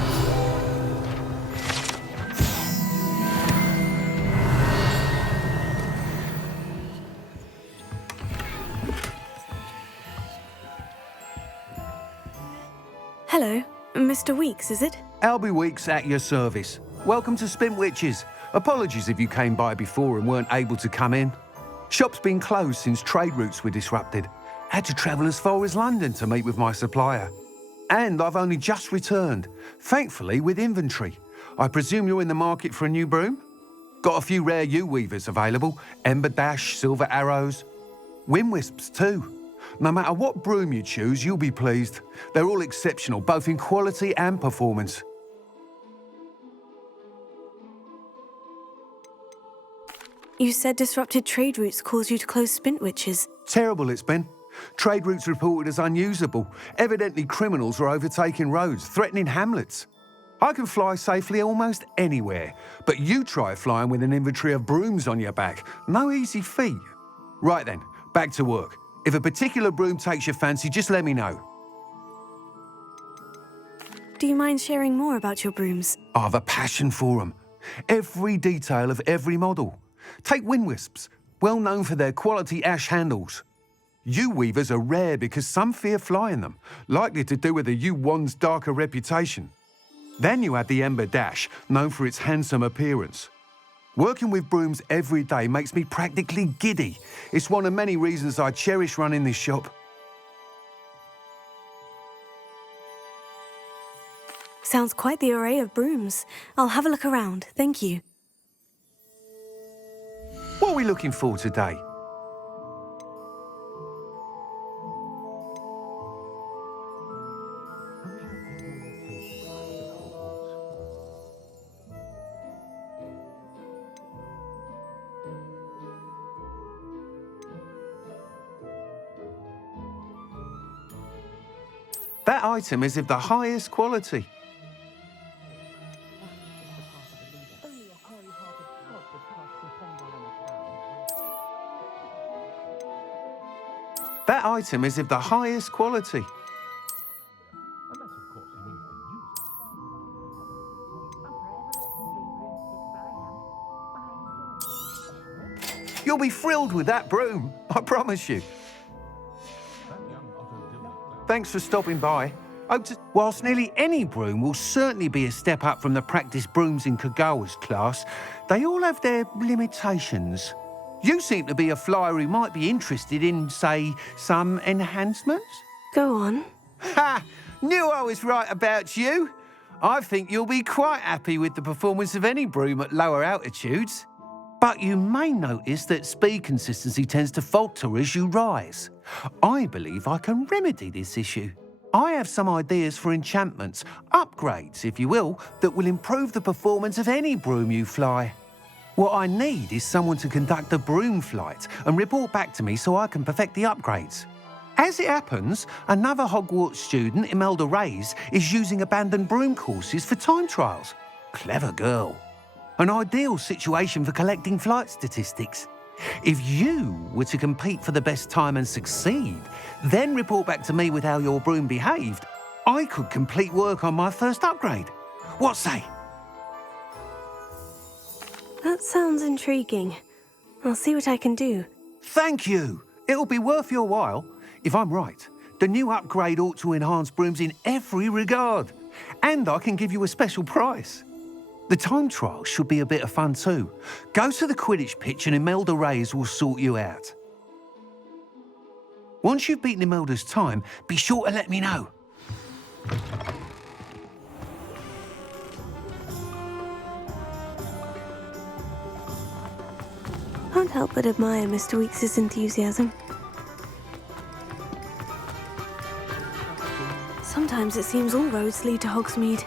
Hello, Mr. Weeks, is it? Albie Weeks at your service. Welcome to Spintwitches. Apologies if you came by before and weren't able to come in. Shop's been closed since trade routes were disrupted. Had to travel as far as London to meet with my supplier. And I've only just returned, thankfully with inventory. I presume you're in the market for a new broom? Got a few rare yew-weavers available, Ember Dash, Silver Arrows, Wind-Wisps too. No matter what broom you choose, you'll be pleased. They're all exceptional, both in quality and performance. You said disrupted trade routes caused you to close Spintwitches. Terrible it's been. Trade routes reported as unusable. Evidently criminals are overtaking roads, threatening hamlets. I can fly safely almost anywhere, but you try flying with an inventory of brooms on your back. No easy feat. Right then, back to work. If a particular broom takes your fancy, just let me know. Do you mind sharing more about your brooms? I have a passion for them. Every detail of every model. Take Wind-Wisps, well known for their quality ash handles. Yew-weavers are rare because some fear flying them, likely to do with the yew-wand's darker reputation. Then you have the Ember Dash, known for its handsome appearance. Working with brooms every day makes me practically giddy. It's one of many reasons I cherish running this shop. Sounds quite the array of brooms. I'll have a look around, thank you. What are we looking for today? That item is of the highest quality. That item is of the highest quality. You'll be thrilled with that broom, I promise you. Thanks for stopping by. Whilst nearly any broom will certainly be a step up from the practice brooms in Kagawa's class, they all have their limitations. You seem to be a flyer who might be interested in, say, some enhancements? Go on. Ha! Knew I was right about you. I think you'll be quite happy with the performance of any broom at lower altitudes. But you may notice that speed consistency tends to falter as you rise. I believe I can remedy this issue. I have some ideas for enchantments, upgrades, if you will, that will improve the performance of any broom you fly. What I need is someone to conduct a broom flight and report back to me so I can perfect the upgrades. As it happens, another Hogwarts student, Imelda Reyes, is using abandoned broom courses for time trials. Clever girl. An ideal situation for collecting flight statistics. If you were to compete for the best time and succeed, then report back to me with how your broom behaved, I could complete work on my first upgrade. What say? That sounds intriguing. I'll see what I can do. Thank you. It'll be worth your while. If I'm right, the new upgrade ought to enhance brooms in every regard. And I can give you a special price. The time trial should be a bit of fun too. Go to the Quidditch pitch and Imelda Reyes will sort you out. Once you've beaten Imelda's time, be sure to let me know. Can't help but admire Mr. Weekes' enthusiasm. Sometimes it seems all roads lead to Hogsmeade.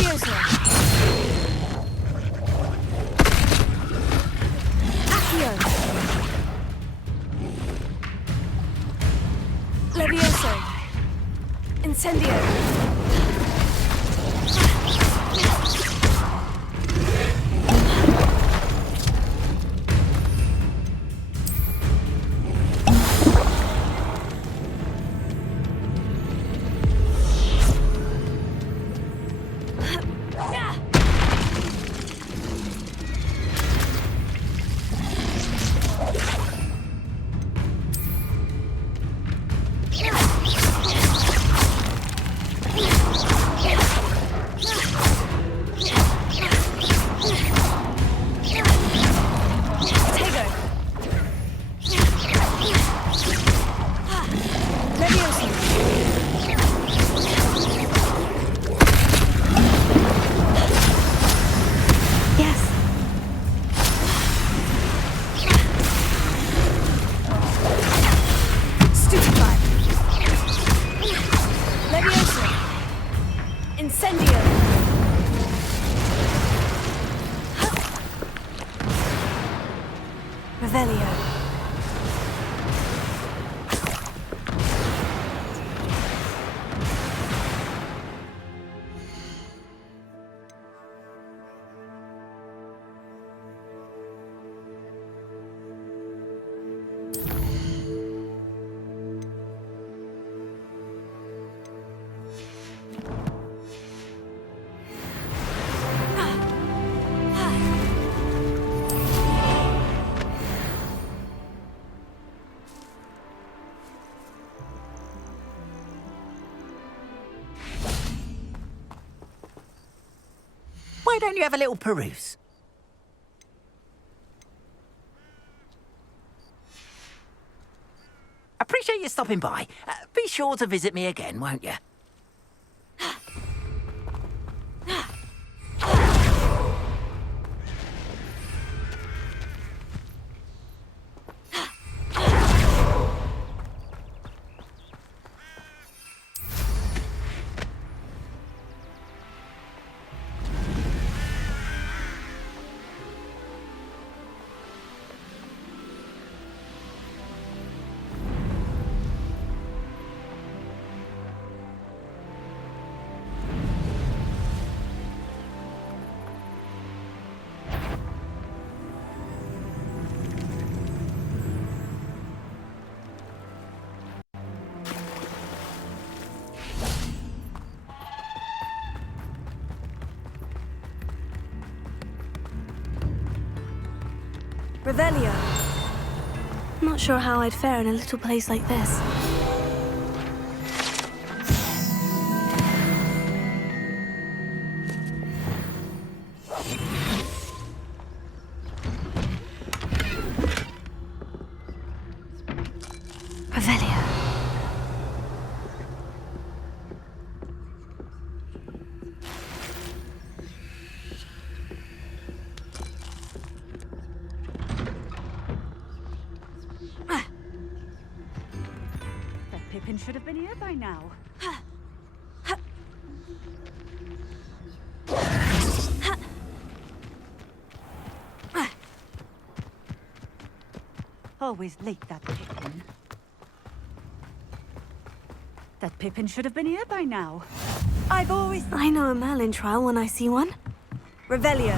Leviosa. Accio. Leviosa. Incendio. Why don't you have a little peruse? Appreciate you stopping by. Be sure to visit me again, won't you? Revelio. Not sure how I'd fare in a little place like this. Revelio. Pippin should have been here by now. Always late, that Pippin. That Pippin should have been here by now. I've always... I know a Merlin trial when I see one. Revelio.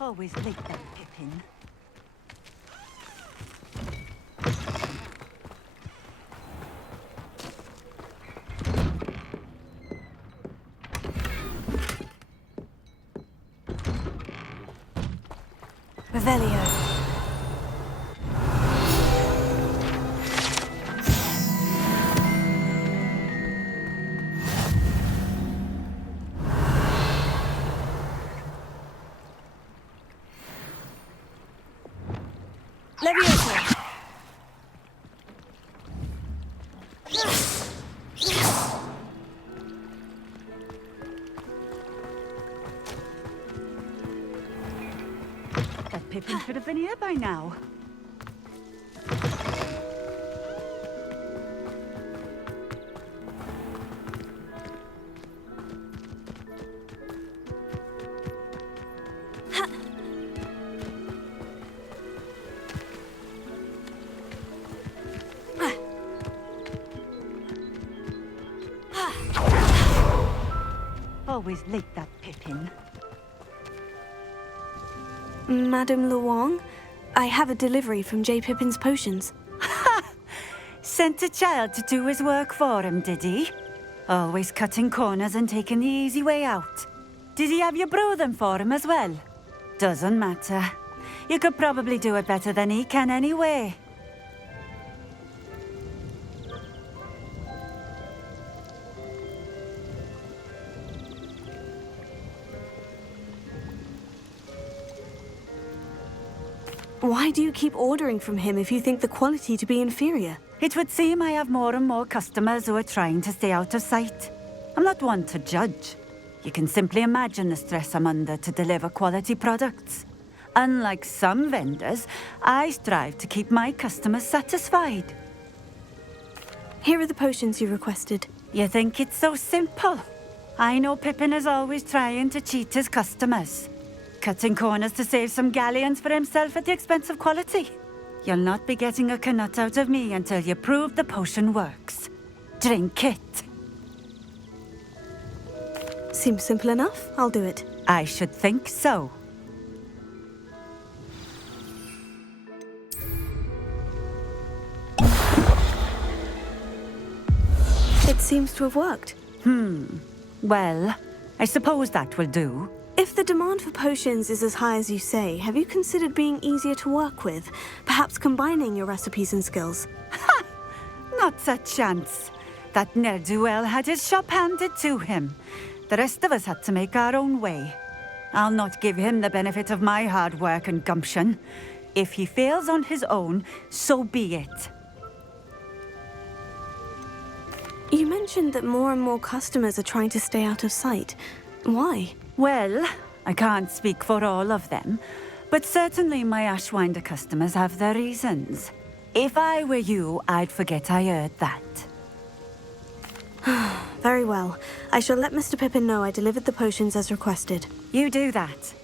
Always late, that Pippin. Revelio. Leviosa. have been here by now. Always late, that Pippin. Madame Luong, I have a delivery from J. Pippin's Potions. Sent a child to do his work for him, did he? Always cutting corners and taking the easy way out. Did he have you brew them for him as well? Doesn't matter. You could probably do it better than he can anyway. Why do you keep ordering from him if you think the quality to be inferior? It would seem I have more and more customers who are trying to stay out of sight. I'm not one to judge. You can simply imagine the stress I'm under to deliver quality products. Unlike some vendors, I strive to keep my customers satisfied. Here are the potions you requested. You think it's so simple? I know Pippin is always trying to cheat his customers. Cutting corners to save some galleons for himself at the expense of quality. You'll not be getting a canut out of me until you prove the potion works. Drink it. Seems simple enough. I'll do it. I should think so. It seems to have worked. Well, I suppose that will do. If the demand for potions is as high as you say, have you considered being easier to work with? Perhaps combining your recipes and skills? Not a chance. That ne'er-do-well had his shop handed to him. The rest of us had to make our own way. I'll not give him the benefit of my hard work and gumption. If he fails on his own, so be it. You mentioned that more and more customers are trying to stay out of sight. Why? Well, I can't speak for all of them, but certainly my Ashwinder customers have their reasons. If I were you, I'd forget I heard that. Very well. I shall let Mr. Pippin know I delivered the potions as requested. You do that.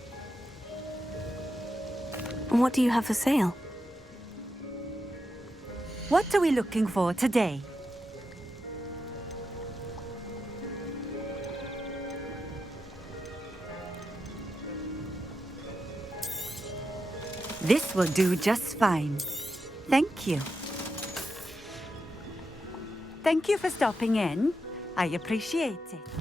And what do you have for sale? What are we looking for today? This will do just fine. Thank you. Thank you for stopping in. I appreciate it.